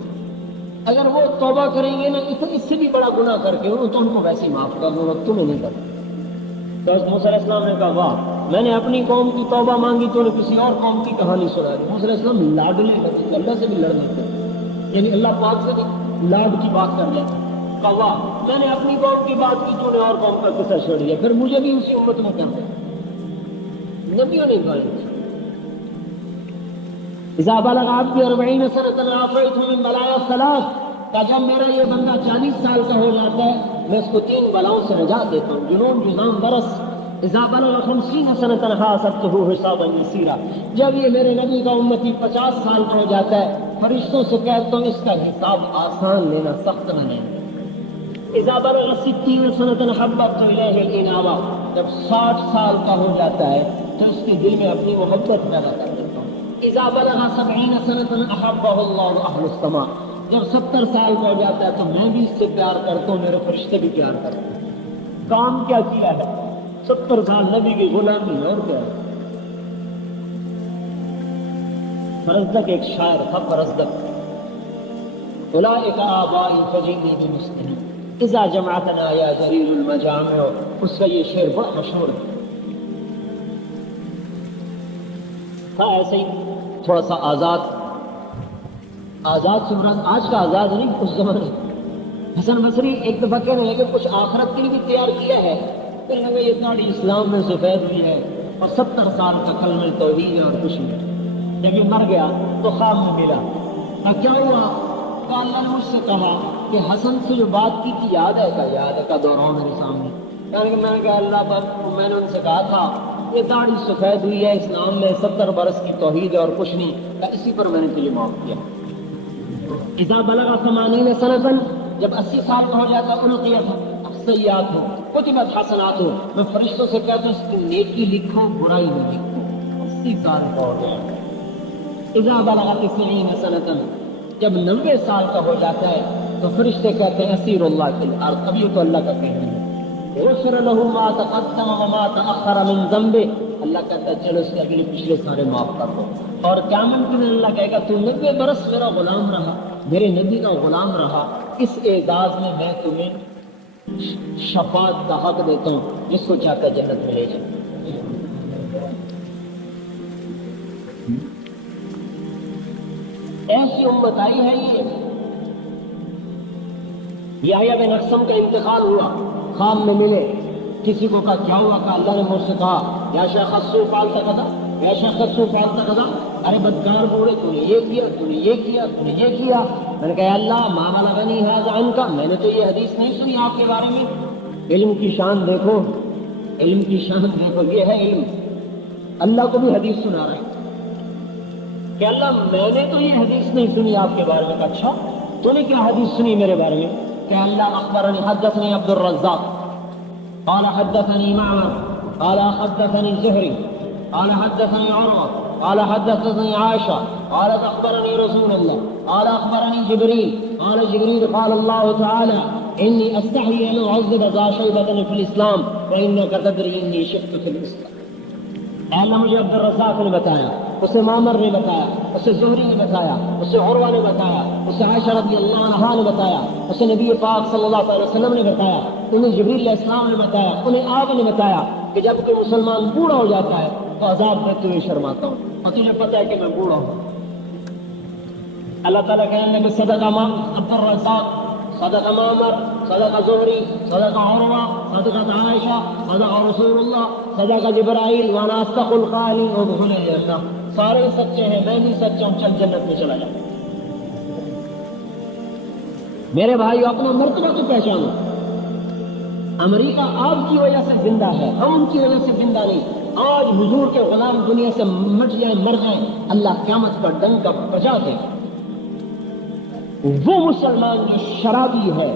اگر وہ توبہ کریں گے نا اس سے بھی بڑا گناہ کر کے تو ان کو ویسے ہی معاف کر دوں گا, تمہیں نہیں کرتا. تو موسیٰ علیہ السلام نے کہا واہ, میں نے اپنی قوم کی توبہ مانگی تو نے کسی اور قوم کی کہانی سنا دی. موسیٰ علیہ السلام لاڈلے لگے, اللہ سے بھی لڑ لیتے, یعنی اللہ پاک سے بھی لاڈ کی بات کر لیتے. کہا واہ, میں نے اپنی قوم کی بات کی تو نے اور قوم کا قصہ چھوڑ دیا, پھر مجھے بھی اسی امت میں کر دیا. نبیوں نے کہا اذا بلغ عبدی 40 سنة عافیتہ من بلایا ثلاث, کہ جب میرا یہ بندہ 40 سال کا ہو جاتا ہے میں اس کو 3 بلاؤں سے نجات دیتا ہوں. جنون, جذام, برس. اذا بلغ 50 سنة حاسبته حسابا یسیرا, جب یہ میرے نبی کا امتی 50 سال کا ہو جاتا ہے فرشتوں سے کہتا ہوں اس کا حساب آسان لینا, سخت نہ لینا. اذا بلغ 60 سنة حببت الیہ الانابہ, جب 60 سال کا ہو جاتا ہے تو اس کے دل میں اپنی محبت پیدا کر دیتا ہوں. اذا بلغ 70 سنة احبہ اللہ اہل السماء, جب 70 سال کا ہو جاتا ہے تو میں بھی اس سے پیار کرتا ہوں, میرے فرشتے بھی پیار کرتے ہیں. کام کیا کیا ہے, 70 سال نبی کی غلامی, اور کیا ہے. فرزدق ایک شاعر تھا, فرزدق, اولئک آبائی فجئنی بمسلم اذا جمعتنا یا جلیل المجامع, اس کا یہ شعر بڑا مشہور ہے. تھا ایسے ہی تھوڑا سا آزاد سے مراد آج کا آزاد نہیں, اس زمانے. حسن بصری ایک دفعہ کہنے لگے کچھ آخرت کے لیے بھی تیار کیا ہے, پھر لگے یہ تھوڑی اسلام میں سفید ہوئی ہے اور 70 سال کا کلمہ توحید ہے اور کچھ نہیں. جب یہ مر گیا تو خواب میں ملا. کیا ہوا, تو اللہ نے مجھ سے کہا کہ حسن سے جو بات کی تھی یاد ہے کا دوران میرے سامنے. یعنی کہ میں نے کہا اللہ پر, میں نے ان سے کہا تھا یہ داڑھی سفید ہوئی ہے اسلام میں, 70 برس کی توحید ہے اور کچھ نہیں, اسی پر میں نے تجھے معاف کیا. اذا بلغ 80 سنة, جب 80 سال کا ہو جاتا ہے القیت السیئات ہو کتبت حسنات ہو, میں فرشتوں سے کہتا ہوں اس کی نیکی لکھو برائی نہ لکھو. 80 سال کا ہو گیا. اذا بلغ 90 سنة, جب 90 سال کا ہو جاتا ہے تو فرشتے کہتے ہیں اسیر اللہ فی الارض, اب یہ تو اللہ کا کہنا ہے. غفر له ما تقدم وما تأخر من ذنبه, اللہ کہتا ہے چلو اس کے اگلے پچھلے سارے معاف کر دو. اور قیامت کے دن اللہ کہے گا تو 90 برس میرا غلام رہا, میرے نبی کا غلام رہا, اس اعزاز میں تمہیں شفاعت کا حق دیتا ہوں, جس کو چاہتا ہے جنت میں لے جائے. ایسی امت آئی ہے. یہ یحییٰ بن اقسم کا انتقال ہوا, خواب میں ملے, کسی کو کہا کیا ہوا, کہ اللہ نے مجھ سے کہا یا شیخ خصو فعلت کذا, یا شیخ خصو فعلت کذا, ارے بدکار بوڑھے تو نے یہ کیا, تو نے یہ کیا, تو نے یہ کیا. میں نے کہا اللہ ما بلغنی ھذا عنک, میں نے تو یہ حدیث نہیں سنی آپ کے بارے میں. علم کی شان دیکھو, علم کی شان دیکھو, یہ ہے علم. اللہ کو بھی حدیث سنا رہا ہے کہ اللہ میں نے تو یہ حدیث نہیں سنی آپ کے بارے میں. اچھا تو نے کیا حدیث سنی میرے بارے میں؟ کہ اللہ اخبرنی حدثنی عبد الرزاق قال حدثني معمر قال حدثني زهري قال حدثني عروة قال حدثني عائشة قالت أخبرني رسول الله قال أخبرني جبريل قال جبريل قال الله تعالى إني أستحي أن أعذب ذا شيبة في الإسلام وإنك تدري إني شقت في الإسلام. اللہ مجھے عبد الرزاق نے بتایا, اسے معمر نے بتایا, اسے زہری نے بتایا, اسے عروہ نے بتایا, اسے عائشہ رضی اللہ عنہا نے بتایا, اسے نبی پاک صلی اللہ علیہ وسلم نے بتایا, انہیں جبریل علیہ السلام نے بتایا, انہیں آپ نے بتایا کہ جب کوئی مسلمان بوڑھا ہو جاتا ہے تو عذاب دیتے ہوئے شرماتا ہوں, اور تجھے پتہ ہے کہ میں بوڑھا ہوں. اللہ تعالیٰ کہیں گے صدق عبد الرزاق، صدق معمر، صدق زہری، صدق عروہ، صدق عائشہ، صدق رسول اللہ، صدق جبرائیل، وانا اصدق القائلین ادخلوا الجنہ. سارے سچے ہیں، میں بھی سچا ہوں، چل جنت میں چلا جائے. میرے بھائی اپنا مرتبہ تو پہچانو. امریکہ آپ کی وجہ سے زندہ ہے، ہم ان کی وجہ سے زندہ نہیں. آج حضور کے غلام دنیا سے مٹ جائیں، مر جائیں، اللہ قیامت پر ڈنکا بجا دے. وہ مسلمان جو شرابی ہے،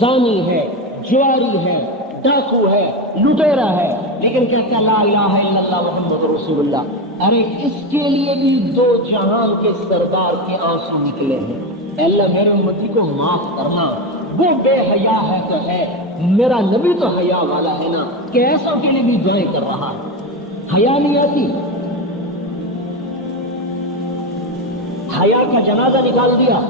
زانی ہے، جواری ہے، ڈاکو ہے، لٹیرا ہے، لیکن کہتا لا الہ الا اللہ محمد رسول اللہ. ارے اس کے لیے بھی دو جہان کے سردار کے آنسو نکلے ہیں. اے اللہ میرے امتی کو معاف کرنا. وہ بے حیا ہے تو ہے، میرا نبی تو حیا والا ہے نا، کہ ایسا کے لیے بھی دعائیں کر رہا ہے. حیا نہیں آتی، حیا کا جنازہ نکال دیا.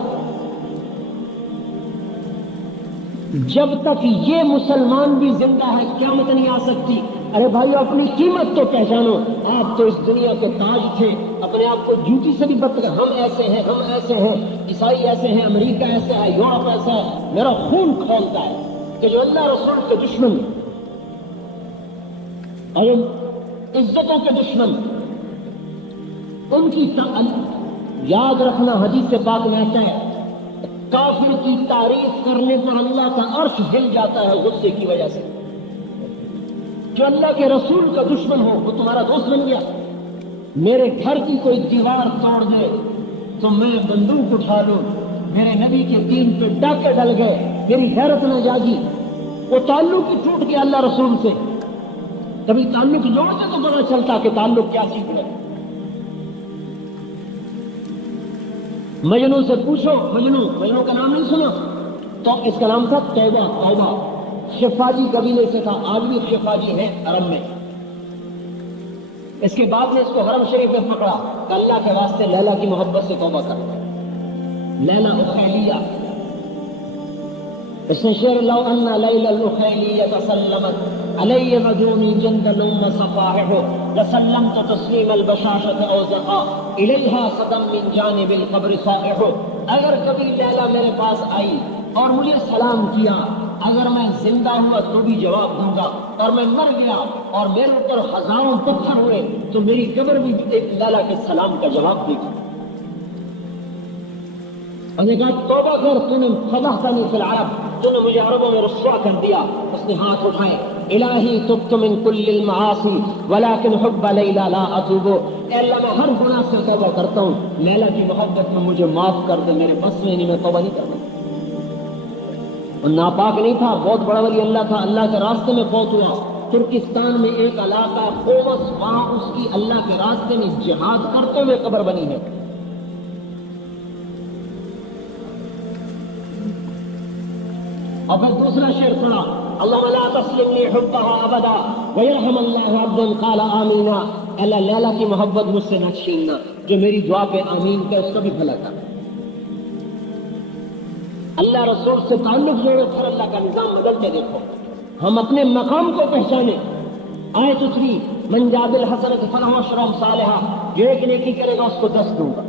جب تک یہ مسلمان بھی زندہ ہے قیامت نہیں آ سکتی. ارے بھائی اپنی قیمت تو پہچانو. آپ تو اس دنیا کے تاج تھے، اپنے آپ کو جوتی سے بھی بدتر. ہم ایسے ہیں، ہم ایسے ہیں، عیسائی ایسے ہیں، امریکہ ایسا ہے، یورپ ایسا ہے. میرا خون کھولتا ہے کہ جو اللہ رسول کے دشمن اور عزتوں کے دشمن، ان کی یاد رکھنا حدیث سے پاک میں آتا ہے کافر کی تعریف کرنے پر اللہ کا عرش ہل جاتا ہے غصے کی وجہ سے. جو اللہ کے رسول کا دشمن ہو وہ تمہارا دوست بن گیا. میرے گھر کی کوئی دیوار توڑ دے تو میں بندوق اٹھا لوں. میرے نبی کے دین پہ ڈاکے ڈل گئے، میری غیرت نہ جاگی. وہ تعلق ہی ٹوٹ گیا اللہ رسول سے. کبھی تعلق جوڑتے تو پتا چلتا کہ تعلق کیا چیز ہے. مجنو سے پوچھو، مجنو کا نام نہیں سنا تو اس کا نام تھا توبہ. توبہ شفاجی قبیلے سے تھا، آج بھی شفاجی ہے عرب میں. اس کے بعد میں اس کو حرم شریف میں پکڑا کہ اللہ کے واسطے لیلا کی محبت سے توبہ کر. لیلا اخیلیہ، اس نے شعر لو ان لیلا الاخیلیہ سلمت علی مجومی جندل صفائح لسلمت تسلیم البشاشة اوزقا الیہا صدم من جانب القبر صائح. اگر کبھی لیلا میرے پاس آئی اور مجھے سلام کیا، اگر میں زندہ ہوا تو بھی جواب دوں گا، اور میں مر گیا اور میرے اوپر ہزاروں پتھر ہوئے تو میری قبر بھی ایک لیلا کے سلام کا جواب دے گی. اور نے کہا توبہ کر، تو نے فضحتنی فی العرب، تو نے مجھے عربوں میں رسوا کر دیا. اس نے ہاتھ اٹھائے، الہی تبت من کل المعاصی ولکن حب لیلا لا اتوب. اے اللہ میں ہر گناہ سے توبہ کرتا ہوں، لیلا کی محبت میں مجھے معاف کر دے. میرے بس میں نہیں، میں توبہ نہیں کرتا. اور ناپاک نہیں تھا، بہت بڑا ولی اللہ تھا، اللہ کے راستے میں فوت ہوا. ترکستان میں ایک علاقہ قومس، وہاں اس کی اللہ کے راستے میں جہاد کرتے ہوئے قبر بنی ہے. اور پھر دوسرا شعر سنا، اللہم لا تسلم لی حبها ابدا ویرحم اللہ عبد قال آمینا. اللہ لیلا کی محبت مجھ سے نہ چھیننا، جو میری دعا پہ آمین کا اس کا بھی بھلا کر. اللہ رسول سے تعلق جوڑو، پھر اللہ کا نظام بدلتے دیکھو. ہم اپنے مقام کو پہچانے. آیت اتری من جاء بالحسنۃ فلہ عشر امثالھا، جو ایک نیکی کرے گا اس کو 10 دوں گا.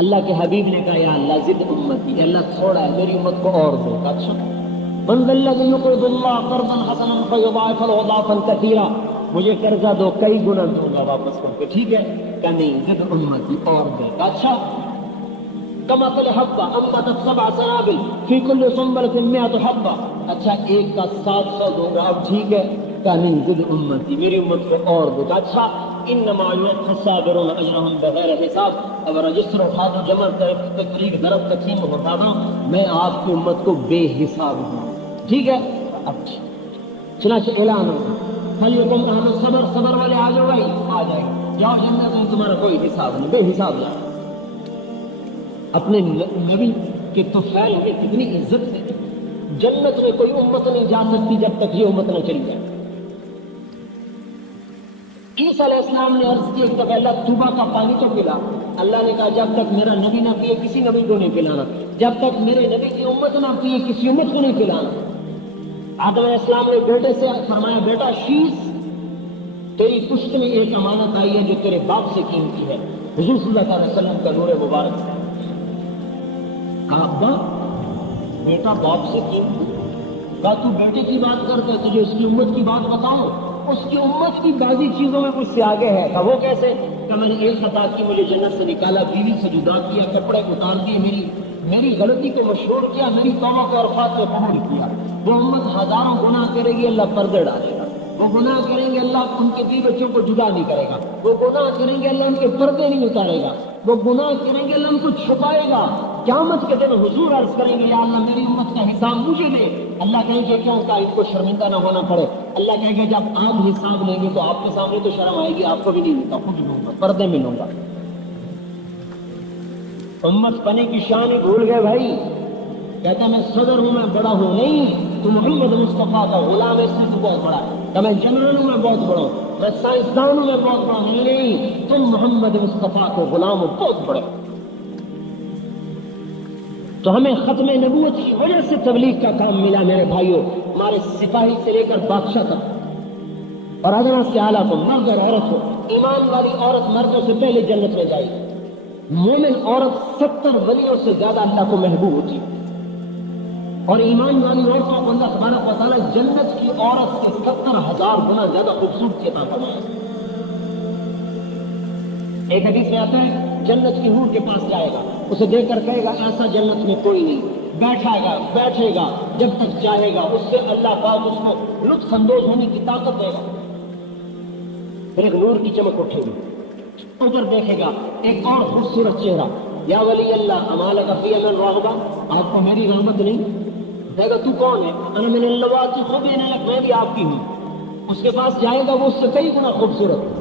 اللہ کے حبیب نے کہا یا اللہ زد امتی، اللہ تھوڑا ہے میری امت کو اور دو. اچھا من ذا الذی یقرض اللہ قرضا حسنا فیضاعف له ضعفا کثیرا، مجھے قرضہ دو کئی گنا دوں گا واپس کر کے. ٹھیک ہے کہ نہیں، زد امتی اور دے. اچھا کمثل حبہ انبتت 7 سنابل فی کل سنبلۃ 100 حبہ، اچھا ایک کا 700 دوں گا. اب ٹھیک ہے کہ نہیں، زد امتی میری امت کو اور دو. اچھا انما یوفی الصابرون اجرهم بغیر حساب. اب رجسٹر اٹھا دو، جمع تفریق ضرب تقسیم اٹھا دو، میں آپ کی امت کو بے حساب دوں. ٹھیک ہے. اب چنانچہ اعلان ہوگا فلیکم اہل الصبر، صبر والے آ جاؤ بھائی، آ جائے گا. جاؤ جنت میں، تمہارا کوئی حساب نہیں، بے حساب جاؤ. اپنے نبی کے طفیل میں کتنی عزت ہے. جنت میں کوئی امت نہیں جا سکتی جب تک یہ امت نہ چلی جائے. عیسیٰ علیہ السلام نے عرض کی ایک دفعہ اللہ طوبہ کا پانی تو پلا. اللہ نے کہا جب تک میرا نبی نہ پیے کسی نبی کو نہیں پلانا، جب تک میرے نبی کی امت نہ پیے کسی امت کو نہیں پلانا. آدم علیہ السلام نے بیٹے سے فرمایا بیٹا شیش تیری پشت میں ایک امانت آئی ہے جو تیرے باپ سے قیمتی ہے، حضور صلی اللہ علیہ وسلم کا نور مبارک ہے. کہا ابا بیٹا باپ سے کیوں؟ کہا تو بیٹے کی بات کرتا ہے، تجھے اس کی امت کی بات بتاؤں. اس کی امت کی بعضی چیزوں میں مجھ سے آگے ہے. کہا وہ کیسے؟ کہ میں نے ایک خطا کی، مجھے جنت سے نکالا، بیوی سے جدا کیا، کپڑے اتار دیے، میری غلطی کو مشہور کیا، میری توبہ کے عرفات کو قبول کیا. وہ امت ہزاروں گناہ کرے گی، اللہ پردے ڈالے گا. وہ گناہ کریں گے، اللہ ان کے بیوی بچوں کو جدا نہیں کرے گا. وہ گناہ کریں گے، اللہ ان کے پردے نہیں اتارے گا. وہ گناہ کریں گے، اللہ ان کو چھپائے گا. قیامت کے دن حضور عرض کریں گے یا اللہ میری امت کا حساب مجھے دے. اللہ کہیں گے کیوں؟ کا ان کو شرمندہ نہ ہونا پڑے. اللہ کہیں گے جب آپ حساب لیں گے تو آپ کے سامنے تو شرم آئے گی، آپ کو بھی نہیں ملتا، خود لوں گا، پردے میں لوں گا. امت بنے کی شان ہی بھول گئے بھائی. کہتا میں صدر ہوں، میں بڑا ہوں. نہیں، تو محمد مصطفیٰ کا غلام ہے، اس سے تو بہت بڑا ہے. کہ میں جنرل ہوں، میں بہت بڑا ہوں. میں سائنسدان ہوں، میں بہت بڑا ہوں. نہیں، تم محمد مصطفیٰ کو غلام ہو، بہت بڑے. تو ہمیں ختم نبوت کی وجہ سے تبلیغ کا کام ملا میرے بھائیوں. ہمارے سپاہی سے لے کر بادشاہ تک اور ادنا سے اعلیٰ کو، مرد اور عورت ہو. ایمان والی عورت مردوں سے پہلے جنت میں جائے گی. مومن عورت 70 ولیوں سے زیادہ اللہ کو محبوب ہوتی ہے. اور ایمان والی عورتوں کو اللہ تبارک و تعالیٰ جنت کی عورت سے 70,000 گنا زیادہ خوبصورتی عطا فرمائے. ایک حدیث میں آتا ہے جنت کی حور کے پاس جائے گا، اسے دیکھ کر کہے گا ایسا جنت میں کوئی نہیں. بیٹھے گا جب تک چاہے گا، اس سے اللہ پاک اس کو لطف اندوز ہونے کی طاقت دے گا. پھر ایک نور کی چمک اٹھے گی، ادھر دیکھے گا ایک اور خوبصورت چہرہ. یا ولی اللہ امال فی من راغبہ، آپ کو میری رحمت نہیں؟ کہے گا تو کون ہے؟ انا من اللواتی خبینک، میں بھی آپ کی ہوں. اس کے پاس جائے گا، وہ اس سے کئی گنا خوبصورت.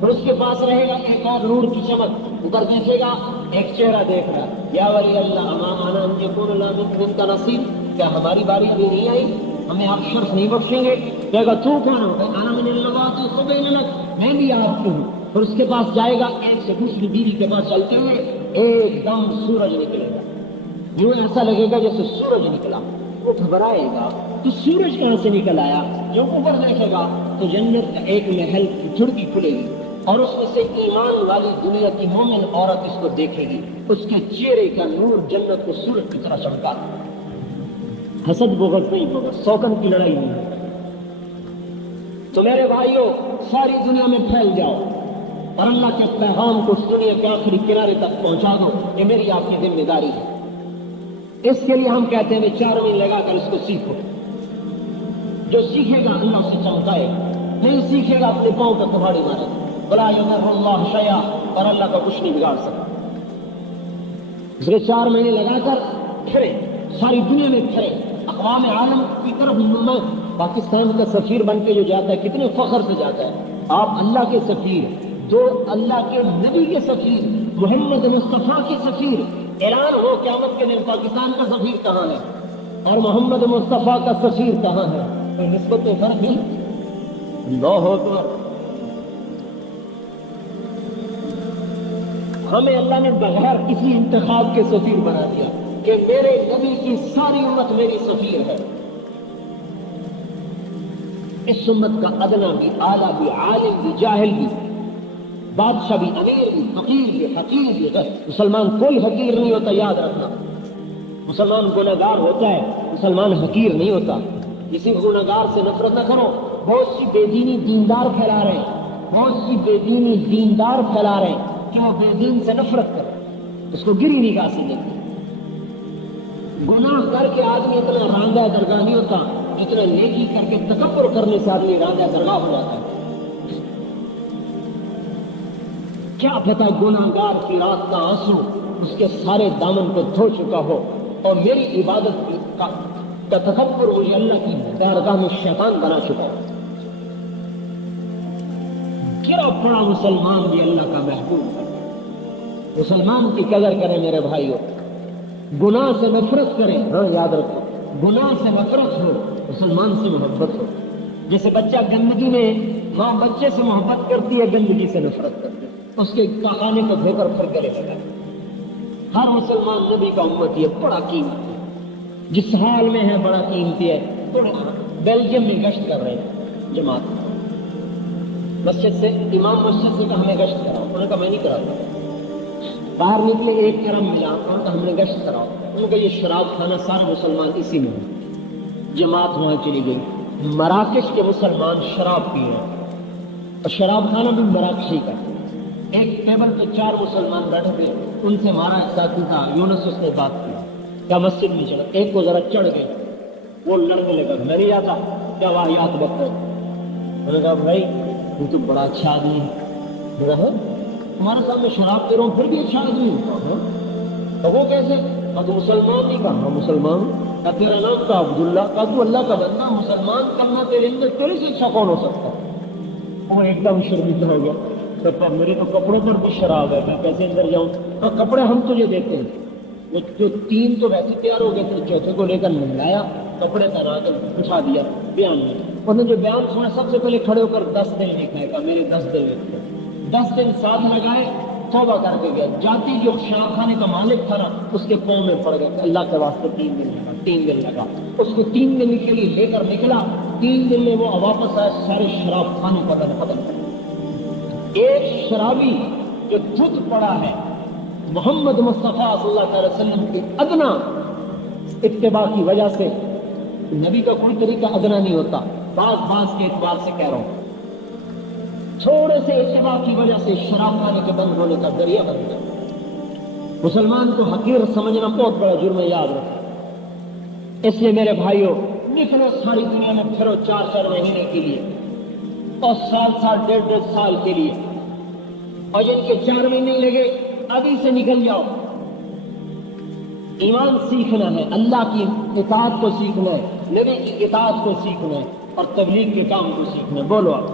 پھر اس کے پاس رہے گا ایک اور نور کی چمک، ادھر دیکھے گا ایک چہرہ دیکھ رہا. یا ولی اللہ امام انا ان یکون لا من کا نصیب، کیا ہماری باری ابھی نہیں آئی؟ ہمیں آپ شرف نہیں بخشیں گے؟ کہے گا تو کون ہو؟ انا من اللواتی خبینک، میں بھی آپ کی ہوں. پھر اس کے پاس جائے گا، ایک سے دوسری بیوی کے پاس چلتے ہوئے ایک دم سورج نکلے گا. یوں ایسا لگے گا جیسے سورج نکلا. وہ گھبرائے گا تو سورج کہاں سے نکل آیا؟ جو اوپر دیکھے گا تو جنت کا ایک محل کی کھڑکی کھلے گی اور اس میں سے ایمان والی دنیا کی مومن عورت اس کو دیکھے گی. اس کے چہرے کا نور جنت کو سورج کی طرح چمکا. حسد بغض نہیں ہوگا، سوکن کی لڑائی نہیں ہوگی. تو میرے بھائیوں ساری دنیا میں پھیل جاؤ اور اللہ کے پیغام کو دنیا کے آخری کنارے تک پہنچا دو. یہ میری آپ کی ذمہ داری ہے. اس کے لیے ہم کہتے ہیں 4 مہینے لگا کر اس کو سیکھو. جو سیکھے گا اللہ اسے چمکائے گا، نہیں سیکھے گا اپنے پاؤں پر کباڑی مارے گا. ولا یضر اللہ شیئا، اور اللہ کا کچھ نہیں بگاڑ سکتا. اس کے 4 مہینے لگا کر پھرے، ساری دنیا میں پھرے، اقوام عالم کی طرف نما. پاکستان کا سفیر بن کے جو جاتا ہے کتنے فخر سے جاتا ہے. آپ اللہ کے سفیر، جو اللہ کے نبی کے سفیر، محمد مصطفیٰ کے سفیر. اعلان ہو قیامت کے دن پاکستان کا سفیر کہاں ہے اور محمد مصطفیٰ کا سفیر کہاں ہے؟ کوئی نسبت تو فرق نہیں. اللہ اکبر. ہمیں اللہ نے بغیر کسی انتخاب کے سفیر بنا دیا کہ میرے نبی کی ساری امت میری سفیر ہے. اس امت کا ادنا بھی، اعلیٰ بھی، عالم بھی، جاہل بھی، بادشاہ بھی، امیر بھی، فقیر بھی، حقیر بھی. مسلمان کوئی حقیر نہیں ہوتا، یاد رکھنا. مسلمان گنہگار ہوتا ہے، مسلمان حقیر نہیں ہوتا. کسی گنہگار سے نفرت نہ کرو. بہت سی بے دینی دیندار پھیلا رہے ہیں، بہت سی بے دینی دیندار پھیلا رہے ہیں کہ وہ بے دین سے نفرت کرے، اس کو گری نگاہ سے دیکھے. گناہ کر کے آدمی اتنا راندہ درگاہ نہیں ہوتا جتنا نیکی کر کے تکبر کرنے سے آدمی راندہ درگاہ ہو جاتا ہے. کیا پتا گناہگار کی رات کا آنسو اس کے سارے دامن کو دھو چکا ہو اور میری عبادت کا تکبر مجھے اللہ کی بارگاہ میں شیطان بنا چکا ہو. کیا پڑا مسلمان بھی اللہ کا محبوب ہے. مسلمان کی قدر کریں میرے بھائیوں. گناہ سے نفرت کریں. ہاں یاد رکھو، گناہ سے نفرت ہو، مسلمان سے محبت ہو. جیسے بچہ گندگی میں ماں بچے سے محبت کرتی ہے، گندگی سے نفرت کرتی ہے. اس کے کہانے کو دھو کر پھر گلے لگا. ہر مسلمان نبی کا امتی ہے، بڑا قیمتی ہے. جس حال میں ہے بڑا قیمتی ہے. بیلجیم میں گشت کر رہے ہیں جماعت مسجد سے، امام مسجد سے کہ ہمیں گشت کراؤ. انہوں نے کہا میں نہیں کراؤں. باہر نکلے ایک کرم ملا اور ہم نے گشت کراؤ، ان کا یہ شراب کھانا سارے مسلمان اسی میں ہیں۔ جماعت وہاں چلی گئی، مراکش کے مسلمان شراب پی رہے اور شراب کھانا بھی مراکشی کا۔ ایک ٹیبل پہ 4 مسلمان بیٹھے تھے، ان سے ہمارا ایک ساتھی تھا یونس، اس نے بات کی کیا مسجد میں چڑھا، ایک کو ذرا چڑھ گئے، وہ لڑنے لگا میں نہیں آتا، کیا واحیات بکو۔ میں نے کہا بھائی تو تو بڑا اچھا آدمی ہے، تمہارے سامنے شراب پی رہا ہوں پھر بھی اچھا آدمی ہوں۔ تو وہ کیسے؟ تو مسلمان نہیں کہا مسلمان کا، تیرا نام کا عبداللہ کا، تو اللہ کا بندہ، مسلمان کرنا تیرے اندر تیرے سے اچھا کون ہو سکتا؟ وہ ایک دم شرمندہ ہو گیا، تو میرے تو کپڑوں پر بھی شراب ہے، میں کیسے اندر جاؤں؟ اور کپڑے ہم تجھے دیتے ہیں۔ وہ جو 3 تو ویسے تیار ہو گئے تھے، چوتھے کو لے کر منگایا، کپڑے پہنا کر بٹھا دیا بیان میں۔ انہوں نے جو بیان سنا سب سے پہلے کھڑے ہو کر 10 دن لکھا ہے، میرے 10 دن لکھے، 10 دن ساتھ لگائے، توبہ کر کے گیا۔ جاتی جو شراب خانے کا مالک تھا نا، اس کے پاؤں میں پڑ گیا کہ اللہ کے واسطے 3 دن لگا، 3 دن لگا۔ اس کو 3 دن کے لیے لے کر نکلا، 3 دن میں وہ واپس آئے، سارے شراب خانے کا ختم کر۔ ایک شرابی جو دودھ پڑا ہے محمد مصطفیٰ صلی اللہ علیہ وسلم کی ادنا اتباع کی وجہ سے، نبی کا کوئی طریقہ ادنا نہیں ہوتا، بعض کے اعتبار سے کہہ رہا ہوں، تھوڑے سے اتباع کی وجہ سے شراب خانے کے بند ہونے کا ذریعہ بن گیا۔ مسلمان کو حقیر سمجھنا بہت بڑا جرم ہے، یاد رکھیں۔ اس لیے میرے بھائیوں، نکلو ساری دنیا میں پھرو 4 مہینے کے لیے اور سال 1.5 سال کے لیے، اور جن کے 4 مہینے لگے ابھی سے نکل جاؤ۔ ایمان سیکھنا ہے، اللہ کی اطاعت کو سیکھنا ہے، نبی کی اطاعت کو سیکھنا ہے، اور تبلیغ کے کام کو سیکھنا ہے۔ بولو آپ۔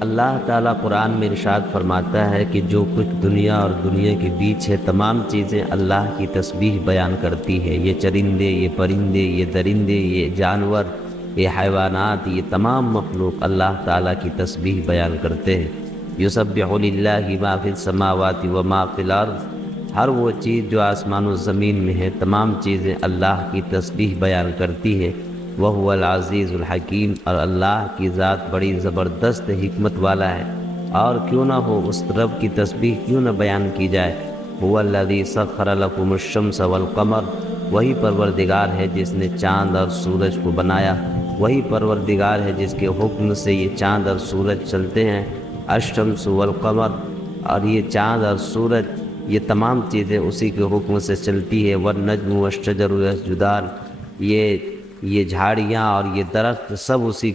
اللہ تعالیٰ قرآن میں ارشاد فرماتا ہے کہ جو کچھ دنیا اور دنیا کے بیچ ہے تمام چیزیں اللہ کی تسبیح بیان کرتی ہے۔ یہ چرندے، یہ پرندے، یہ درندے، یہ جانور، یہ حیوانات، یہ تمام مخلوق اللہ تعالیٰ کی تسبیح بیان کرتے ہیں۔ یسبح للہ ما فی السماوات و ما فی الارض، ہر وہ چیز جو آسمان و زمین میں ہے تمام چیزیں اللہ کی تسبیح بیان کرتی ہے۔ وَهُوَ الْعَزِيزُ الْحَكِيمُ، اور اللہ کی ذات بڑی زبردست حکمت والا ہے، اور کیوں نہ ہو اس رب کی تسبیح کیوں نہ بیان کی جائے۔ هُوَ الَّذِي سَخَّرَ لَكُمُ الشَّمْسَ وَالْقَمَرَ، وہی پروردگار ہے جس نے چاند اور سورج کو بنایا، وہی پروردگار ہے جس کے حکم سے یہ چاند اور سورج چلتے ہیں۔ الشَّمْسُ وَالْقَمَرُ، اور یہ چاند اور سورج، یہ تمام چیزیں اسی کے حکم سے چلتی ہے۔ وَالنَّجْمُ وَالشَّجَرُ يَسْجُدَانِ، یہ جھاڑیاں اور یہ درخت سب اسی